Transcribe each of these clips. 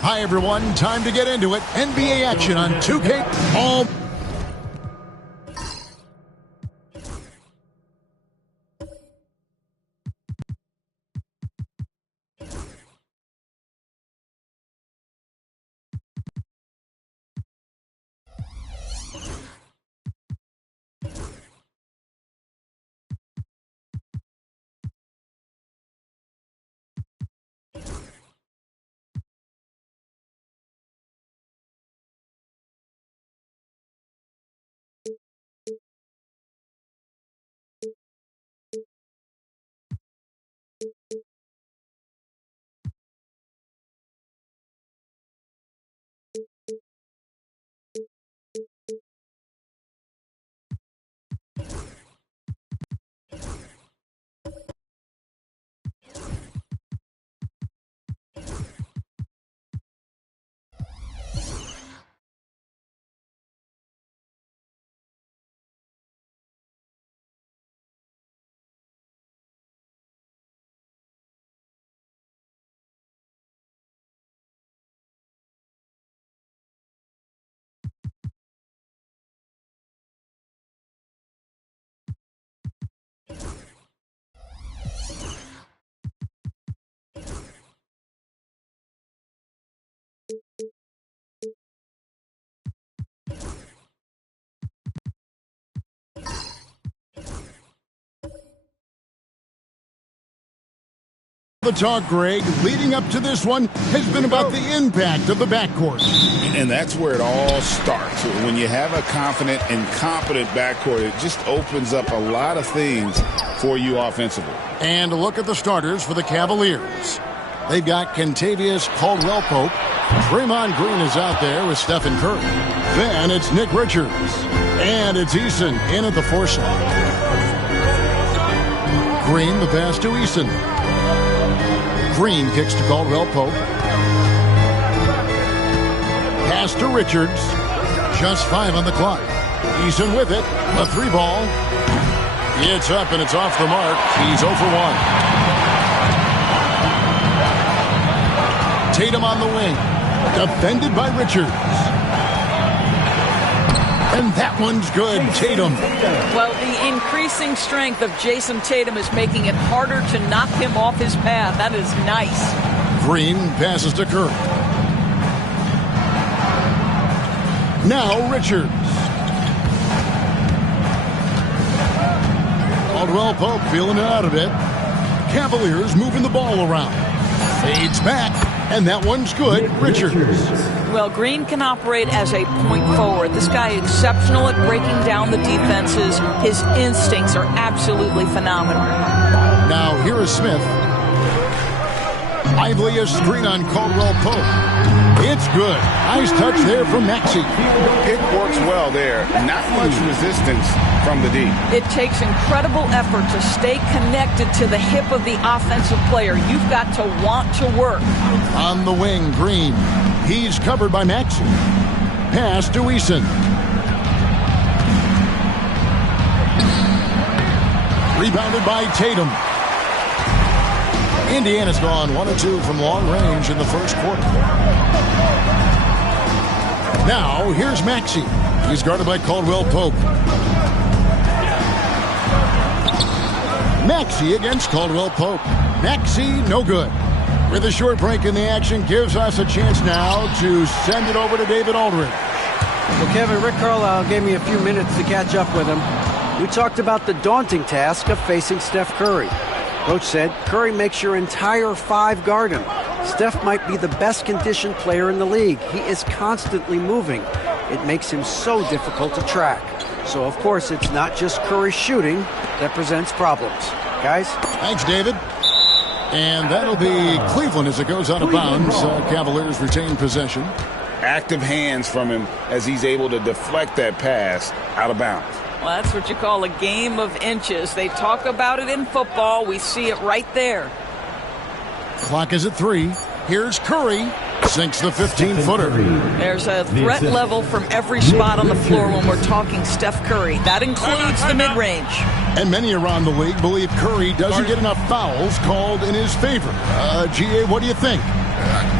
Hi, everyone. Time to get into it. NBA action on 2K. All the talk, Greg, leading up to this one has been about the impact of the backcourt. And that's where it all starts. When you have a confident and competent backcourt, it just opens up a lot of things for you offensively. And a look at the starters for the Cavaliers. They've got Kentavious Caldwell-Pope. Draymond Green is out there with Stephen Curry. Then it's Nick Richards. And it's Eason in at the 4 slot. Green, the pass to Eason. Green kicks to Caldwell-Pope. Pass to Richards. Just 5 on the clock. Eason with it. A 3-ball. It's up and it's off the mark. He's 0 for 1. Tatum on the wing. Defended by Richards. And that one's good. Tatum. Well, the increasing strength of Jason Tatum is making it harder to knock him off his path. That is nice. Green passes to Curry. Now Richards. Caldwell-Pope feeling it out a bit. Cavaliers moving the ball around. Fades back. And that one's good. Richards. Well, Green can operate as a point forward. This guy is exceptional at breaking down the defenses. His instincts are absolutely phenomenal. Now here is Smith. Lively a screen on Caldwell-Pope. It's good. Nice touch there from Maxey. It works well there. Not much resistance from the D. It takes incredible effort to stay connected to the hip of the offensive player. You've got to want to work. On the wing, Green. He's covered by Maxey. Pass to Eason. Rebounded by Tatum. Indiana's gone 1 of 2 from long range in the first quarter. Now, here's Maxey. He's guarded by Caldwell-Pope. Maxey against Caldwell-Pope. Maxey, no good. With a short break in the action, gives us a chance now to send it over to David Aldridge. Well, Kevin, Rick Carlisle gave me a few minutes to catch up with him. We talked about the daunting task of facing Steph Curry. Coach said, Curry makes your entire 5 guard him. Steph might be the best conditioned player in the league. He is constantly moving. It makes him so difficult to track. So, of course, it's not just Curry shooting that presents problems. Guys? Thanks, David. And that'll be Cleveland as it goes out of bounds. Cavaliers retain possession. Active hands from him as he's able to deflect that pass out of bounds. Well, that's what you call a game of inches. They talk about it in football. We see it right there. Clock is at 3. Here's Curry. sinks the 15-footer. There's a threat level from every spot on the floor when we're talking Steph Curry. That includes the mid-range. And many around the league believe Curry doesn't get enough fouls called in his favor. GA, what do you think?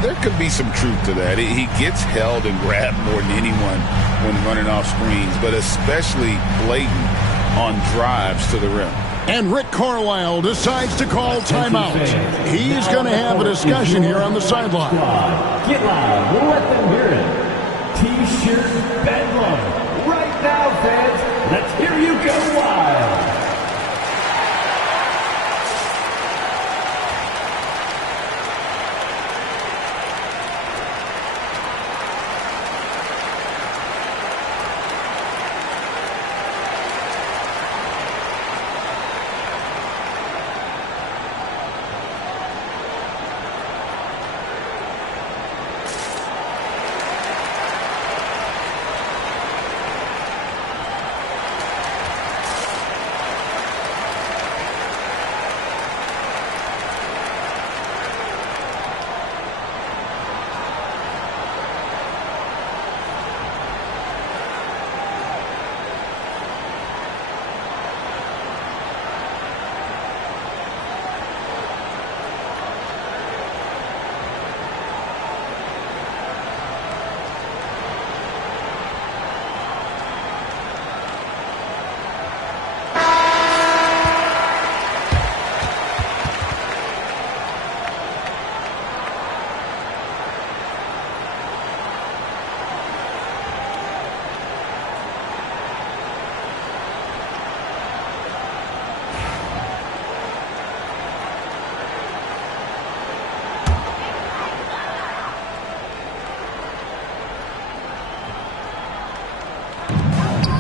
There could be some truth to that. He gets held and grabbed more than anyone when running off screens, but especially blatant on drives to the rim. And Rick Carlisle decides to call timeout. He's going to have a discussion here on the sideline. Get loud. We'll let them hear it. T-shirt bedlam. Right now, fans. Let's hear you go wild.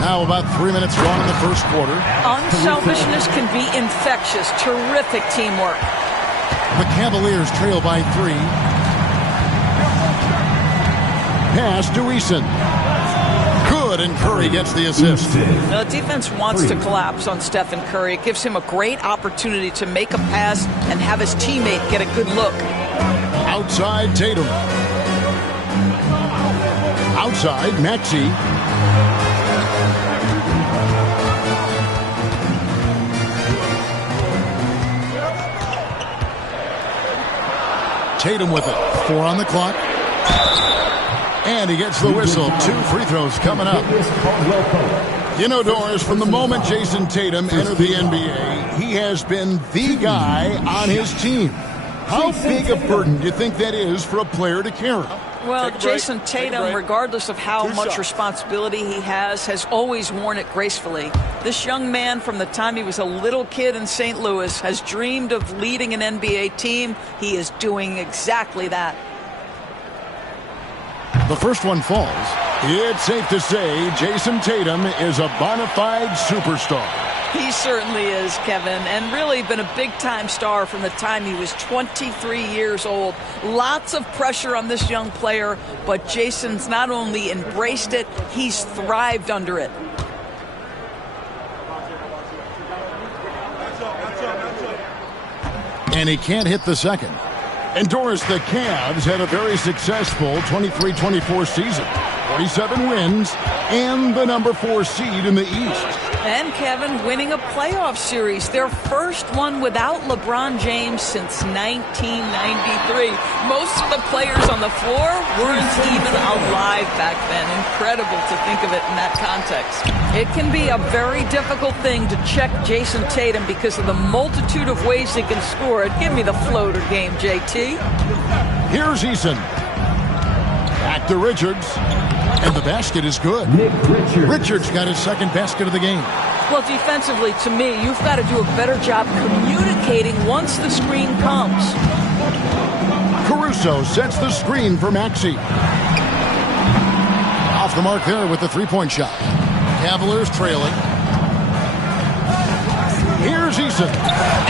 Now about 3 minutes gone in the first quarter. Unselfishness can be infectious. Terrific teamwork. The Cavaliers trail by 3. Pass to Eason. Good, and Curry gets the assist. The defense wants to collapse on Stephen Curry. It gives him a great opportunity to make a pass and have his teammate get a good look. Outside Tatum. Outside Maxey. Tatum with it. 4 on the clock. And he gets the whistle. 2 free throws coming up. You know, Doris, from the moment Jason Tatum entered the NBA, he has been the guy on his team. How big a burden do you think that is for a player to carry? Well, Jason Tatum, regardless of how much responsibility he has always worn it gracefully. This young man, from the time he was a little kid in St. Louis, has dreamed of leading an NBA team. He is doing exactly that. The first one falls. It's safe to say Jason Tatum is a bona fide superstar. He certainly is, Kevin, and really been a big-time star from the time he was 23 years old. Lots of pressure on this young player, but Jason's not only embraced it, he's thrived under it. And he can't hit the second. And Doris, the Cavs had a very successful 23-24 season. 47 wins and the number 4 seed in the East. And Kevin winning a playoff series, their first one without LeBron James since 1993. Most of the players on the floor weren't even alive back then. Incredible to think of it in that context. It can be a very difficult thing to check Jason Tatum because of the multitude of ways he can score it. Give me the floater game, JT. Here's Eason. Back to Richards. And the basket is good. Richards got his second basket of the game. Well, defensively, to me, you've got to do a better job communicating once the screen comes. Caruso sets the screen for Maxey. Off the mark there with the three-point shot. Cavaliers trailing. Here's Eason.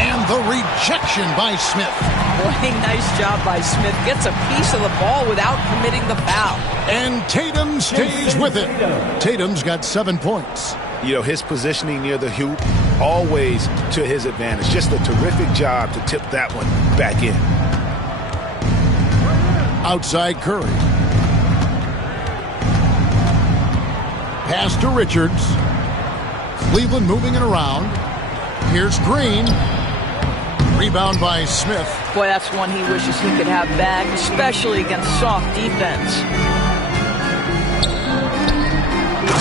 And the rejection by Smith. Boy, nice job by Smith. Gets a piece of the ball without committing the foul. And Tatum stays with it. Tatum's got 7 points. You know, his positioning near the hoop, always to his advantage. Just a terrific job to tip that one back in. Outside Curry. Pass to Richards. Cleveland moving it around. Here's Green. Rebound by Smith. Boy, that's one he wishes he could have back, especially against soft defense.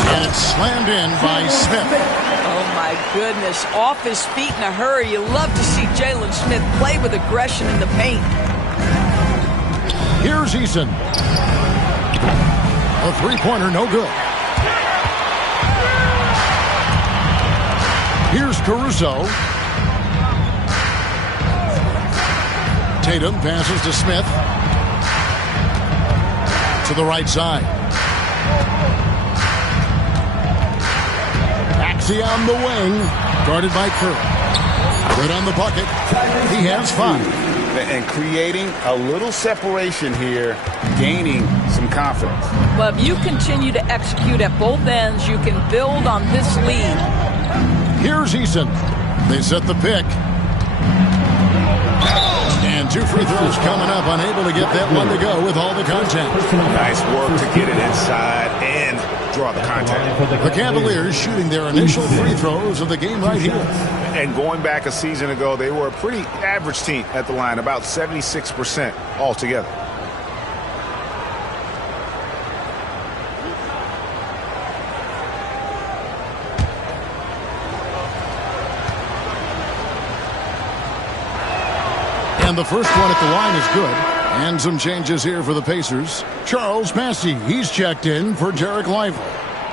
And it's slammed in by Smith. Oh, my goodness. Off his feet in a hurry. You love to see Jalen Smith play with aggression in the paint. Here's Eason. A three-pointer, no good. Here's Caruso. Tatum passes to Smith. To the right side. Axie the wing. Guarded by Curry. Right on the bucket. He has 5. And creating a little separation here, gaining some confidence. Well, if you continue to execute at both ends, you can build on this lead. Here's Eason. They set the pick. And 2 free throws coming up. Unable to get that one to go with all the contact. Nice work to get it inside and draw the contact. The Cavaliers shooting their initial free throws of the game right here. And going back a season ago, they were a pretty average team at the line, about 76% altogether. And the first one at the line is good. And some changes here for the Pacers. Charles Massey, he's checked in for Derek Lively.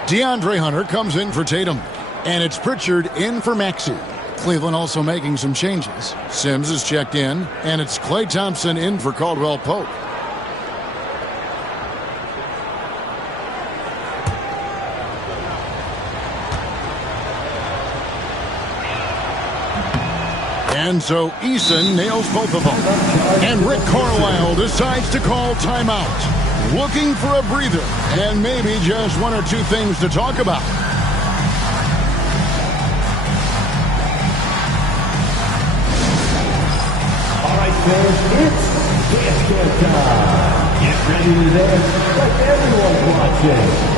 DeAndre Hunter comes in for Tatum. And it's Pritchard in for Maxey. Cleveland also making some changes. Sims is checked in, and it's Klay Thompson in for Caldwell Pope. And so Eason nails both of them. And Rick Carlisle decides to call timeout. Looking for a breather, and maybe just 1 or 2 things to talk about. It's dance time. Get ready to dance like everyone's watching.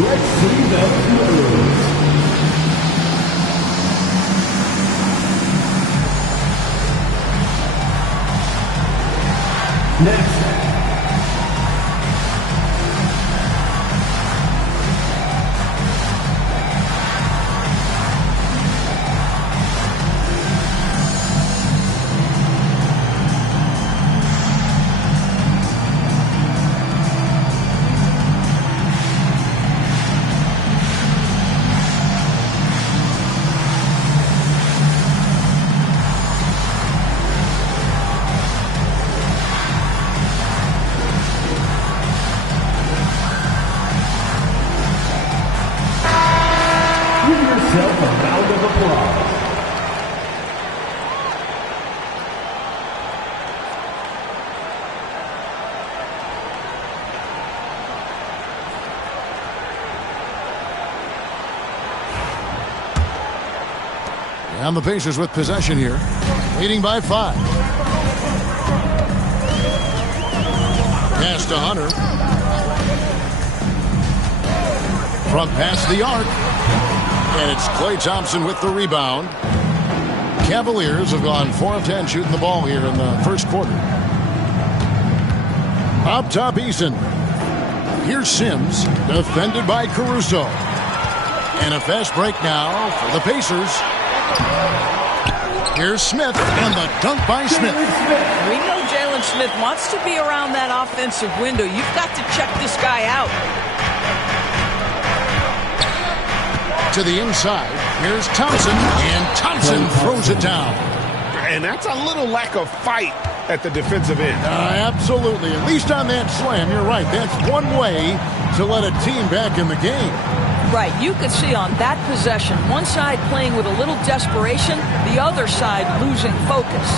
Let's see them move. Next. yourself a round of applause. And the Pacers with possession here, leading by 5. Pass to Hunter. Front pass the arc. And it's Klay Thompson with the rebound. Cavaliers have gone 4 of 10 shooting the ball here in the first quarter. Up top, Eason. Here's Sims, defended by Caruso. And a fast break now for the Pacers. Here's Smith, and the dunk by Smith. We know Jalen Smith wants to be around that offensive window. You've got to check this guy out. To the inside, here's Thompson, and Thompson throws it down. And that's a little lack of fight at the defensive end. Absolutely. At least on that slam, you're right. That's one way to let a team back in the game. Right. You could see on that possession, one side playing with a little desperation, the other side losing focus.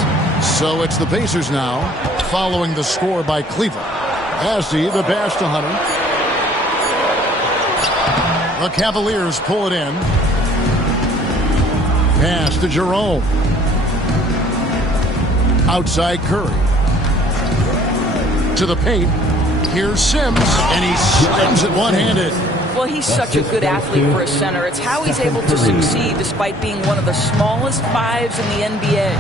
So it's the Pacers now, following the score by Cleveland. Assey, the pass to Hunter. The Cavaliers pull it in. Pass to Jerome. Outside Curry. To the paint. Here's Sims, and he slams it one-handed. Well, he's such a good athlete for a center. It's how he's able to succeed despite being one of the smallest fives in the NBA.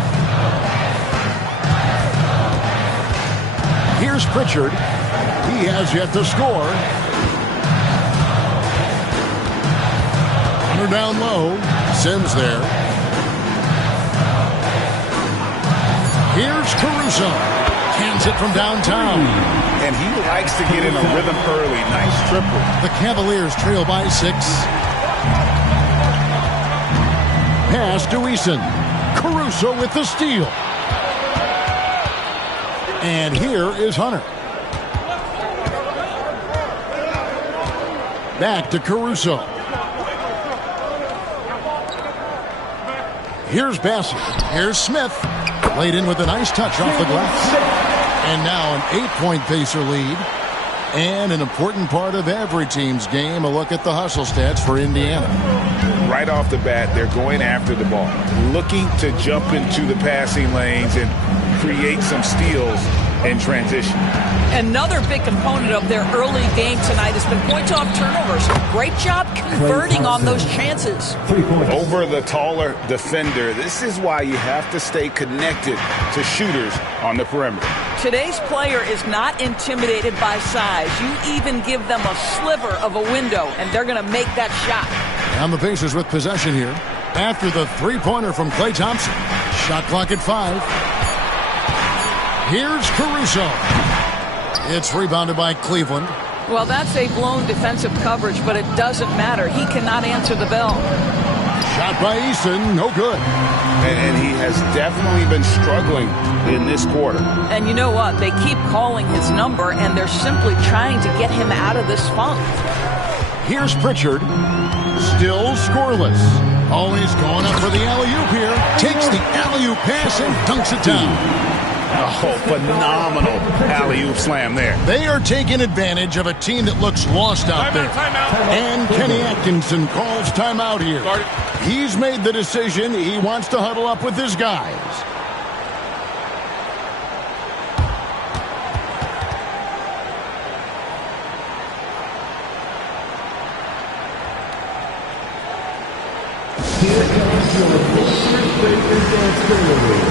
Here's Pritchard. He has yet to score. Hunter down low. Sims there. Here's Caruso. Cans it from downtown. And he likes to get in a rhythm early. Nice triple. The Cavaliers trail by 6. Pass to Eason. Caruso with the steal. And here is Hunter. Back to Caruso. Here's Bassett. Here's Smith. Laid in with a nice touch off the glass. And now an 8-point Pacer lead. And an important part of every team's game, a look at the hustle stats for Indiana. Right off the bat, they're going after the ball, looking to jump into the passing lanes and create some steals in transition. Another big component of their early game tonight has been points off turnovers. Great job converting on those chances. Over the taller defender, this is why you have to stay connected to shooters on the perimeter. Today's player is not intimidated by size. You even give them a sliver of a window, and they're going to make that shot. And the Pacers with possession here. After the three-pointer from Klay Thompson. Shot clock at 5. Here's Caruso. It's rebounded by Cleveland. Well, that's a blown defensive coverage, but it doesn't matter. He cannot answer the bell. Shot by Eason, no good. And he has definitely been struggling in this quarter. And you know what? They keep calling his number, and they're simply trying to get him out of this funk. Here's Pritchard. Still scoreless. Always going up for the alley-oop here. Takes the alley-oop pass and dunks it down. Oh, phenomenal alley-oop slam there. They are taking advantage of a team that looks lost out there. And Kenny Atkinson calls timeout here. He's made the decision. He wants to huddle up with his guys. Here comes your Pacers Breakers Dance Delivery.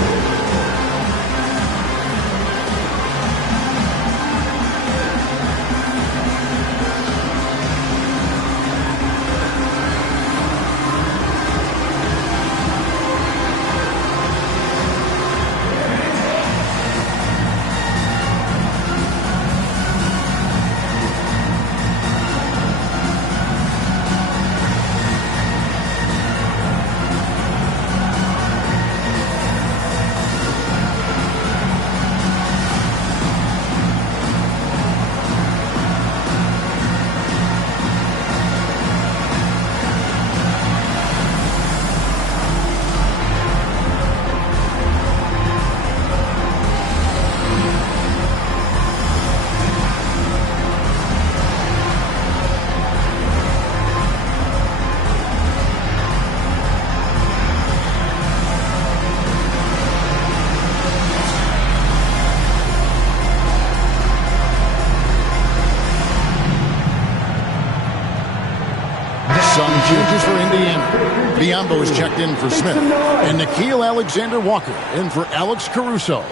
Some changes for Indiana. Biombo is checked in for Smith. And Nickeil Alexander-Walker in for Alex Caruso.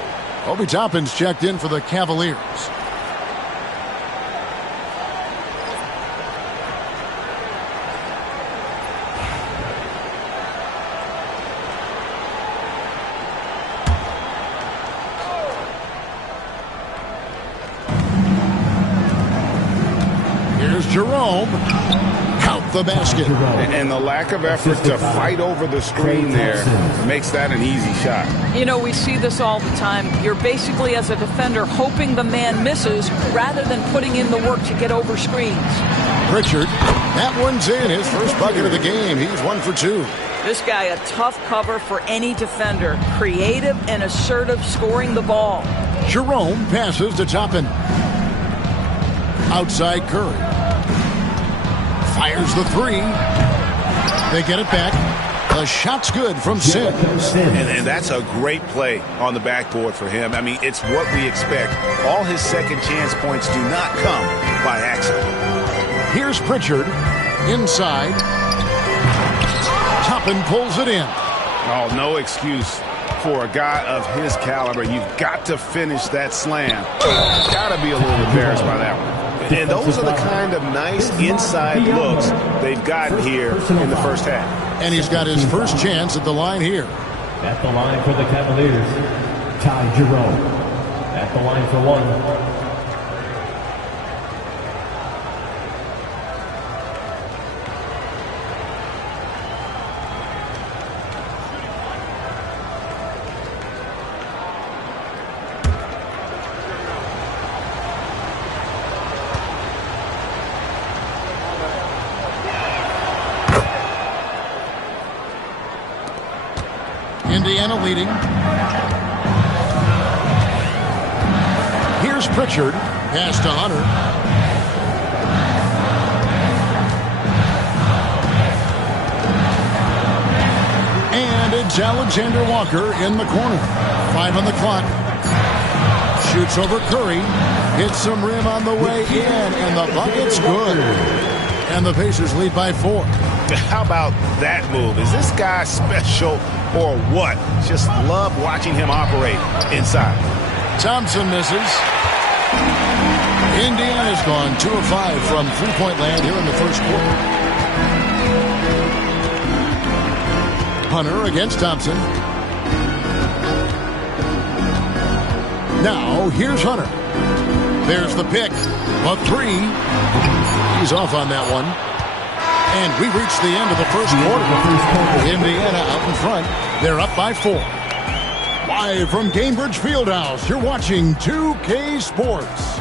Obi Toppin's checked in for the Cavaliers. Here's Jerome. Count the basket. And the lack of effort to fight over the screen there makes that an easy shot. You know, we see this all the time. You're basically, as a defender, hoping the man misses rather than putting in the work to get over screens. Pritchard, that one's in. His first bucket of the game. He's 1 for 2. This guy, a tough cover for any defender. Creative and assertive scoring the ball. Jerome passes to Toppin. Outside Curry. Fires the three. They get it back. The shot's good from Sims. And that's a great play on the backboard for him. I mean, it's what we expect. All his second chance points do not come by accident. Here's Pritchard. Inside. Toppin pulls it in. Oh, no excuse for a guy of his caliber. You've got to finish that slam. Got to be a little embarrassed by that one. And those are the kind of nice inside looks they've gotten here in the first half. And he's got his first chance at the line here. At the line for the Cavaliers, Ty Jerome. At the line for one. Indiana leading. Here's Pritchard. Pass to Hunter. And it's Alexander Walker in the corner. 5 on the clock. Shoots over Curry. Hits some rim on the way in. And the bucket's good. And the Pacers lead by 4. How about that move? Is this guy special or what? Just love watching him operate inside. Thompson misses. Indiana's gone 2 of 5 from three-point land here in the first quarter. Hunter against Thompson. Now here's Hunter. There's the pick. A 3. He's off on that one. And we reach the end of the first quarter. Indiana out in front. They're up by 4. Live from Cambridge Fieldhouse, you're watching 2K Sports.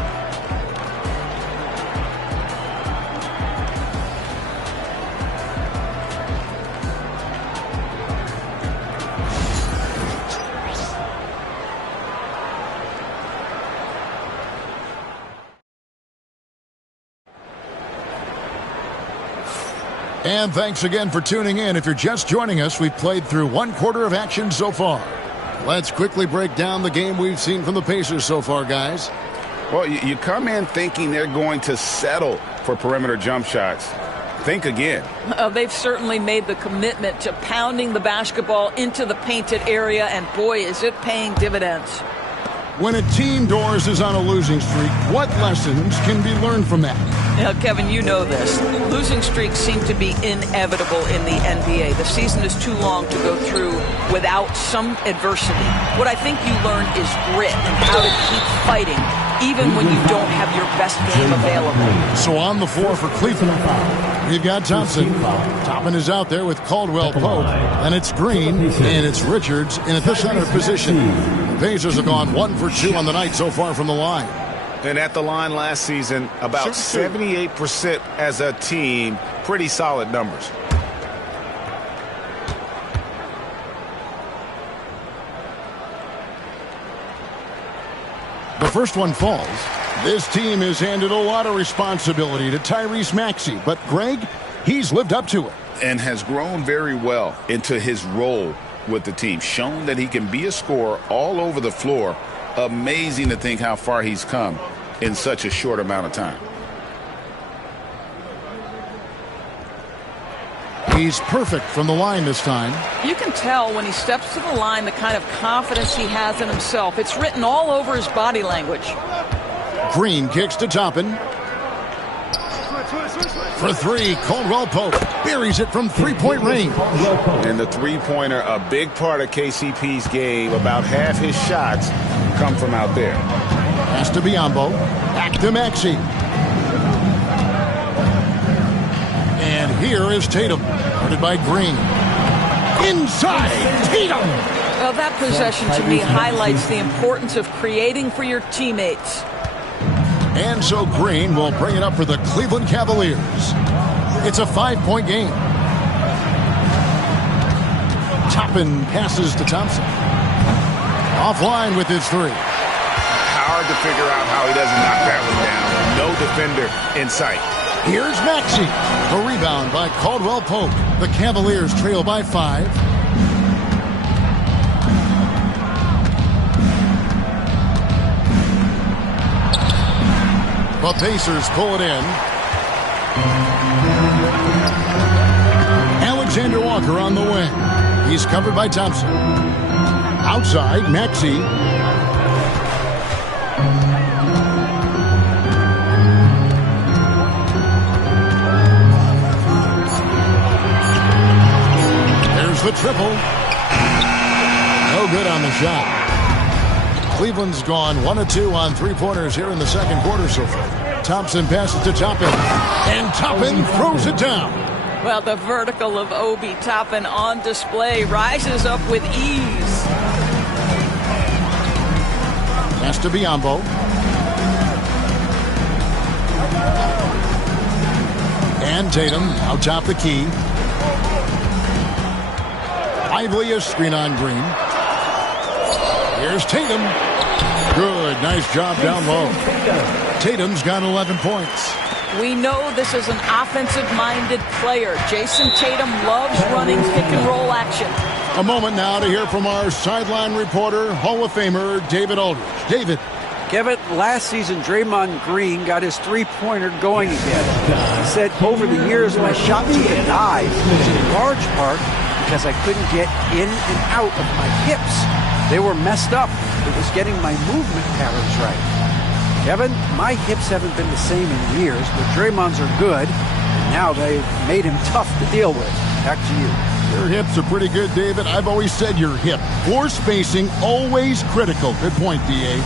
And thanks again for tuning in. If you're just joining us, we've played through 1 quarter of action so far. Let's quickly break down the game we've seen from the Pacers so far, guys. Well, you come in thinking they're going to settle for perimeter jump shots. Think again. They've certainly made the commitment to pounding the basketball into the painted area, and boy, is it paying dividends. When a team Doors is on a losing streak, what lessons can be learned from that? Now, Kevin, you know this. Losing streaks seem to be inevitable in the NBA. The season is too long to go through without some adversity. What I think you learn is grit and how to keep fighting, even when you don't have your best game available. So on the floor for Cleveland, we've got Thompson. Toppin is out there with Caldwell Pope. And it's Green, and it's Richards in the center position. The Pacers have gone 1 for 2 on the night so far from the line. And at the line last season, about 78% as a team. Pretty solid numbers. The first one falls. This team has handed a lot of responsibility to Tyrese Maxey, but Greg, he's lived up to it. And has grown very well into his role with the team. Shown that he can be a scorer all over the floor. Amazing to think how far he's come in such a short amount of time. He's perfect from the line this time. You can tell when he steps to the line the kind of confidence he has in himself. It's written all over his body language. Green kicks to Toppin. For 3, Caldwell Pope buries it from three-point range. And the three-pointer, a big part of KCP's game. About half his shots come from out there. Pass to Biyombo. Back to Maxey. And here is Tatum. Guarded by Green. Inside, Tatum! Well, that possession to me highlights the importance of creating for your teammates. And so Green will bring it up for the Cleveland Cavaliers. It's a 5-point game. Toppin passes to Thompson. Offline with his three. Hard to figure out how he doesn't knock that one down. No defender in sight. Here's Maxey. The rebound by Caldwell Pope. The Cavaliers trail by 5. The Pacers pull it in. Alexander Walker on the wing. He's covered by Thompson. Outside, Maxey. There's the triple. No good on the shot. Cleveland's gone 1 of 2 on three-pointers here in the second quarter so far. Thompson passes to Toppin. And Toppin throws it down. Well, the vertical of Obi Toppin on display rises up with ease. Pass to Biyombo. And Tatum out top the key. Lively a screen on Green. Here's Tatum. Good, nice job down low. Tatum's got 11 points. We know this is an offensive-minded player. Jason Tatum loves running pick-and-roll action. A moment now to hear from our sideline reporter, Hall of Famer David Aldridge. David. Kevin, last season, Draymond Green got his three-pointer going again. He said, over the years, my shot to the dive was in large part because I couldn't get in and out of my hips. They were messed up. It was getting my movement patterns right. Kevin, my hips haven't been the same in years, but Draymond's are good, and now they've made him tough to deal with. Back to you. Your hips are pretty good, David. I've always said your hip. Floor spacing, always critical. Good point, D.A.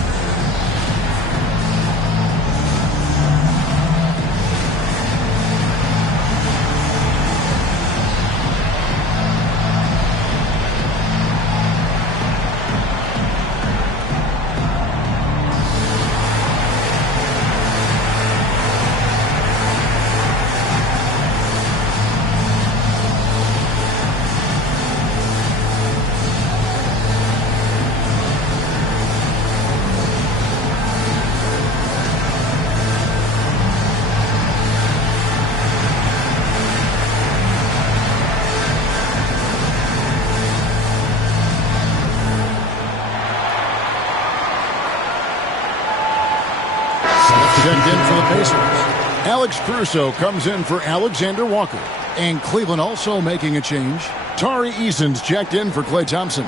Checked in for the Pacers. Alex Caruso comes in for Alexander Walker. And Cleveland also making a change. Tari Eason's checked in for Klay Thompson.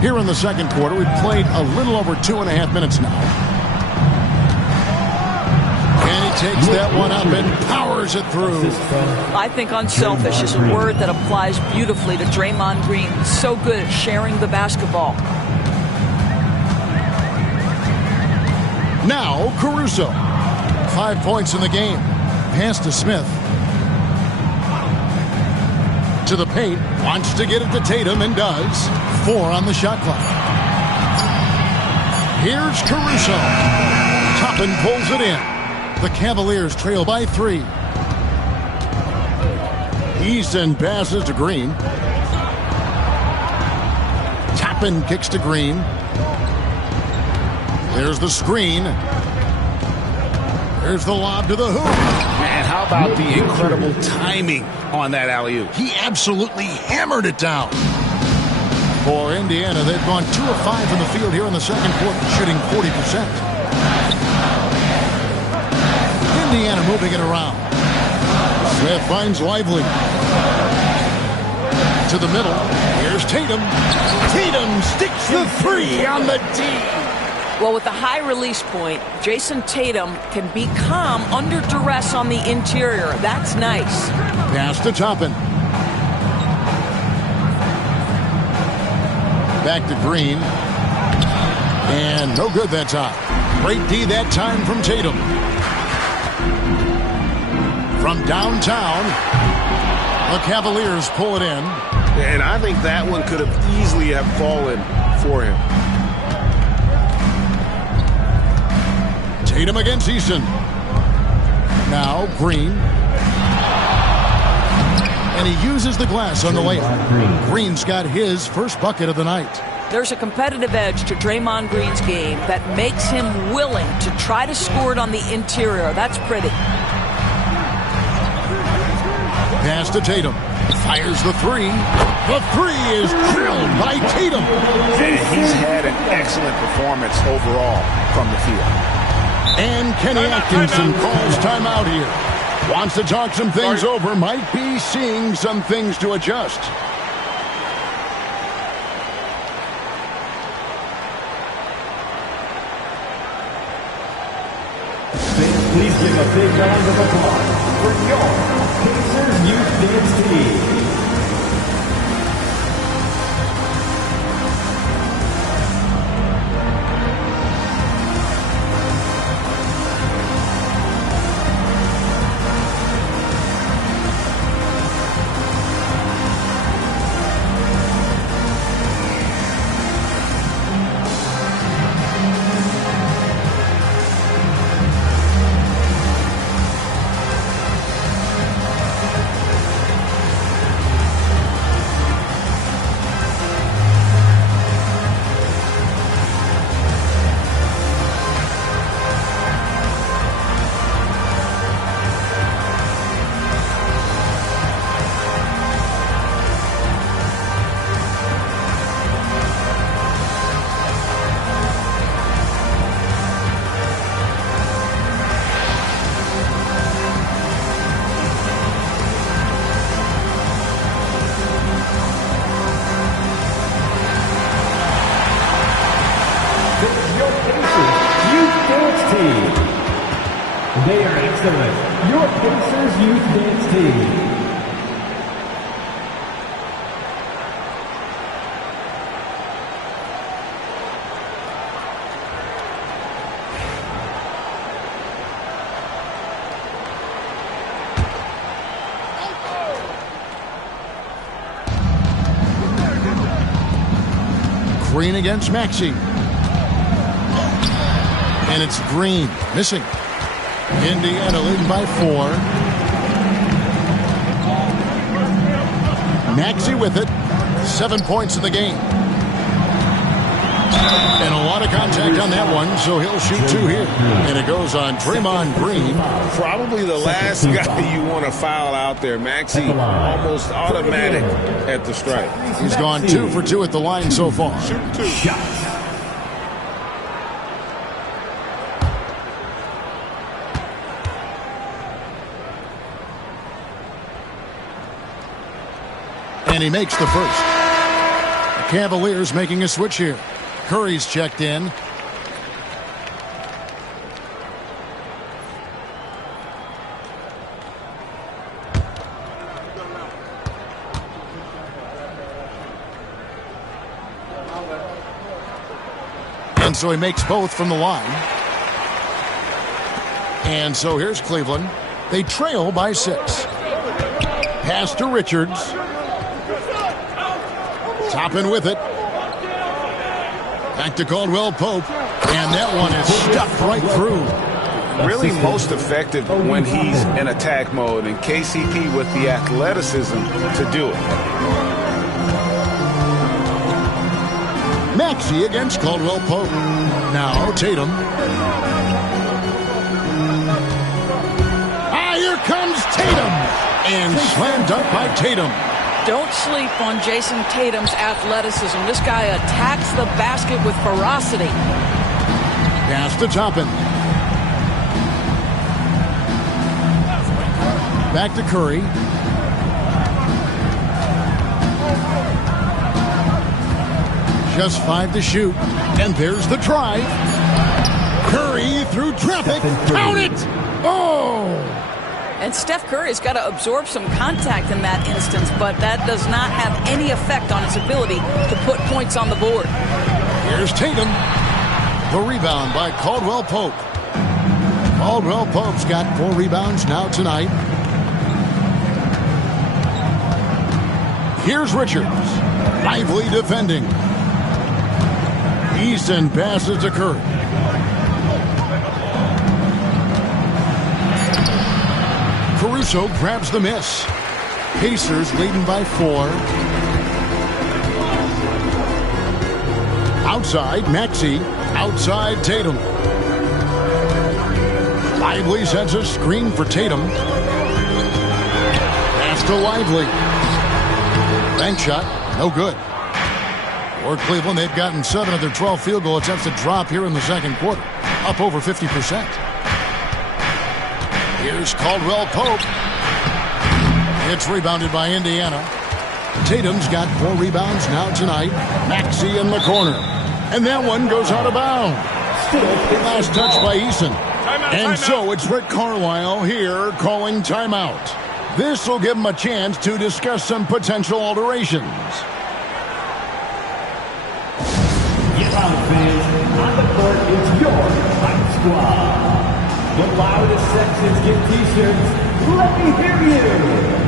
Here in the second quarter, we've played a little over 2.5 minutes now. Takes that one up and powers it through. I think unselfish is a word that applies beautifully to Draymond Green. So good at sharing the basketball. Now Caruso. 5 points in the game. Pass to Smith. To the paint. Wants to get it to Tatum and does. 4 on the shot clock. Here's Caruso. Toppin pulls it in. The Cavaliers trail by 3. Easton passes to Green. Toppin kicks to Green. There's the screen. There's the lob to the hoop. Man, how about the incredible timing on that alley-oop? He absolutely hammered it down. For Indiana, they've gone 2 of 5 from the field here in the second quarter, shooting 40%. Indiana moving it around. Smith finds Lively. To the middle. Here's Tatum. Tatum sticks the 3 on the D. Well, with the high release point, Jason Tatum can be calm under duress on the interior. That's nice. Pass to Toppin. Back to Green. And no good that time. Great D that time from Tatum. From downtown, the Cavaliers pull it in. And I think that one could have easily have fallen for him. Tatum against Eason. Now Green. And he uses the glass on the layup. Green's got his first bucket of the night. There's a competitive edge to Draymond Green's game that makes him willing to try to score it on the interior. That's pretty. Pass to Tatum. Fires the three. The three is drilled by Tatum. And he's had an excellent performance overall from the field. And Kenny Atkinson calls timeout here. Wants to talk some things over. Might be seeing some things to adjust. Please give a big round of applause for your Pacers Youth Dance Team. They are excellent. Your Pacers Youth Dance Team. Green against Maxey. And it's Green missing. Indiana leading by 4. Maxey with it. 7 points in the game. And a lot of contact on that one, so he'll shoot 2 here. And it goes on Draymond Green. Probably the last guy you want to foul out there. Maxey almost automatic at the strike. He's gone 2 for 2 at the line so far. Shoot 2. And he makes the first. The Cavaliers making a switch here. Curry's checked in. And so he makes both from the line. And so here's Cleveland. They trail by 6. Pass to Richards. Toppin with it. Back to Caldwell Pope. And that one is stuffed right through. Really most effective when he's in attack mode, and KCP with the athleticism to do it. Maxey against Caldwell Pope. Now Tatum. Here comes Tatum. And slammed up by Tatum. Don't sleep on Jason Tatum's athleticism. This guy attacks the basket with ferocity. Pass to Toppin. Back to Curry. Just 5 to shoot. And there's the drive. Curry through traffic. Count it! Oh! And Steph Curry's got to absorb some contact in that instance, but that does not have any effect on his ability to put points on the board. Here's Tatum. The rebound by Caldwell Pope. Caldwell Pope's got 4 rebounds now tonight. Here's Richards. Lively defending. Easton passes to Curry. Caruso grabs the miss. Pacers leading by 4. Outside, Maxey. Outside, Tatum. Lively sends a screen for Tatum. Pass to Lively. Bank shot, no good. For Cleveland, they've gotten 7 of their 12 field goal attempts to drop here in the second quarter. Up over 50%. Here's Caldwell Pope. It's rebounded by Indiana. Tatum's got 4 rebounds now tonight. Maxey in the corner. And that one goes out of bounds. Last touch by Eason. And so it's Rick Carlisle here calling timeout. This will give him a chance to discuss some potential alterations. Get out, fans. On the court is your Hype Squad. The loudest sections get t-shirts. Let me hear you.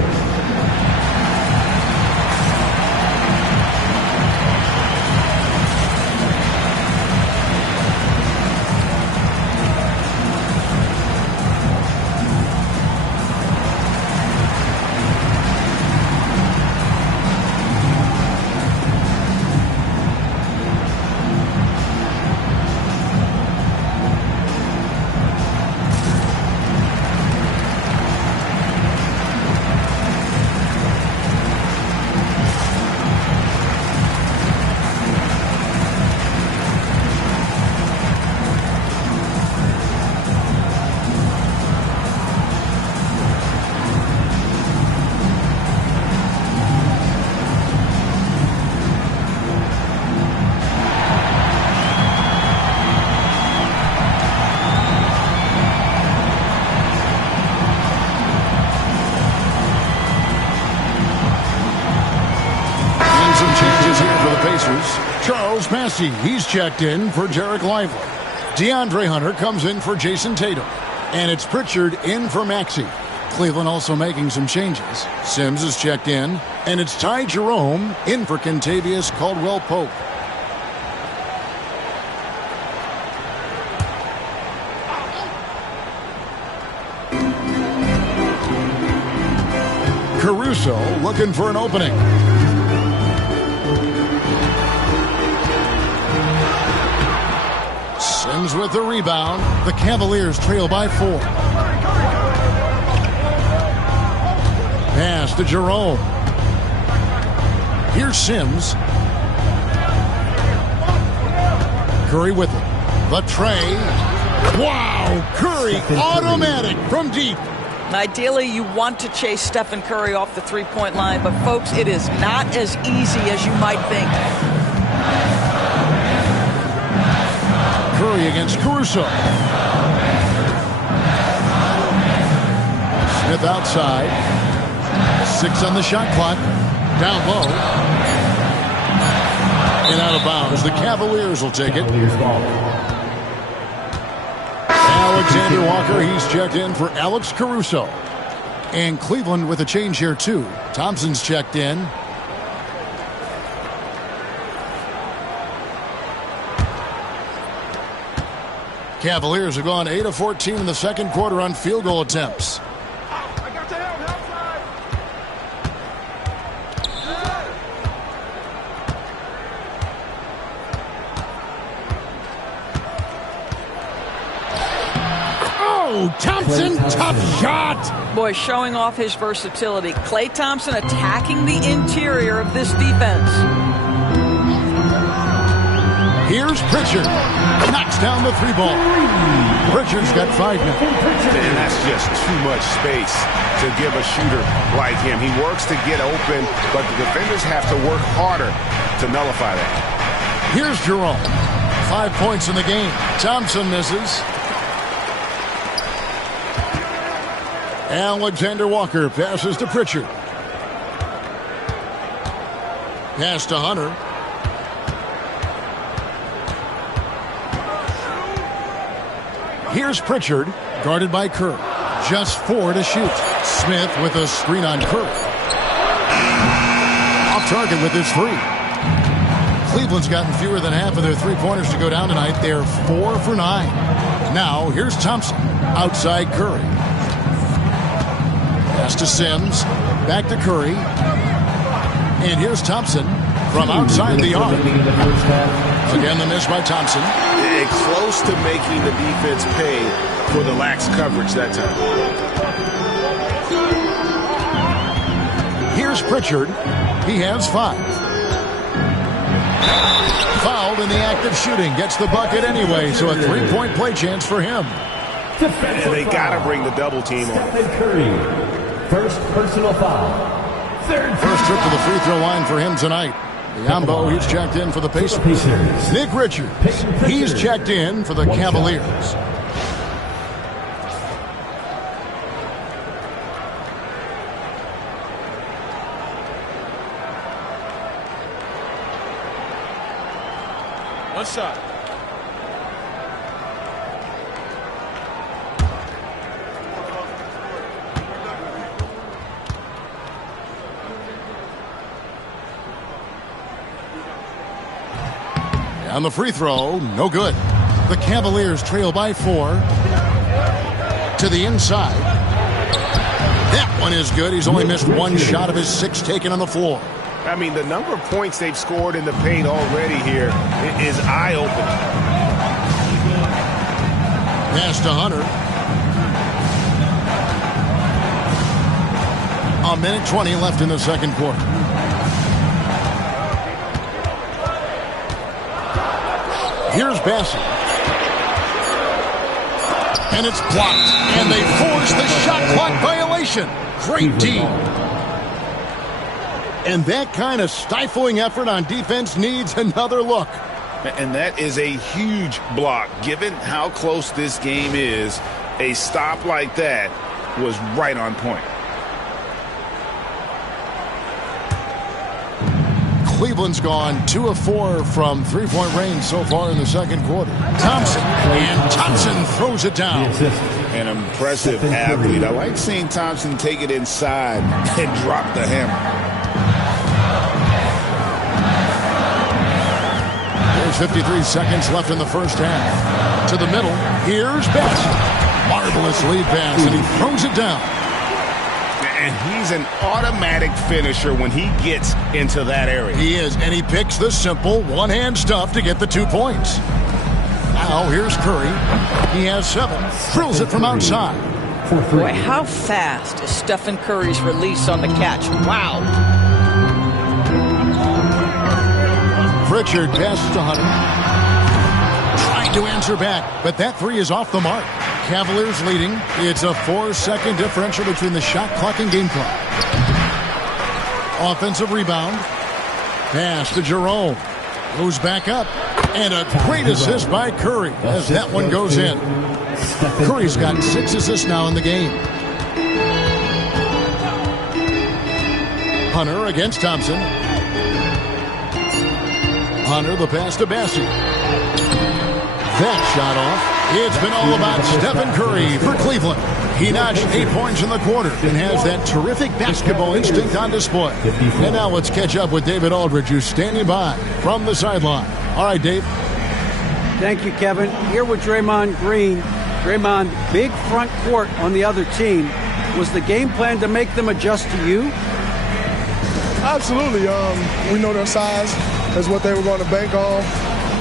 Charles Massey, he's checked in for Jarek Lively. DeAndre Hunter comes in for Jason Tatum. And it's Pritchard in for Maxey. Cleveland also making some changes. Sims is checked in. And it's Ty Jerome in for Kentavious Caldwell Pope. Caruso looking for an opening. Sims with the rebound. The Cavaliers trail by 4. Pass to Jerome. Here's Sims. Curry with it. The tray. Wow! Curry automatic from deep. Ideally, you want to chase Stephen Curry off the three-point line, but folks, it is not as easy as you might think. Curry against Caruso. Smith outside. 6 on the shot clock. Down low. And out of bounds. The Cavaliers will take it. Alexander Walker, he's checked in for Alex Caruso. And Cleveland with a change here, too. Thompson's checked in. Cavaliers have gone 8 of 14 in the second quarter on field goal attempts. Thompson, tough shot. Boy, showing off his versatility. Klay Thompson attacking the interior of this defense. Here's Pritchard. Knocks down the 3-ball. Pritchard's got 5 now. And that's just too much space to give a shooter like him. He works to get open, but the defenders have to work harder to nullify that. Here's Jerome. 5 points in the game. Thompson misses. Alexander Walker passes to Pritchard. Pass to Hunter. Here's Pritchard, guarded by Curry. Just 4 to shoot. Smith with a screen on Curry. Off target with his 3. Cleveland's gotten fewer than half of their three-pointers to go down tonight. They're 4 for 9. Now, here's Thompson, outside Curry. Pass to Sims, back to Curry. And here's Thompson from outside the arc. Again, the miss by Thompson. Close to making the defense pay for the lax coverage that time. Here's Pritchard. He has 5. Fouled in the act of shooting. Gets the bucket anyway, so a 3-point play chance for him. And they got to bring the double team on. Curry, first personal foul. First trip to the free throw line for him tonight. Yambo, he's checked in for the Pacers. Nick Richards, he's checked in for the Cavaliers. One shot. On the free throw, no good. The Cavaliers trail by 4. To the inside. That one is good. He's only missed 1 shot of his 6 taken on the floor. I mean, the number of points they've scored in the paint already here is eye-opening. Pass to Hunter. A minute 20 left in the second quarter. Here's Bassett. And it's blocked. And they force the shot clock violation. Great D. And that kind of stifling effort on defense needs another look. And that is a huge block. Given how close this game is, a stop like that was right on point. Cleveland's gone 2 of 4 from three-point range so far in the second quarter. Thompson, and Thompson throws it down. An impressive athlete. I like seeing Thompson take it inside and drop the hammer. There's 53 seconds left in the first half. To the middle, here's Bassett. Marvelous lead pass, and he throws it down. And he's an automatic finisher when he gets into that area. He is, and he picks the simple one-hand stuff to get the 2 points. Now here's Curry. He has 7. Drills it from outside. Boy, how fast is Stephen Curry's release on the catch. Wow. Pritchard passes to Hunter. Trying to answer back, but that 3 is off the mark. Cavaliers leading. It's a 4-second differential between the shot clock and game clock. Offensive rebound. Pass to Jerome. Goes back up. And a great assist by Curry as that one goes in. Curry's got 6 assists now in the game. Hunter against Thompson. Hunter, the pass to Bassett. That shot off. It's been all about Stephen Curry for Cleveland. He notched 8 points in the quarter and has that terrific basketball instinct on display. And now let's catch up with David Aldridge, who's standing by from the sideline. All right, Dave. Thank you, Kevin. Here with Draymond Green. Draymond, big front court on the other team. Was the game plan to make them adjust to you? Absolutely. We know their size. That's what they were going to bank on.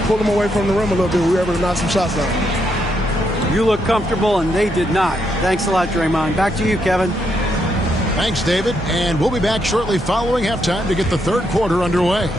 Pull them away from the rim a little bit. We were able to knock some shots down. You look comfortable, and they did not. Thanks a lot, Draymond. Back to you, Kevin. Thanks, David. And we'll be back shortly following halftime to get the third quarter underway.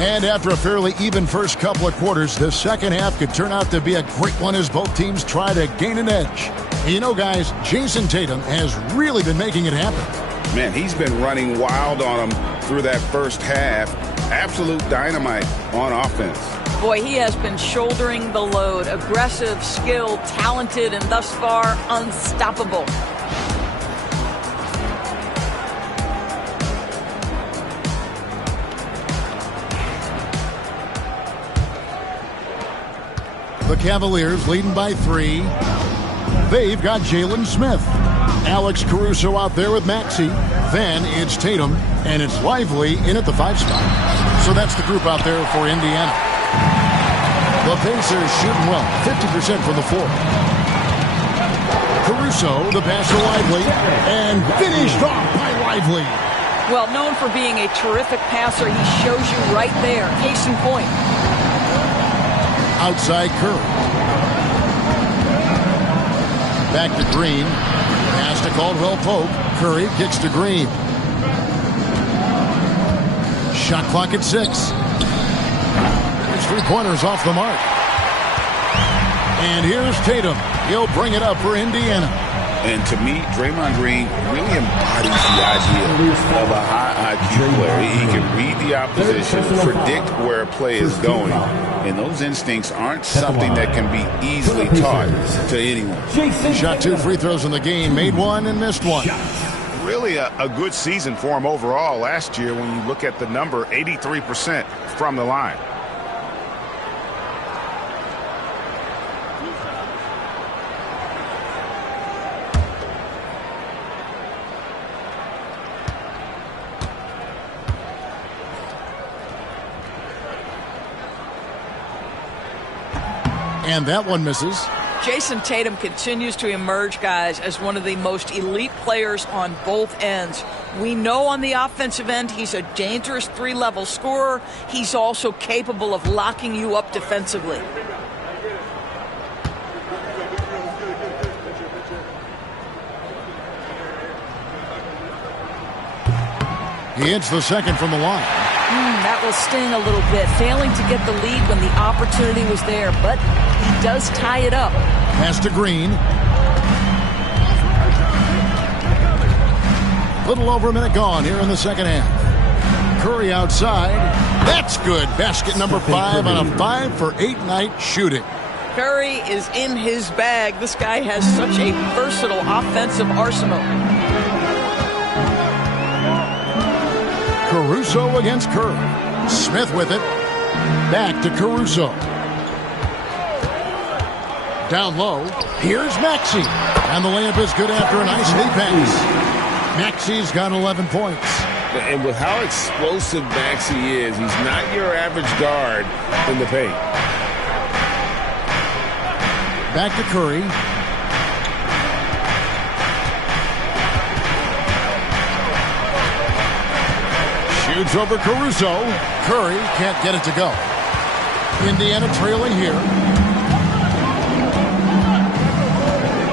And after a fairly even first couple of quarters, the second half could turn out to be a great one as both teams try to gain an edge. And you know, guys, Jason Tatum has really been making it happen. Man, he's been running wild on them through that first half. Absolute dynamite on offense. Boy, he has been shouldering the load. Aggressive, skilled, talented, and thus far unstoppable. The Cavaliers leading by 3. They've got Jalen Smith. Alex Caruso out there with Maxey. Then it's Tatum, and it's Lively in at the 5 spot. So that's the group out there for Indiana. The Pacers shooting well, 50% from the floor. Caruso, the pass to Lively, and finished off by Lively. Well, known for being a terrific passer, he shows you right there. Case in point. Outside Curry. Back to Green. Pass to Caldwell Pope. Curry kicks to Green. Shot clock at 6. His 3-pointers off the mark. And here's Tatum. He'll bring it up for Indiana. And to me, Draymond Green really embodies the idea of a high IQ player. He can read the opposition, predict where a play is going, and those instincts aren't something that can be easily taught to anyone. Shot 2 free throws in the game, made 1 and missed 1. Really a good season for him overall last year when you look at the number, 83% from the line. And that one misses. Jason Tatum continues to emerge, guys, as one of the most elite players on both ends. We know on the offensive end he's a dangerous 3-level scorer. He's also capable of locking you up defensively. He hits the second from the line. That will sting a little bit, failing to get the lead when the opportunity was there, but he does tie it up. Pass to Green. Little over a minute gone here in the second half. Curry outside. That's good. Basket number 5 on a 5-for-8 night shooting. Curry is in his bag. This guy has such a versatile offensive arsenal. Caruso against Curry. Smith with it. Back to Caruso. Down low. Here's Maxey. And the layup is good after a nice knee pass. Maxey's got 11 points. And with how explosive Maxey is, he's not your average guard in the paint. Back to Curry. Shoots over Caruso. Curry can't get it to go. Indiana trailing here.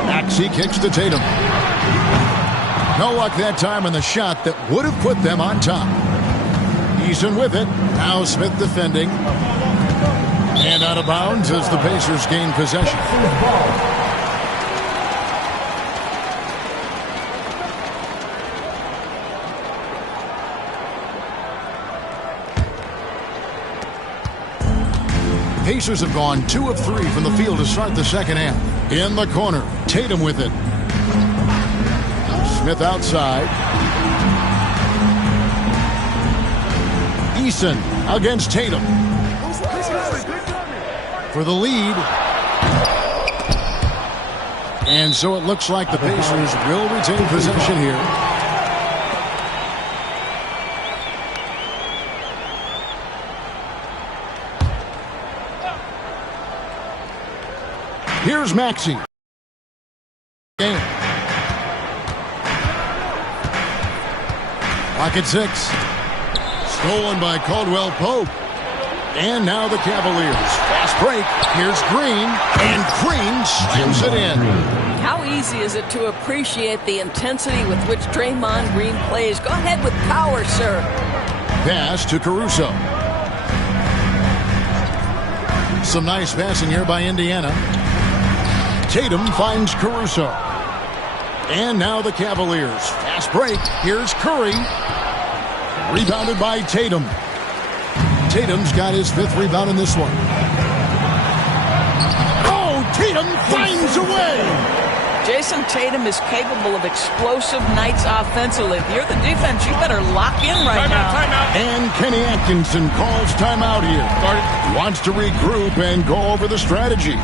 Maxey kicks to Tatum. No luck that time on the shot that would have put them on top. Eason with it. Now Smith defending. And out of bounds as the Pacers gain possession. Pacers have gone 2 of 3 from the field to start the second half. In the corner, Tatum with it. Smith outside. Eason against Tatum. For the lead. And so it looks like the Pacers will retain possession here. Here's Maxey. Game. Clock at 6. Stolen by Caldwell Pope. And now the Cavaliers. Fast break. Here's Green. And Green slams it in. How easy is it to appreciate the intensity with which Draymond Green plays? Go ahead with power, sir. Pass to Caruso. Some nice passing here by Indiana. Tatum finds Caruso. And now the Cavaliers. Fast break. Here's Curry. Rebounded by Tatum. Tatum's got his 5th rebound in this one. Oh, Tatum finds a way. Jason Tatum is capable of explosive nights offensively. If you're the defense, you better lock in right now. Timeout. And Kenny Atkinson calls timeout here. Wants to regroup and go over the strategy.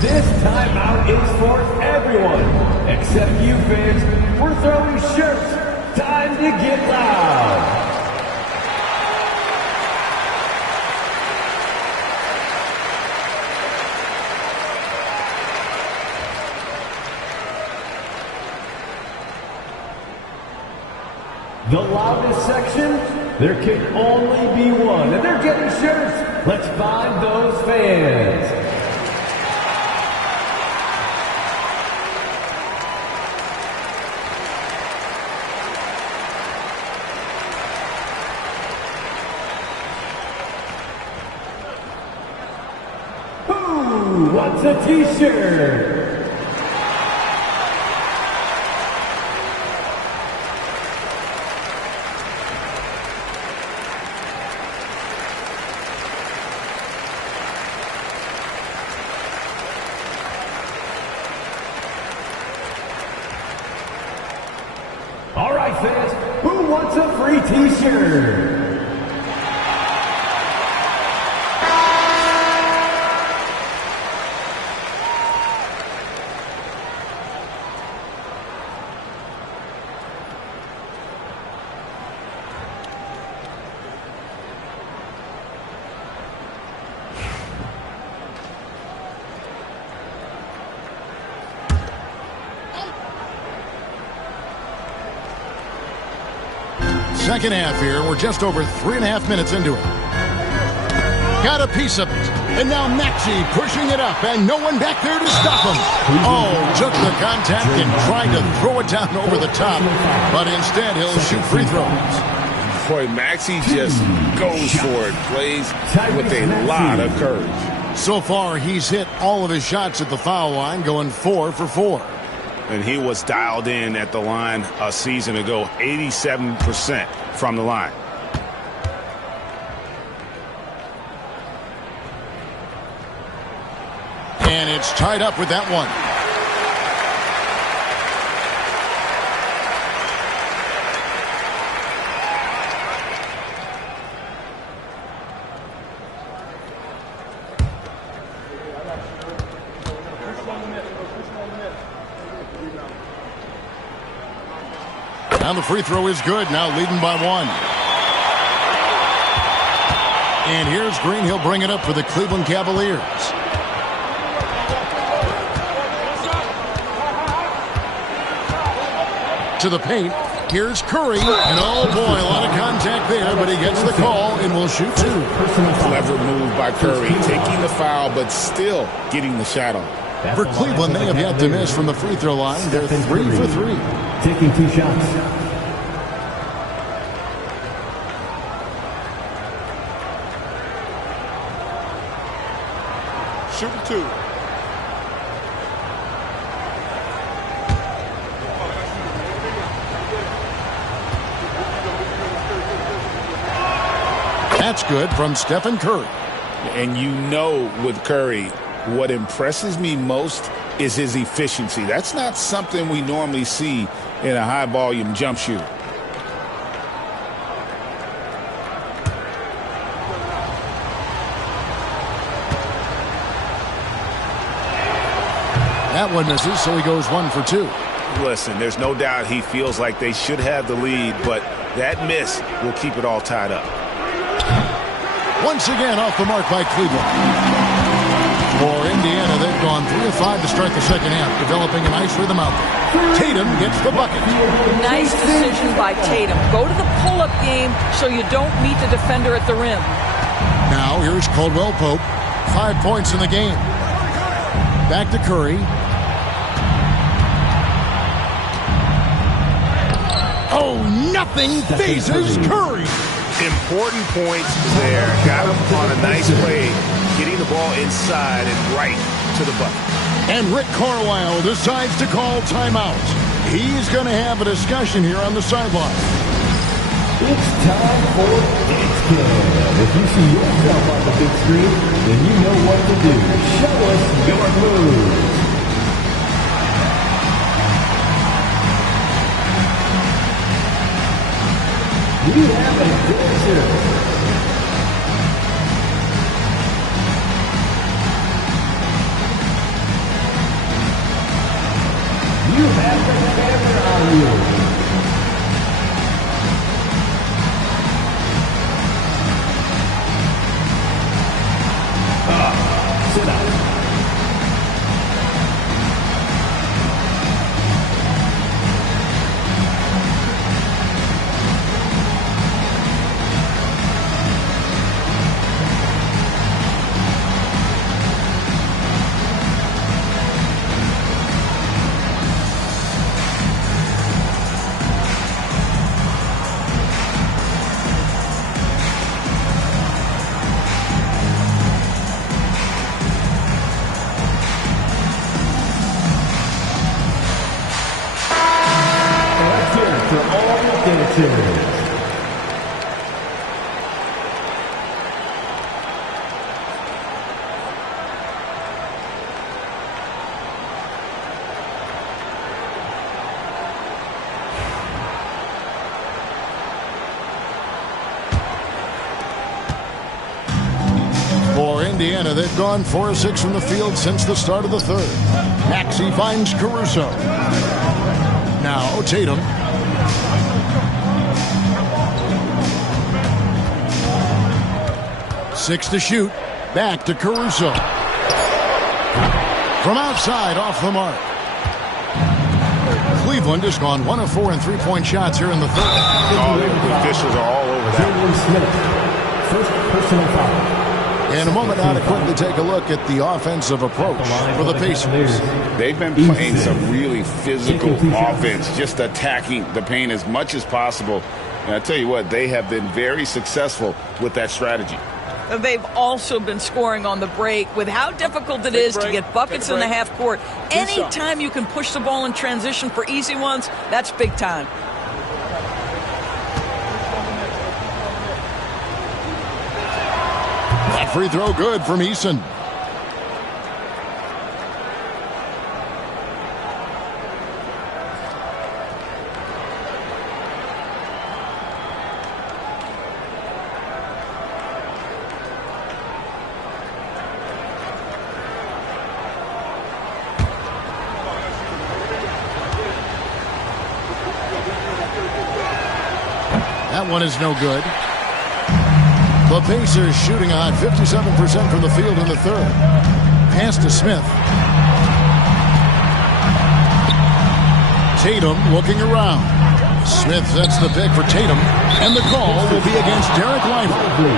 This timeout is for everyone, except you fans. We're throwing shirts. Time to get loud. The loudest section, there can only be one, and they're getting shirts. Let's find those fans. What's a t-shirt? All right, fans, who wants a free t-shirt? Second half here. We're just over 3.5 minutes into it. Got a piece of it. And now Maxey pushing it up, and no one back there to stop him. Oh, took the contact and tried to throw it down over the top. But instead, he'll shoot free throws. Boy, Maxey just goes for it. Plays with a lot of courage. So far, he's hit all of his shots at the foul line, going 4 for 4. And he was dialed in at the line a season ago, 87% from the line. And it's tied up with that one. Now the free throw is good. Now leading by 1. And here's Green. He'll bring it up for the Cleveland Cavaliers. To the paint. Here's Curry. And oh boy, a lot of contact there, but he gets the call and will shoot 2. Clever move by Curry, taking the foul, but still getting the shot on. For Cleveland, they have yet to miss from the free throw line. They're 3 for 3. Taking 2 shots. Shooting 2. That's good from Stephen Curry. And you know with Curry, what impresses me most is his efficiency. That's not something we normally see in a high-volume jump shooter. That one misses, so he goes 1 for 2. Listen, there's no doubt he feels like they should have the lead, but that miss will keep it all tied up. Once again off the mark by Cleveland. For Indiana, they've gone 3 of 5 to start the second half, developing a nice rhythm out there. Tatum gets the bucket. Nice decision by Tatum. Go to the pull-up game so you don't meet the defender at the rim. Now here's Caldwell Pope. 5 points in the game. Back to Curry. Oh, nothing phases Curry. Important points there. Got him on a nice play, getting the ball inside and right to the bucket. And Rick Carlisle decides to call timeout. He's going to have a discussion here on the sideline. It's time for Dance Cam. If you see yourself on the big screen, then you know what to do. Show us your moves. We have a dancer. You have the camera on you. Sit down. For Indiana, they've gone 4 of 6 from the field since the start of the third. Maxey finds Caruso. Now Tatum. Six to shoot. Back to Caruso. From outside, off the mark. Cleveland has gone 1 of 4 in three-point shots here in the third. Oh, the officials are all over that. First personal foul. In a moment now to quickly take a look at the offensive approach for the Pacers. They've been playing some really physical offense, just attacking the paint as much as possible. And I tell you what, they have been very successful with that strategy. They've also been scoring on the break. With how difficult it is to get buckets in the half court, anytime you can push the ball in transition for easy ones, that's big time. That free throw good from Eason. That one is no good. The Pacers shooting a hot 57% from the field in the third. Pass to Smith. Tatum looking around. Smith sets the pick for Tatum, and the call will be against Derek Lively.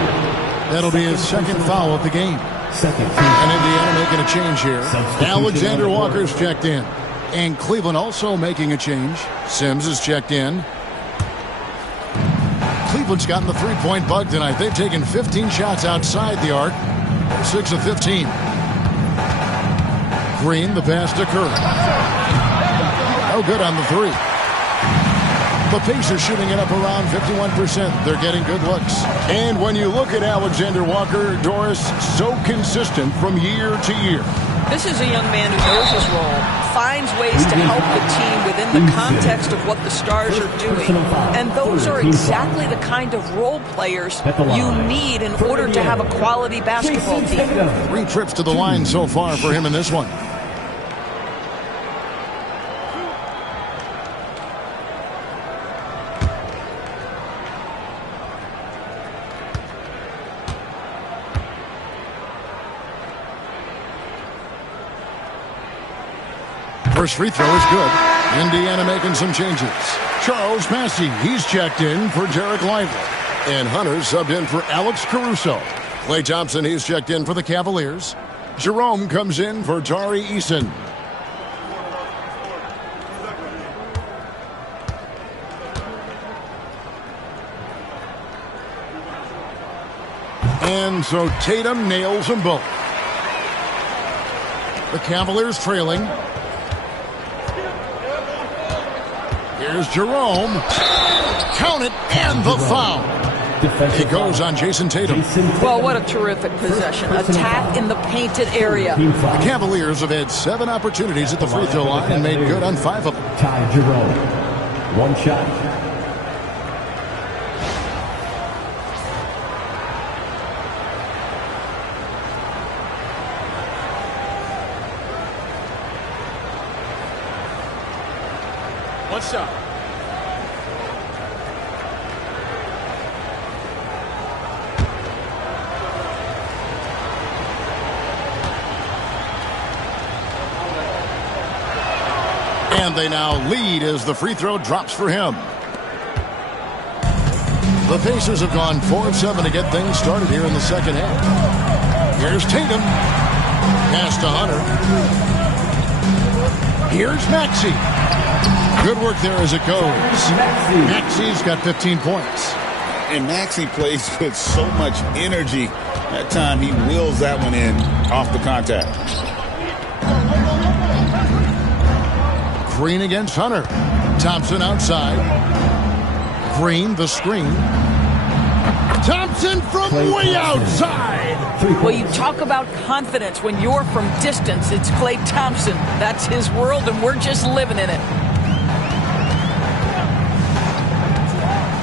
That'll be his second foul of the game. And Indiana making a change here. Alexander Walker's checked in. And Cleveland also making a change. Sims is checked in. Cleveland's gotten the three-point bug tonight. They've taken 15 shots outside the arc. 6 of 15. Green, the pass to Curry. No good on the three. The Pacers shooting it up around 51%. They're getting good looks. And when you look at Alexander Walker, Doris, so consistent from year to year. This is a young man who knows his role, finds ways to help the team within the context of what the stars are doing. And those are exactly the kind of role players you need in order to have a quality basketball team. 3 trips to the line so far for him in this one. First free throw is good. Indiana making some changes. Charles Massey, he's checked in for Derek Lively. And Hunter subbed in for Alex Caruso. Klay Thompson, he's checked in for the Cavaliers. Jerome comes in for Tari Eason. And so Tatum nails them both. The Cavaliers trailing. Here's Jerome. Count it, and the foul. It goes on Jason Tatum. Well, what a terrific possession. Attack in the painted area. The Cavaliers have had 7 opportunities at the free throw line and made good on 5 of them. Ty Jerome. One shot. What's up? And they now lead as the free throw drops for him. The Pacers have gone 4 of 7 to get things started here in the second half. Here's Tatum. Pass to Hunter. Here's Maxey. Good work there as it goes. Maxey's got 15 points. And Maxey plays with so much energy. That time he wheels that one in off the contact. Green against Hunter. Thompson outside. Green, the screen. Thompson from way outside. Well, you talk about confidence. When you're from distance, it's Klay Thompson. That's his world, and we're just living in it.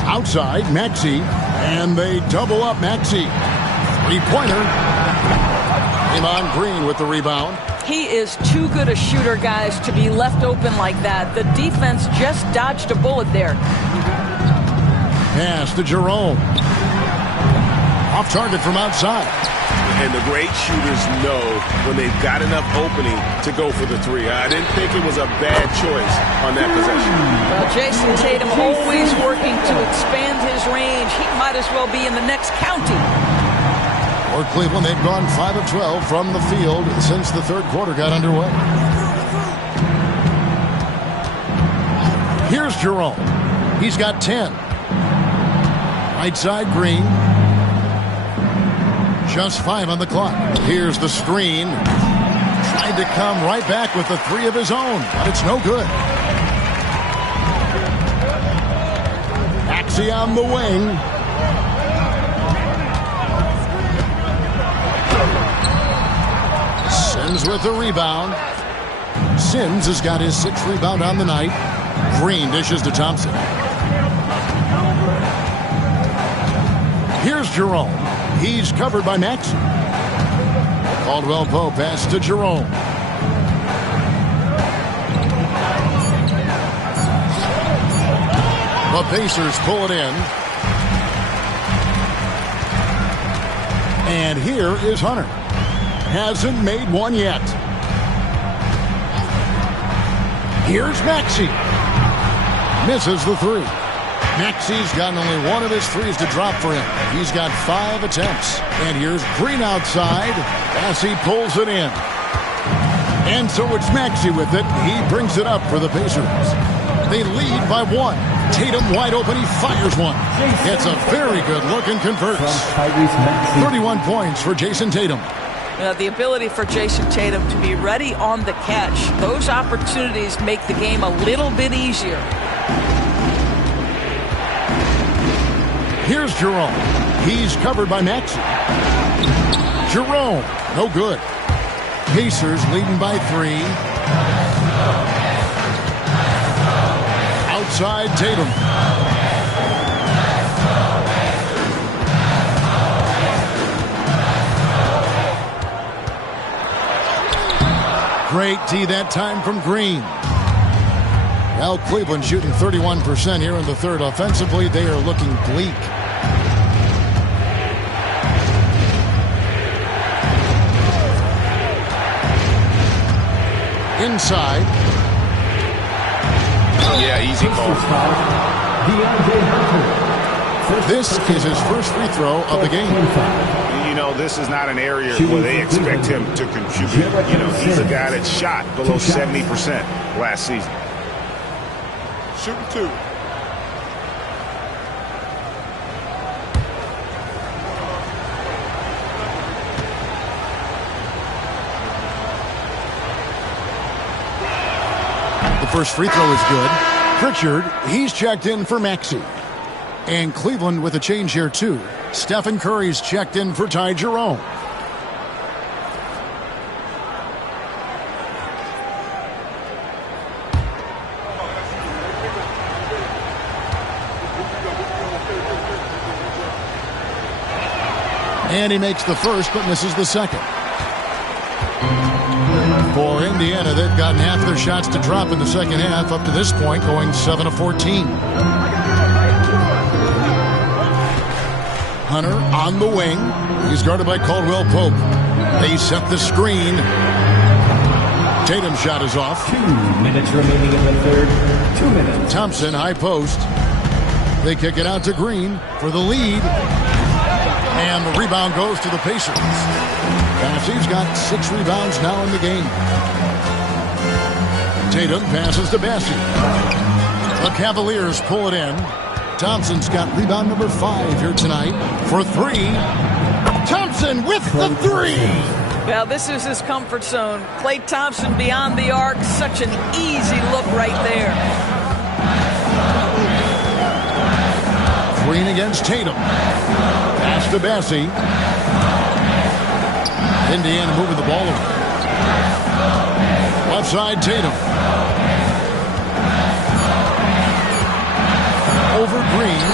Outside, Maxey. And they double up Maxey. Three-pointer. Draymond Green with the rebound. He is too good a shooter, guys, to be left open like that. The defense just dodged a bullet there. Pass to Jerome. Off target from outside. And the great shooters know when they've got enough opening to go for the three. I didn't think it was a bad choice on that possession. Well, Jason Tatum always working to expand his range. He might as well be in the next county. For Cleveland, they've gone 5 of 12 from the field since the third quarter got underway. Here's Jerome. He's got 10. Right side, Green. Just 5 on the clock. Here's the screen. Tried to come right back with the 3 of his own, but it's no good. Maxey on the wing. Sims with the rebound. Sims has got his 6th rebound on the night. Green dishes to Thompson. Here's Jerome. He's covered by Maxey. Caldwell Pope pass to Jerome. The Pacers pull it in. And here is Hunter. Hasn't made one yet. Here's Maxey. Misses the 3. Maxey's gotten only 1 of his 3s to drop for him. He's got 5 attempts. And here's Green outside as he pulls it in. And so it's Maxey with it. He brings it up for the Pacers. They lead by 1. Tatum wide open. He fires one. It's a very good look and converts. 31 points for Jason Tatum. The ability for Jason Tatum to be ready on the catch. Those opportunities make the game a little bit easier. Here's Jerome. He's covered by Maxey. Jerome, no good. Pacers leading by 3. Outside Tatum. Great D that time from Green. Well, Cleveland shooting 31% here in the third. Offensively, they are looking bleak. Inside. Yeah, easy call. This is his first free throw of the game. You know, this is not an area where they expect him to contribute. You know, he's a guy that shot below 70% last season. Shooting 2. first free throw is good. Pritchard, he's checked in for Maxey. And Cleveland with a change here, too. Stephen Curry's checked in for Ty Jerome. And he makes the first, but misses the second. For Indiana, they've gotten half their shots to drop in the second half up to this point, going 7 of 14. Hunter on the wing. He's guarded by Caldwell Pope. They set the screen. Tatum's shot is off. 2 minutes remaining in the third. 2 minutes. Thompson, high post. They kick it out to Green for the lead. And the rebound goes to the Pacers. Bassey's got 6 rebounds now in the game. Tatum passes to Bassey. The Cavaliers pull it in. Thompson's got rebound number 5 here tonight for 3. Thompson with the 3. Well, this is his comfort zone. Klay Thompson beyond the arc. Such an easy look right there. Green against Tatum. Pass to Bassey. Indiana moving the ball over. Left side, Tatum. Over Green.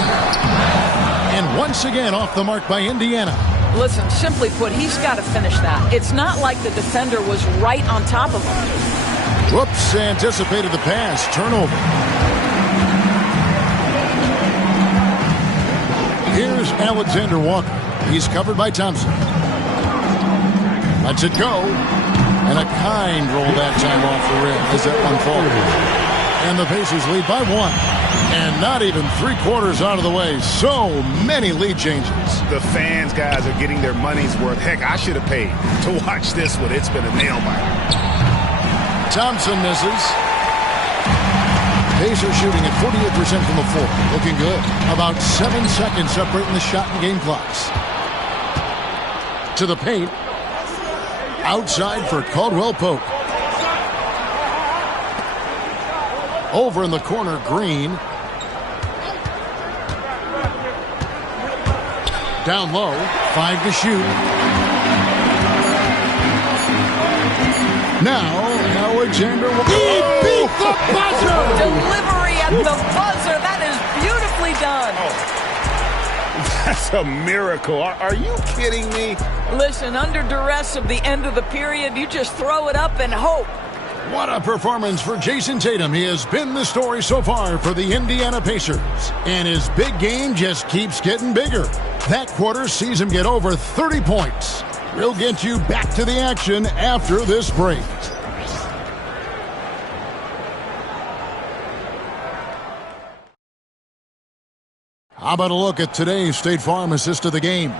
And once again off the mark by Indiana. Listen, simply put, he's got to finish that. It's not like the defender was right on top of him. Whoops, anticipated the pass. Turnover. Here's Alexander Walker. He's covered by Thompson. Lets it go. And a kind roll that time off the rim as that one falls. And the Pacers lead by 1. And not even 3/4 out of the way. So many lead changes. The fans, guys, are getting their money's worth. Heck, I should have paid to watch this one. It's been a nail biter. Thompson misses. Pacers shooting at 48% from the floor. Looking good. About 7 seconds separating the shot and game clocks. To the paint. Outside for Caldwell Pope. Over in the corner, Green. Down low. 5 to shoot. Now, Alexander. He beat the buzzer! Delivery at the buzzer. That is beautifully done. That's a miracle. Are you kidding me? Listen, under duress of the end of the period, you just throw it up and hope. What a performance for Jason Tatum. He has been the story so far for the Indiana Pacers. And his big game just keeps getting bigger. That quarter sees him get over 30 points. We'll get you back to the action after this break. How about a look at today's State Farm assist of the game?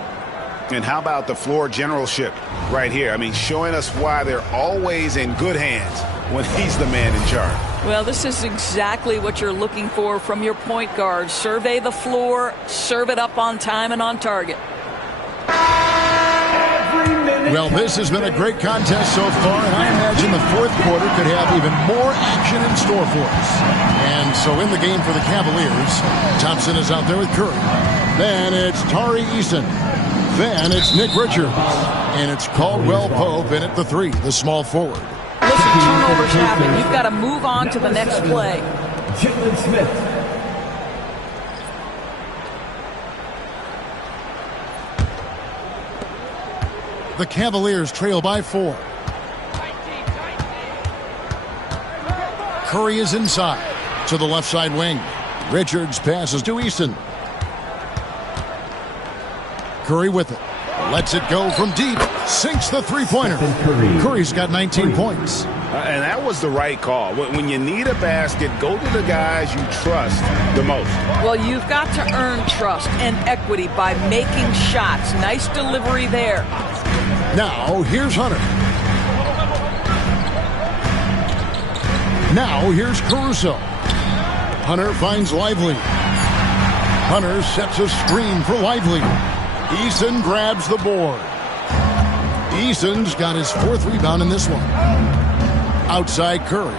And how about the floor generalship right here? I mean, showing us why they're always in good hands when he's the man in charge. Well, this is exactly what you're looking for from your point guard. Survey the floor, serve it up on time and on target. Well, this has been a great contest so far, and I imagine the fourth quarter could have even more action in store for us. And so in the game for the Cavaliers, Thompson is out there with Curry. Then it's Tari Eason. Then it's Nick Richards. And it's Caldwell Pope in at the 3, the small forward. Listen, turnovers happen. You've got to move on to the next play. Jalen Smith. The Cavaliers trail by 4. Curry is inside to the left side wing. Richards passes to Easton. Curry with it. Lets it go from deep. Sinks the three-pointer. Curry's got 19 points. And that was the right call. When you need a basket, go to the guys you trust the most. Well, you've got to earn trust and equity by making shots. Nice delivery there. Now, here's Hunter. Now, here's Caruso. Hunter finds Lively. Hunter sets a screen for Lively. Eason grabs the board. Eason's got his 4th rebound in this one. Outside Curry.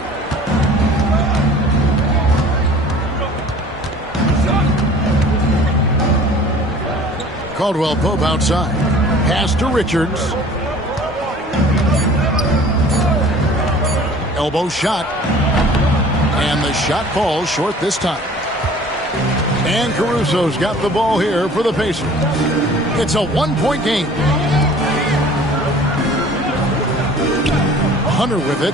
Caldwell Pope outside. Pass to Richards. Elbow shot. And the shot falls short this time. And Caruso's got the ball here for the Pacers. It's a one-point game. Hunter with it.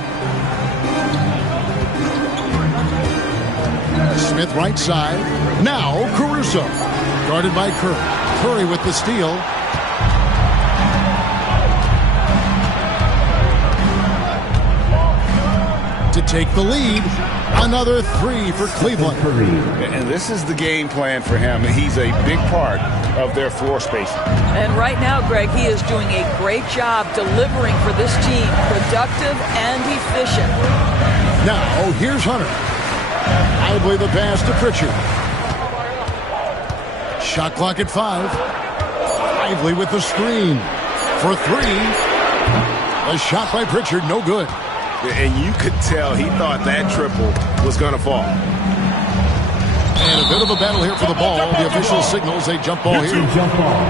Smith right side. Now Caruso. Guarded by Curry. Curry with the steal. To take the lead. Another three for Cleveland. And this is the game plan for him. He's a big part of their floor spacing. And right now, Greg, he is doing a great job delivering for this team. Productive and efficient. Now, here's Hunter. Lively the pass to Pritchard. Shot clock at 5. Lively with the screen. For 3. A shot by Pritchard, no good. And you could tell he thought that triple was going to fall. And a bit of a battle here for the ball. The official signals a jump ball here. Jump ball.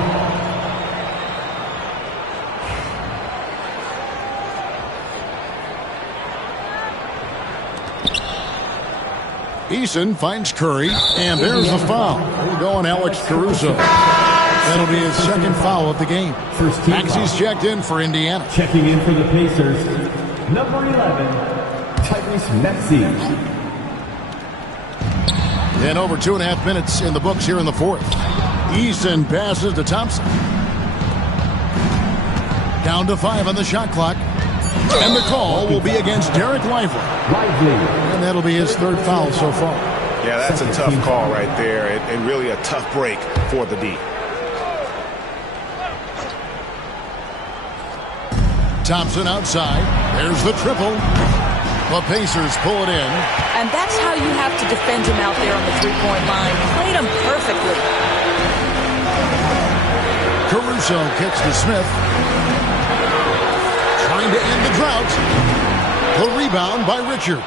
Eason finds Curry, and there's the foul. We'll go on Alex Caruso. That'll be his second foul of the game. Maxi's checked in for Indiana. Checking in for the Pacers, number 11, Tyrese Maxey. Then over 2.5 minutes in the books here in the fourth. Eason passes to Thompson. Down to 5 on the shot clock. And the call will be against Derek Lively. And that'll be his third foul so far. Yeah, that's a tough call right there, and really a tough break for the D. Thompson outside. There's the triple. The Pacers pull it in. And that's how you have to defend him out there on the three-point line. Played him perfectly. Caruso kicks to Smith. Trying to end the drought. The rebound by Richards.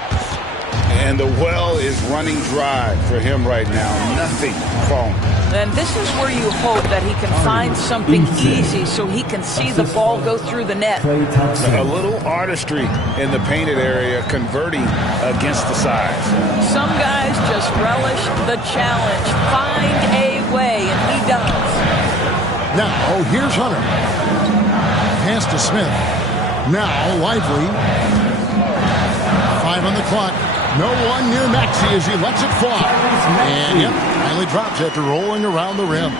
And the well is running dry for him right now. Nothing falling. And this is where you hope that he can find something easy so he can see the ball go through the net. A little artistry in the painted area, converting against the size. Some guys just relish the challenge. Find a way, and he does. Now, here's Hunter. Pass to Smith. Now, Lively. 5 on the clock. No one near Maxey as he lets it fly. And, yep, finally drops after rolling around the rim.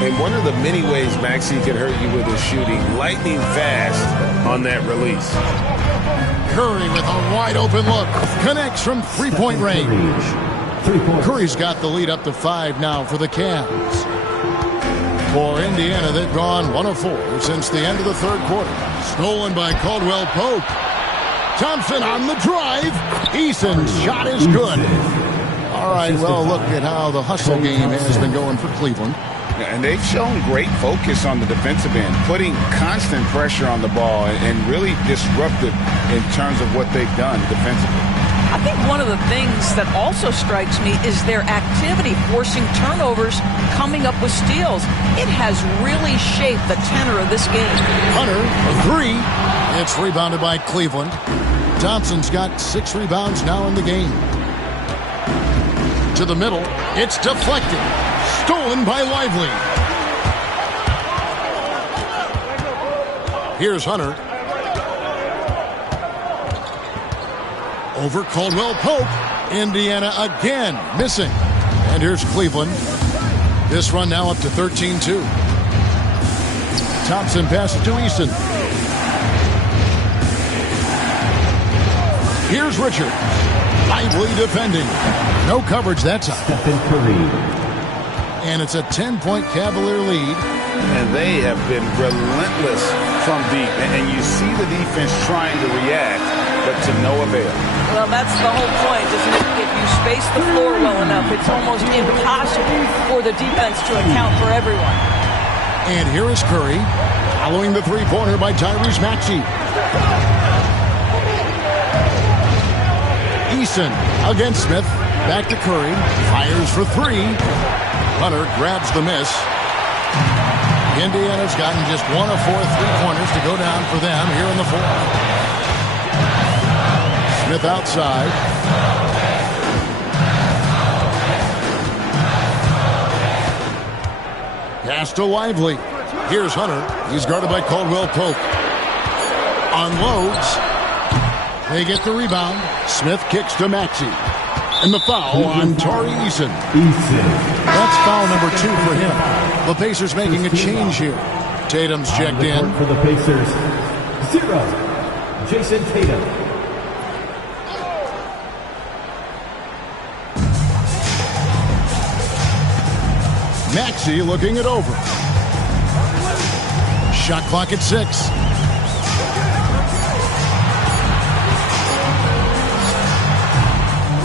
And one of the many ways Maxey can hurt you with his shooting, lightning fast on that release. Curry with a wide open look. Connects from three-point range. Curry's got the lead up to 5 now for the Cavs. For Indiana, they've gone 1 of 4 since the end of the third quarter. Stolen by Caldwell Pope. Thompson on the drive. Eason's shot is good. All right, well, look at how the hustle game has been going for Cleveland. And they've shown great focus on the defensive end, putting constant pressure on the ball and really disruptive in terms of what they've done defensively. I think one of the things that also strikes me is their activity forcing turnovers, coming up with steals. It has really shaped the tenor of this game. Hunter, a 3. It's rebounded by Cleveland. Thompson's got 6 rebounds now in the game. To the middle. It's deflected. Stolen by Lively. Here's Hunter. Over Caldwell Pope. Indiana again missing. And here's Cleveland. This run now up to 13-2. Thompson passes to Eason. Here's Richard. Lively defending. No coverage that time. Stephen Curry. And it's a 10-point Cavalier lead. And they have been relentless from deep. And you see the defense trying to react, but to no avail. Well, that's the whole point, isn't it? If you space the floor well enough, it's almost impossible for the defense to account for everyone. And here is Curry, following the three-pointer by Tyrese Maxey. Eason against Smith. Back to Curry. Fires for 3. Hunter grabs the miss. Indiana's gotten just 1 of 4 3-pointers to go down for them here in the fourth. Smith outside. Pass to Lively. Here's Hunter. He's guarded by Caldwell Pope. Unloads. They get the rebound. Smith kicks to Maxey. And the foul on Tari Eason. That's foul number 2 for him. The Pacers making a change here. Tatum's checked in. For the Pacers, 0. Jason Tatum. Maxey looking it over. Shot clock at 6.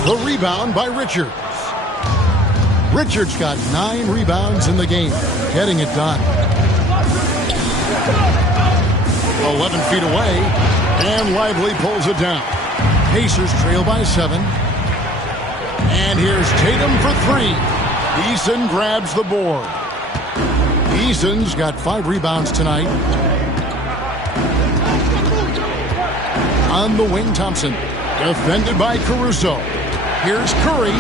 The rebound by Richards. Richards got 9 rebounds in the game, getting it done. 11 feet away, and Lively pulls it down. Pacers trail by 7. And here's Tatum for 3. Eason grabs the board. Eason's got 5 rebounds tonight. On the wing, Thompson. Defended by Caruso. Here's Curry.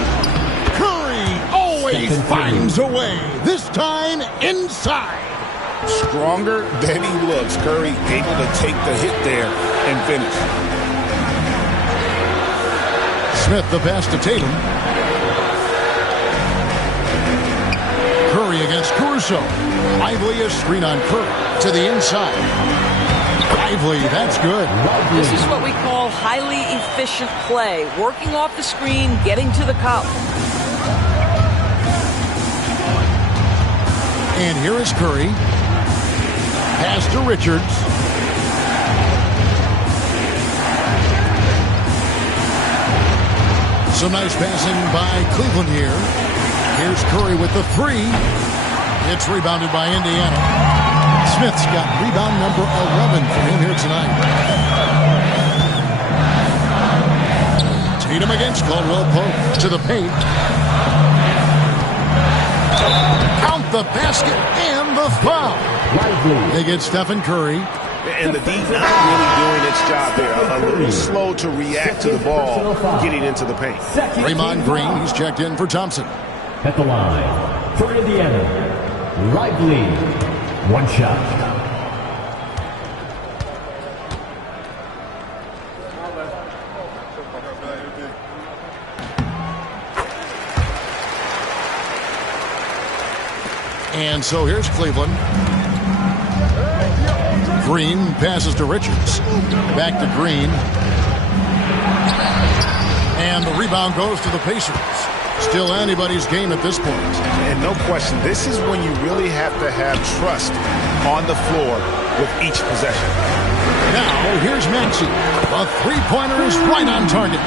Curry always finds a way. This time inside. Stronger than he looks. Curry able to take the hit there and finish. Smith the pass to Tatum. Curry against Caruso. Lively a screen on Curry to the inside. Lively, that's good. This is what we call highly efficient play. Working off the screen, getting to the cup. And here is Curry. Pass to Richards. Some nice passing by Cleveland here. Here's Curry with the 3. It's rebounded by Indiana. Smith's got rebound number 11 for him here tonight. Tatum against Caldwell Pope to the paint. Count the basket and the foul. They get Stephen Curry. And the D not really doing its job there. A little slow to react to the ball getting into the paint. Draymond Green, he's checked in for Thompson. At the line, for Indiana, Lively, 1 shot. And so here's Cleveland. Green passes to Richards. Back to Green. And the rebound goes to the Pacers. Still anybody's game at this point. And no question, this is when you really have to have trust on the floor with each possession. Now, here's Maxey. A 3-pointer is right on target.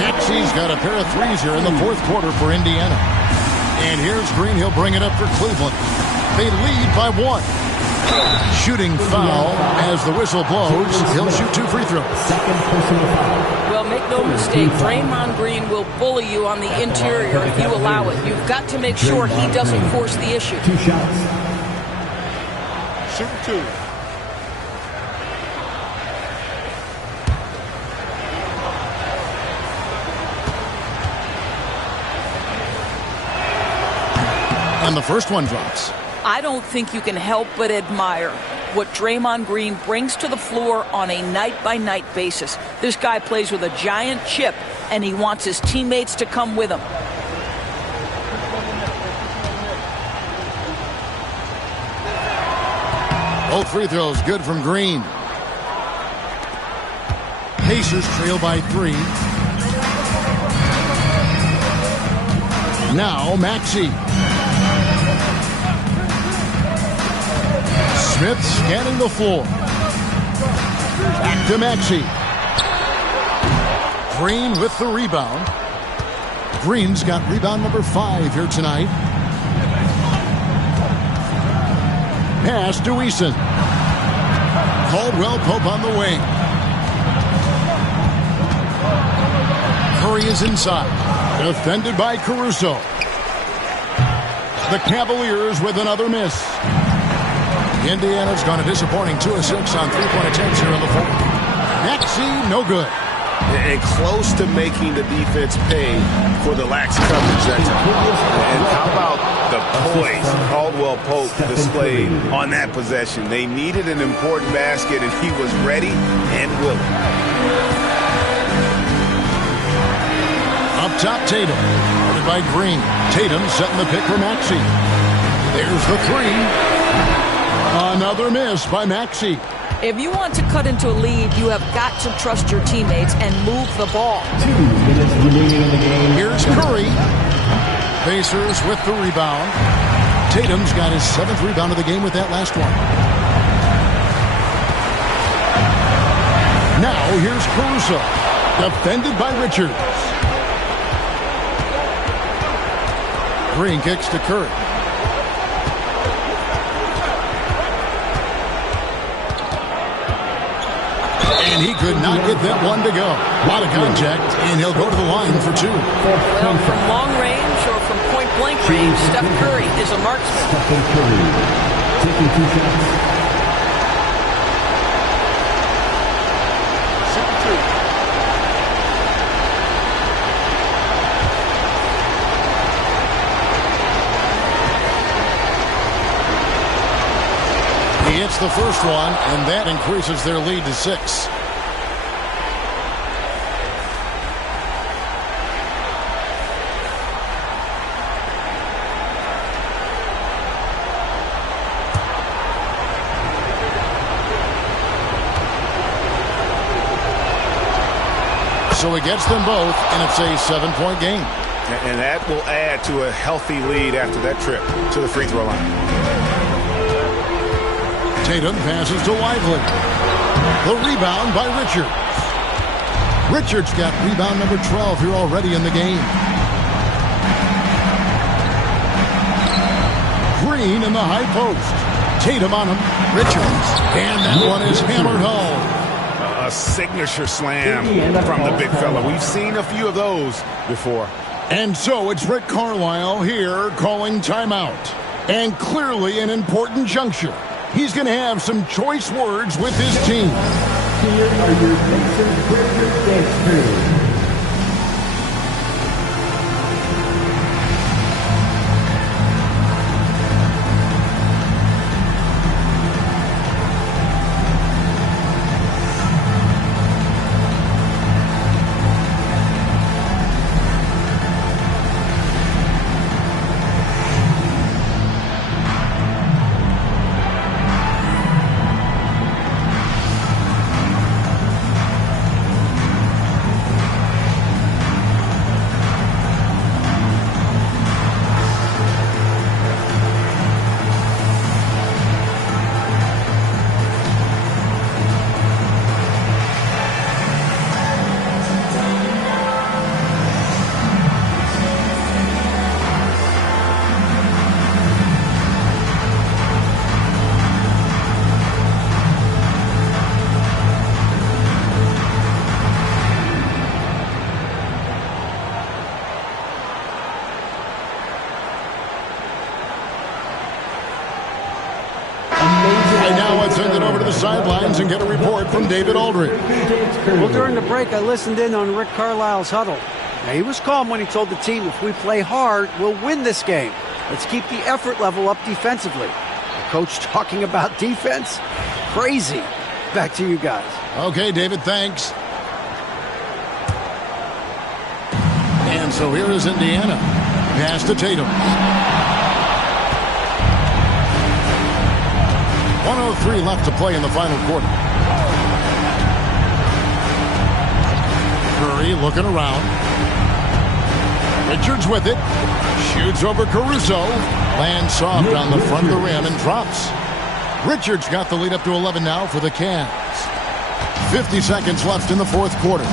Maxey's got a pair of 3s here in the fourth quarter for Indiana. And here's Green. He'll bring it up for Cleveland. They lead by 1. Shooting foul as the whistle blows. He'll shoot 2 free throws. Well, make no mistake, Draymond Green will bully you on the interior if you allow it. You've got to make sure he doesn't force the issue. 2 shots. Shoot 2. And the first one drops. I don't think you can help but admire what Draymond Green brings to the floor on a night-by-night basis. This guy plays with a giant chip, and he wants his teammates to come with him. Both free throws good from Green. Pacers trail by 3. Now Maxey. Smith scanning the floor. Back to Maxey. Green with the rebound. Green's got rebound number 5 here tonight. Pass to Eason. Caldwell Pope on the wing. Curry is inside. Defended by Caruso. The Cavaliers with another miss. Indiana's gone a disappointing 2 of 6 on three-point attempts here in the fourth. Maxey, no good. And close to making the defense pay for the lax coverage that time. And how about the poise Caldwell Pope displayed on that possession? They needed an important basket, and he was ready and willing. Up top, Tatum. Guarded by Green. Tatum setting the pick for Maxey. There's the three. Another miss by Maxey. If you want to cut into a lead, you have got to trust your teammates and move the ball. 2 minutes remaining in the game. Here's Curry. Pacers with the rebound. Tatum's got his 7th rebound of the game with that last one. Now here's Caruso. Defended by Richards. Green kicks to Curry. And he could not get that one to go. A lot of contact, and he'll go to the line for 2. Well, from long range or from point-blank range, Steph Curry is a marksman. Stephen Curry taking 2 shots. He hits the first one, and that increases their lead to 6. So he gets them both, and it's a 7-point game. And that will add to a healthy lead after that trip to the free throw line. Tatum passes to Lively. The rebound by Richards. Richards got rebound number 12 here already in the game. Green in the high post. Tatum on him. Richards. And that one is hammered home. A signature slam from the big fella. We've seen a few of those before. And so it's Rick Carlisle here calling timeout. And clearly an important juncture. He's going to have some choice words with his team. Here are your Pacers breakers dance crew. Sidelines and get a report from David Aldridge. Well, during the break, I listened in on Rick Carlisle's huddle. Now, he was calm when he told the team, if we play hard, we'll win this game. Let's keep the effort level up defensively. The coach talking about defense? Crazy. Back to you guys. Okay, David, thanks. And so here is Indiana. Pass to Tatum. 1:03 left to play in the final quarter. Curry looking around. Richards with it. Shoots over Caruso. Lands soft on the front of the rim and drops. Richards got the lead up to 11 now for the Cavs. 50 seconds left in the fourth quarter.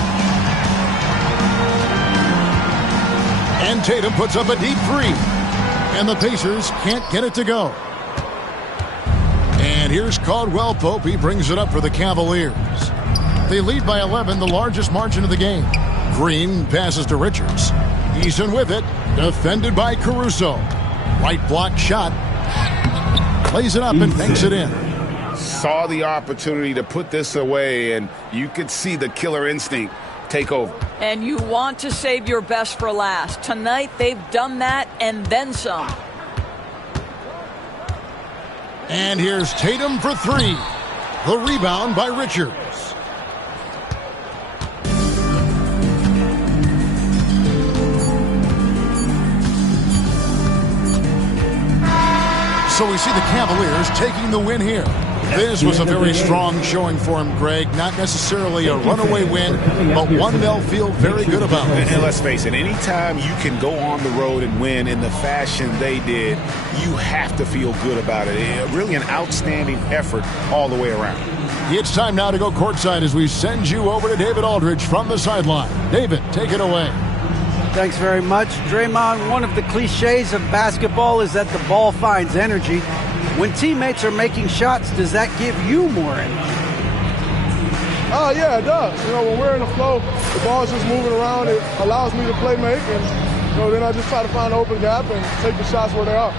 And Tatum puts up a deep three. And the Pacers can't get it to go. And here's Caldwell Pope. He brings it up for the Cavaliers. They lead by 11, the largest margin of the game. Green passes to Richards. Eason with it. Defended by Caruso. Right block shot. lays it up and banks it in. Saw the opportunity to put this away, and you could see the killer instinct take over. And you want to save your best for last. Tonight, they've done that and then some. And here's Tatum for three. The rebound by Richards. So we see the Cavaliers taking the win here. This was a very strong showing for him, Greg. Not necessarily a runaway win, but one they'll feel very good about. And let's face it, anytime you can go on the road and win in the fashion they did, you have to feel good about it. Really an outstanding effort all the way around. It's time now to go courtside as we send you over to David Aldridge from the sideline. David, take it away. Thanks very much. Draymond, one of the cliches of basketball is that the ball finds energy. When teammates are making shots, does that give you more energy? Yeah, it does. When we're in the flow, the ball's just moving around. It allows me to play make, and then I just try to find an open gap and take the shots where they are.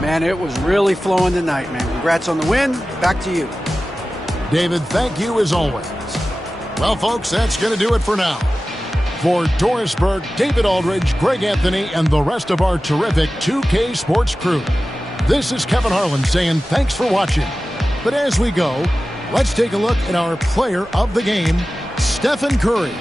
Man, it was really flowing tonight, man. Congrats on the win. Back to you. David, thank you as always. Well, folks, that's going to do it for now. For Doris Burke, David Aldridge, Greg Anthony, and the rest of our terrific 2K Sports crew, this is Kevin Harlan saying thanks for watching. But as we go, let's take a look at our player of the game, Stephen Curry.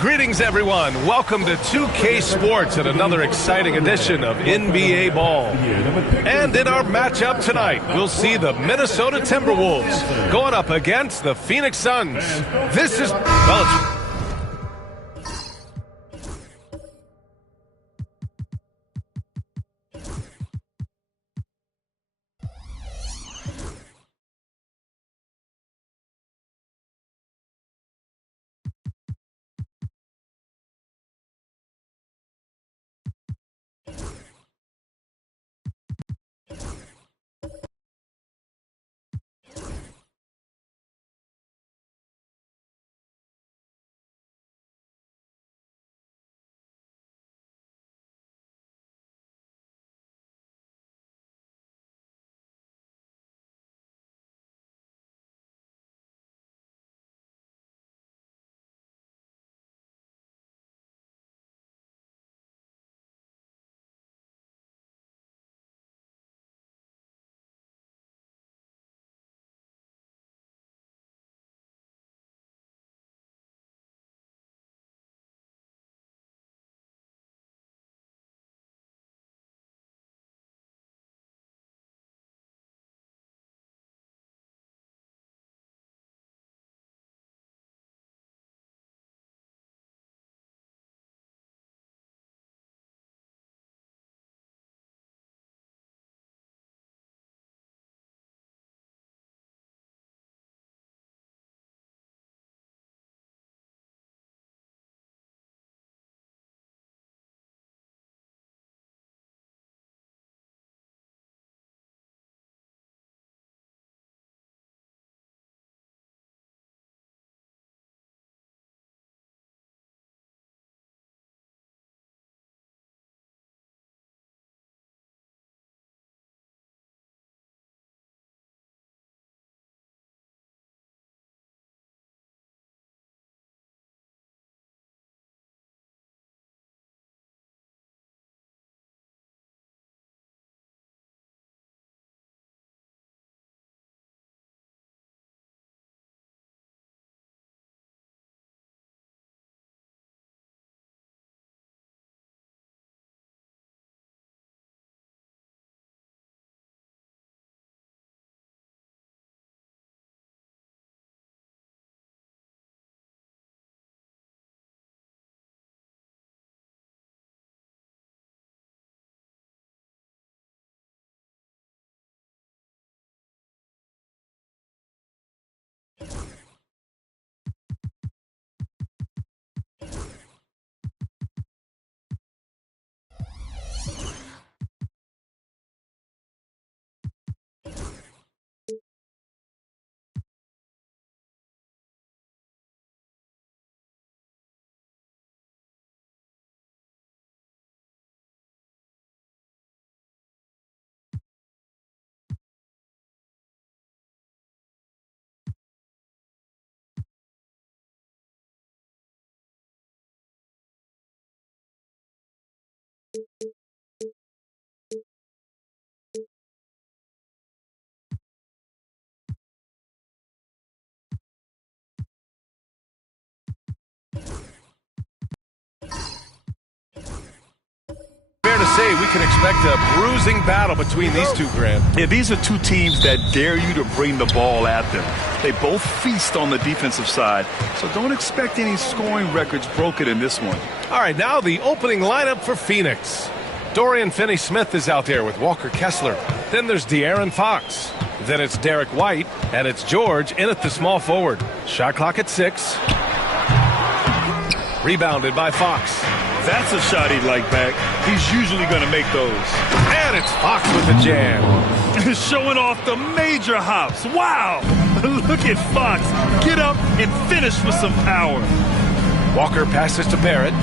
Greetings, everyone. Welcome to 2K Sports and another exciting edition of NBA Ball. And in our matchup tonight, we'll see the Minnesota Timberwolves going up against the Phoenix Suns. This is... well, say we can expect a bruising battle between these two, Grant. Yeah, these are two teams that dare you to bring the ball at them. They both feast on the defensive side, so don't expect any scoring records broken in this one. All right, now the opening lineup for Phoenix. Dorian Finney-Smith is out there with Walker Kessler. Then there's De'Aaron Fox. Then it's Derek White, and it's George in at the small forward. Shot clock at 6. Rebounded by Fox. That's a shot he'd like back. He's usually going to make those. And it's Fox with the jam. Showing off the major hops. Wow! Look at Fox. Get up and finish with some power. Walker passes to Barrett.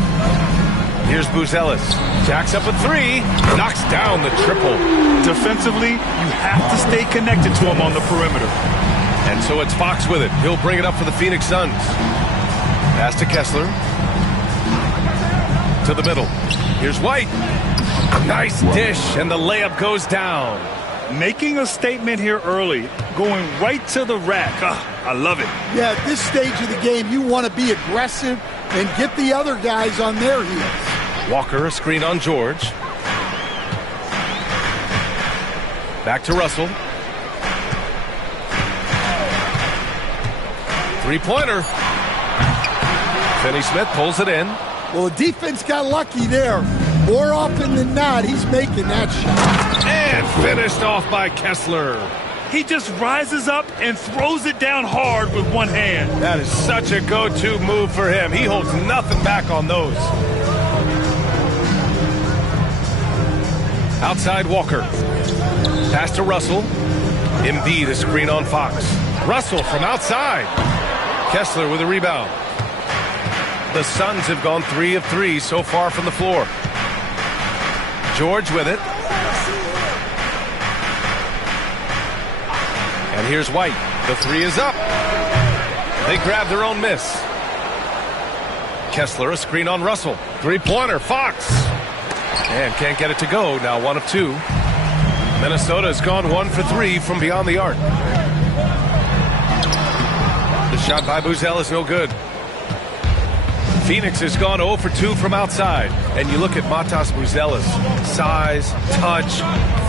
Here's Buzelis. Jacks up a 3. Knocks down the triple. Defensively, you have to stay connected to him on the perimeter. And so it's Fox with it. He'll bring it up for the Phoenix Suns. Pass to Kessler. To the middle. Here's White. Nice dish, and the layup goes down. Making a statement here early. Going right to the rack. I love it. Yeah, at this stage of the game, you want to be aggressive and get the other guys on their heels. Walker, a screen on George. Back to Russell. Three-pointer. Finney-Smith pulls it in. Well, the defense got lucky there. More often than not, he's making that shot. And finished off by Kessler. He just rises up and throws it down hard with one hand. That is such a go-to move for him. He holds nothing back on those. Outside Walker. Pass to Russell. Embiid, a screen on Fox. Russell from outside. Kessler with a rebound. The Suns have gone 3 of 3 so far from the floor. George with it. And here's White. The 3 is up. They grab their own miss. Kessler, a screen on Russell. Three-pointer, Fox. And can't get it to go. Now 1 of 2. Minnesota has gone 1 for 3 from beyond the arc. The shot by Buzelis is no good. Phoenix has gone 0 for 2 from outside. And you look at Matas Buzelis. Size, touch,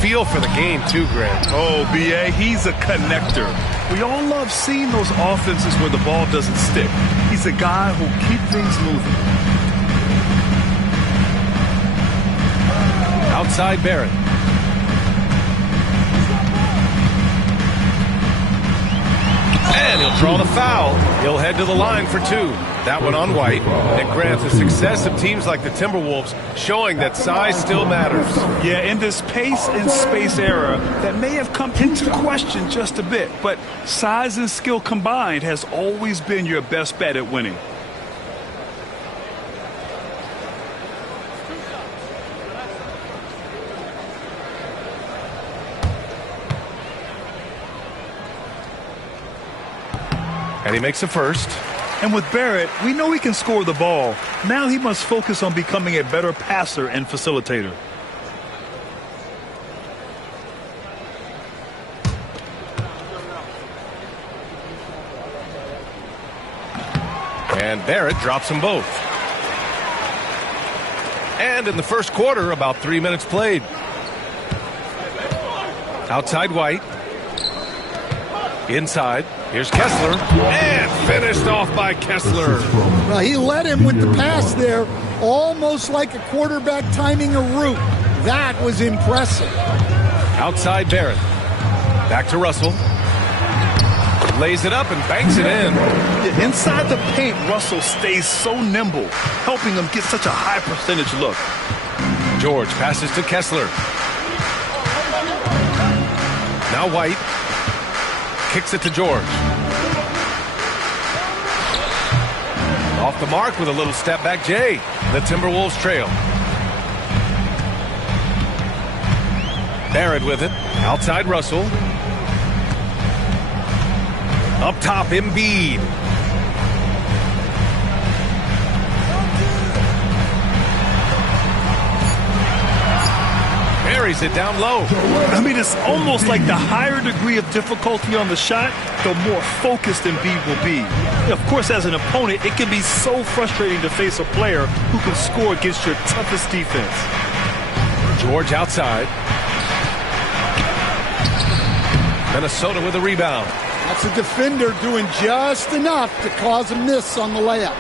feel for the game too, Grant. Oh, B.A., he's a connector. We all love seeing those offenses where the ball doesn't stick. He's a guy who'll keep things moving. Outside Barrett. And he'll draw the foul. He'll head to the line for 2. That one on White. And Grant, the success of teams like the Timberwolves showing that size still matters. Yeah, in this pace and space era, that may have come into question just a bit. But size and skill combined has always been your best bet at winning. And he makes the first. And with Barrett, we know he can score the ball. Now he must focus on becoming a better passer and facilitator. And Barrett drops them both. And in the first quarter, about 3 minutes played. Outside White. Inside. Here's Kessler. And finished off by Kessler. Well, he led him with the pass there, almost like a quarterback timing a route. That was impressive. Outside Barrett. Back to Russell. Lays it up and banks it in. Yeah, inside the paint, Russell stays so nimble, helping them get such a high percentage look. George passes to Kessler. Now White. Kicks it to George. Off the mark with a little step back Jay. The Timberwolves trail. Barrett with it. Outside Russell. Up top Embiid. Buries it down low. I mean, it's almost like the higher degree of difficulty on the shot, the more focused Embiid will be. Of course, as an opponent, it can be so frustrating to face a player who can score against your toughest defense. George outside. Minnesota with a rebound. That's a defender doing just enough to cause a miss on the layup.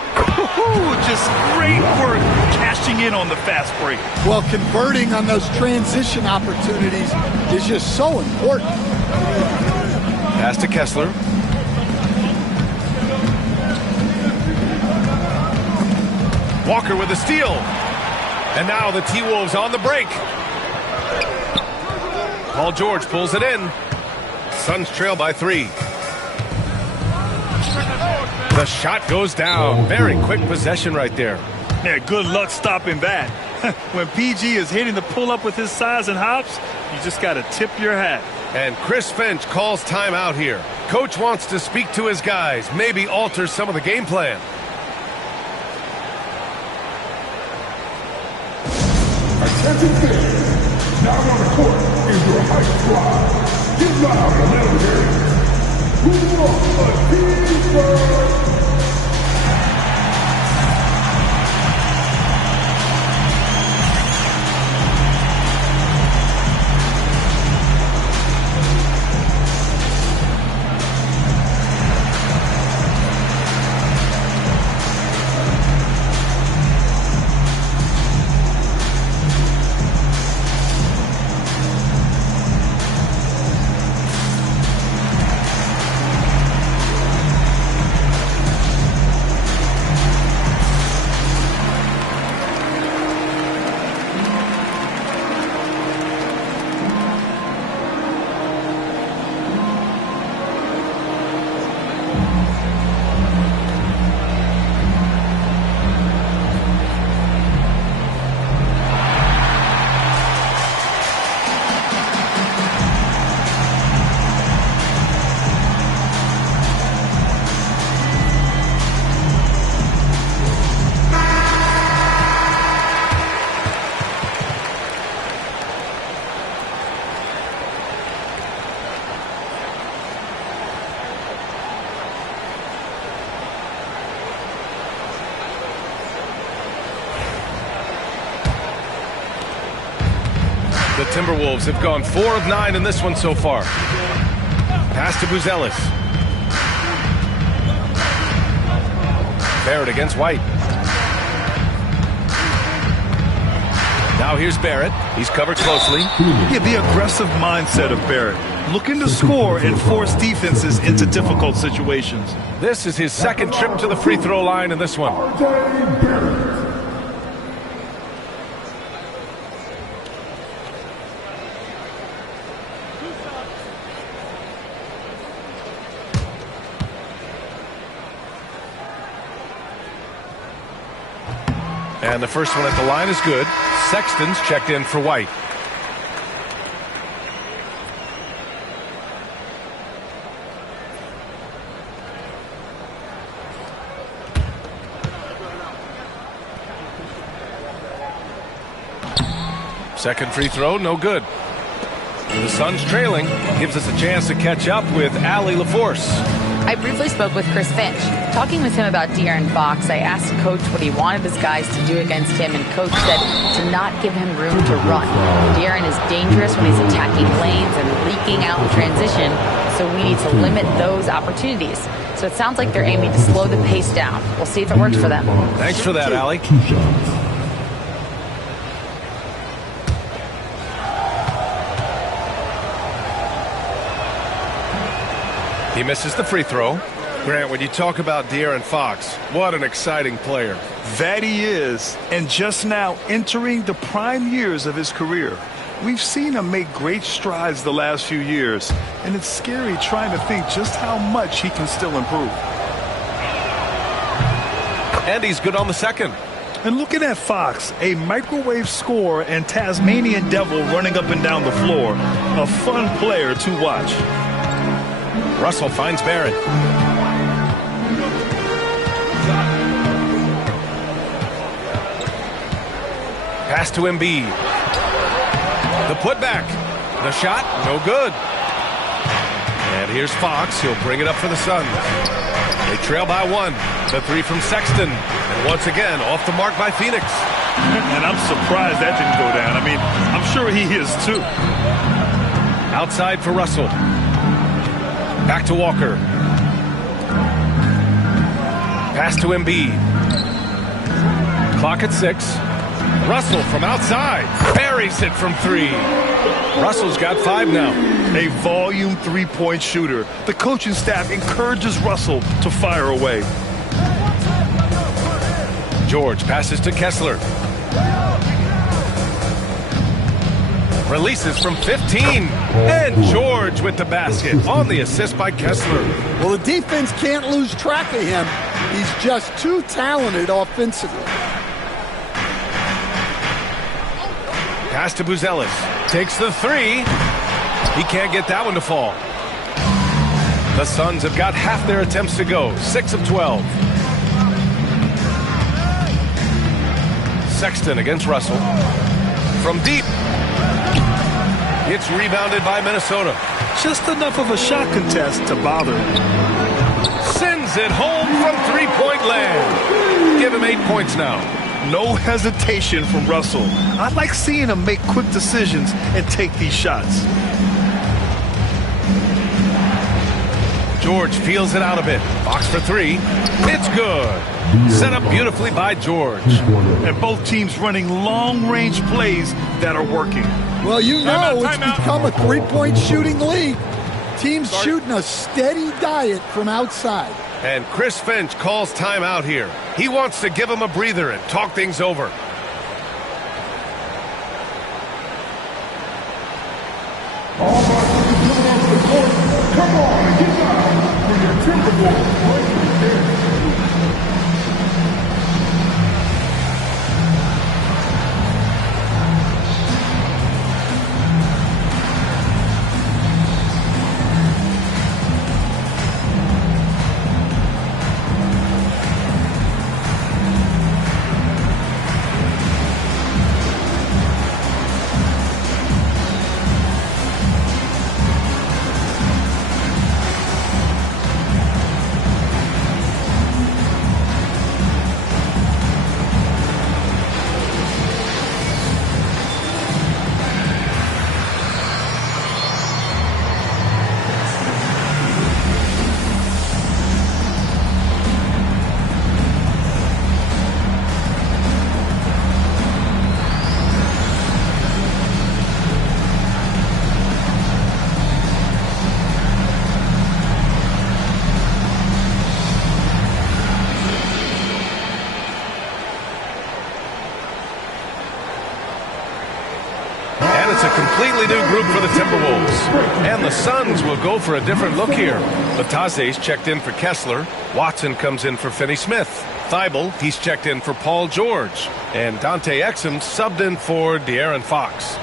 Just great work cashing in on the fast break. Well, converting on those transition opportunities is just so important. Pass to Kessler. Walker with a steal. And now the T-Wolves on the break. Paul George pulls it in. Suns trail by 3. The shot goes down. Very quick possession right there. Yeah, good luck stopping that. When PG is hitting the pull-up with his size and hops, you just got to tip your hat. And Chris Finch calls timeout here. Coach wants to speak to his guys, maybe alter some of the game plan. Attention fans, now on the court is your hype squad. Get loud and let them hear it. Who wants a team first? The Timberwolves have gone 4 of 9 in this one so far. Pass to Buzelis. Barrett against White. Now here's Barrett. He's covered closely. Yeah, the aggressive mindset of Barrett. Looking to score and force defenses into difficult situations. This is his second trip to the free throw line in this one. And the first one at the line is good. Sexton's checked in for White. Second free throw, no good. The Suns trailing gives us a chance to catch up with Allie LaForce. I briefly spoke with Chris Finch. Talking with him about De'Aaron Fox, I asked Coach what he wanted his guys to do against him, and Coach said to not give him room to run. De'Aaron is dangerous when he's attacking lanes and leaking out in transition, so we need to limit those opportunities. So it sounds like they're aiming to slow the pace down. We'll see if it works for them. Thanks for that, Allie. He misses the free throw. Grant, when you talk about De'Aaron Fox, what an exciting player. That he is, and just now entering the prime years of his career. We've seen him make great strides the last few years, and it's scary trying to think just how much he can still improve. And he's good on the second. And looking at Fox, a microwave scorer and Tasmanian devil running up and down the floor. A fun player to watch. Russell finds Barrett. Pass to Embiid. The putback. The shot, no good. And here's Fox. He'll bring it up for the Suns. They trail by 1. The three from Sexton. And once again, off the mark by Phoenix. And I'm surprised that didn't go down. I mean, I'm sure he is too. Outside for Russell. Back to Walker. Pass to Embiid. Clock at 6. Russell from outside. Buries it from 3. Russell's got 5 now. A volume three-point shooter. The coaching staff encourages Russell to fire away. George passes to Kessler. Releases from 15. And George with the basket on the assist by Kessler. Well, the defense can't lose track of him. He's just too talented offensively. Pass to Buzelis. Takes the 3. He can't get that one to fall. The Suns have got half their attempts to go. 6 of 12. Sexton against Russell. From deep. It's rebounded by Minnesota. Just enough of a shot contest to bother him. Sends it home from three-point land. Give him 8 points now. No hesitation from Russell. I like seeing him make quick decisions and take these shots. George feels it out a bit. Fox for 3. It's good. Set up beautifully by George. And both teams running long-range plays that are working. Well, you know it's become a three-point shooting league. Teams shooting a steady diet from outside. And Chris Finch calls timeout here. He wants to give him a breather and talk things over. All right, come on and get down for your Timberwolves. It's a completely new group for the Timberwolves. And the Suns will go for a different look here. Batase's checked in for Kessler. Watson comes in for Finney-Smith. Thibault, he's checked in for Paul George. And Dante Exum subbed in for De'Aaron Fox.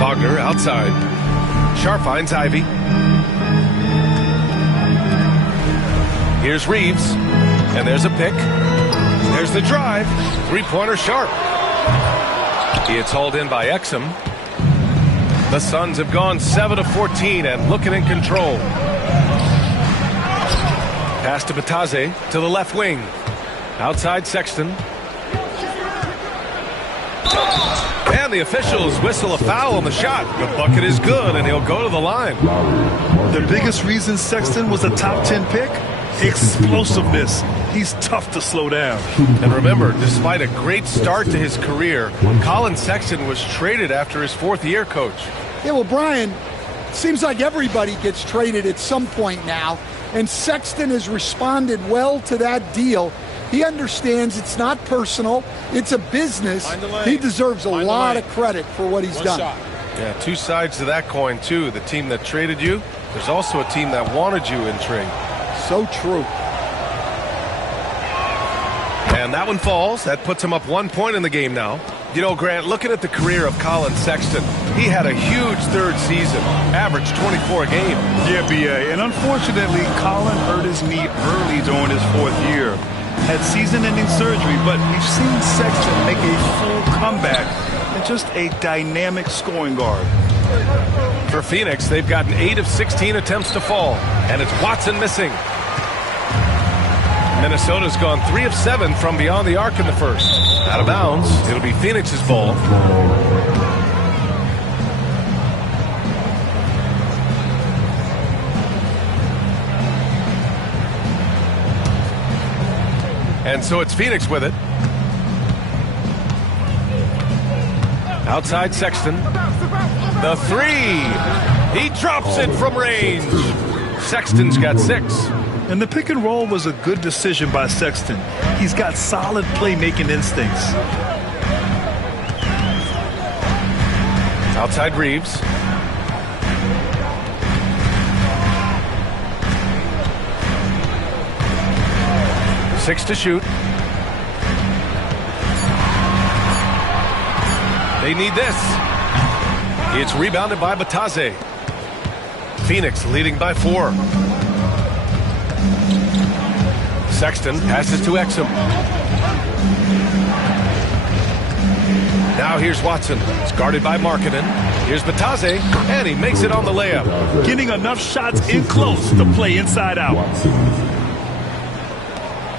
Wagner outside. Sharp finds Ivy. Here's Reeves. And there's a pick. There's the drive. Three-pointer Sharp. It's hauled in by Exum. The Suns have gone 7 of 14 and looking in control. Pass to Batase to the left wing. Outside Sexton. And the officials whistle a foul on the shot. The bucket is good, and he'll go to the line. The biggest reason Sexton was a top 10 pick? Explosiveness. He's tough to slow down. And remember, despite a great start to his career, Colin Sexton was traded after his 4th year, Coach. Yeah, well, Brian, it seems like everybody gets traded at some point now, and Sexton has responded well to that deal. He understands it's not personal, it's a business. He deserves a lot of credit for what he's done. Yeah, 2 sides to that coin, too. The team that traded you, there's also a team that wanted you in trade. So true. And that one falls. That puts him up 1 point in the game now. You know, Grant, looking at the career of Colin Sexton, he had a huge 3rd season, averaged 24 a game. Yeah, B.A., and unfortunately, Colin hurt his knee early during his 4th year. Had season-ending surgery, but we've seen Sexton make a full comeback, and and just a dynamic scoring guard. For Phoenix, they've gotten 8 of 16 attempts to fall, and it's Watson missing. Minnesota's gone 3 of 7 from beyond the arc in the first. Out of bounds, it'll be Phoenix's ball. And so it's Phoenix with it. Outside Sexton. The 3. He drops it from range. Sexton's got 6. And the pick and roll was a good decision by Sexton. He's got solid playmaking instincts. Outside Reeves. Six to shoot. They need this. It's rebounded by Bataze. Phoenix leading by 4. Sexton passes to Exum. Now here's Watson. It's guarded by Markkanen. Here's Bataze, and he makes it on the layup. Getting enough shots in close to play inside out.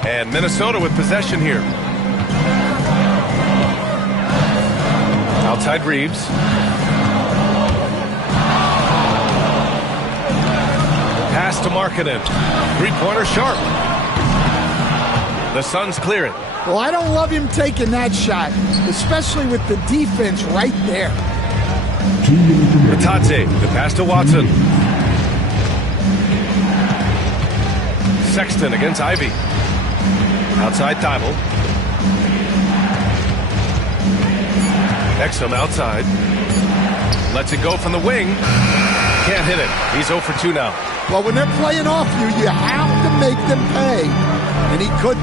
And Minnesota with possession here. Outside Reeves. Pass to Markkanen. Three-pointer Sharp. The Suns clear it. Well, I don't love him taking that shot, especially with the defense right there. Bataze, the pass to Watson. Sexton against Ivy. Outside Thibault. Exum outside. Lets it go from the wing. Can't hit it. He's 0 for 2 now. Well, when they're playing off you, you have to make them pay. And he couldn't.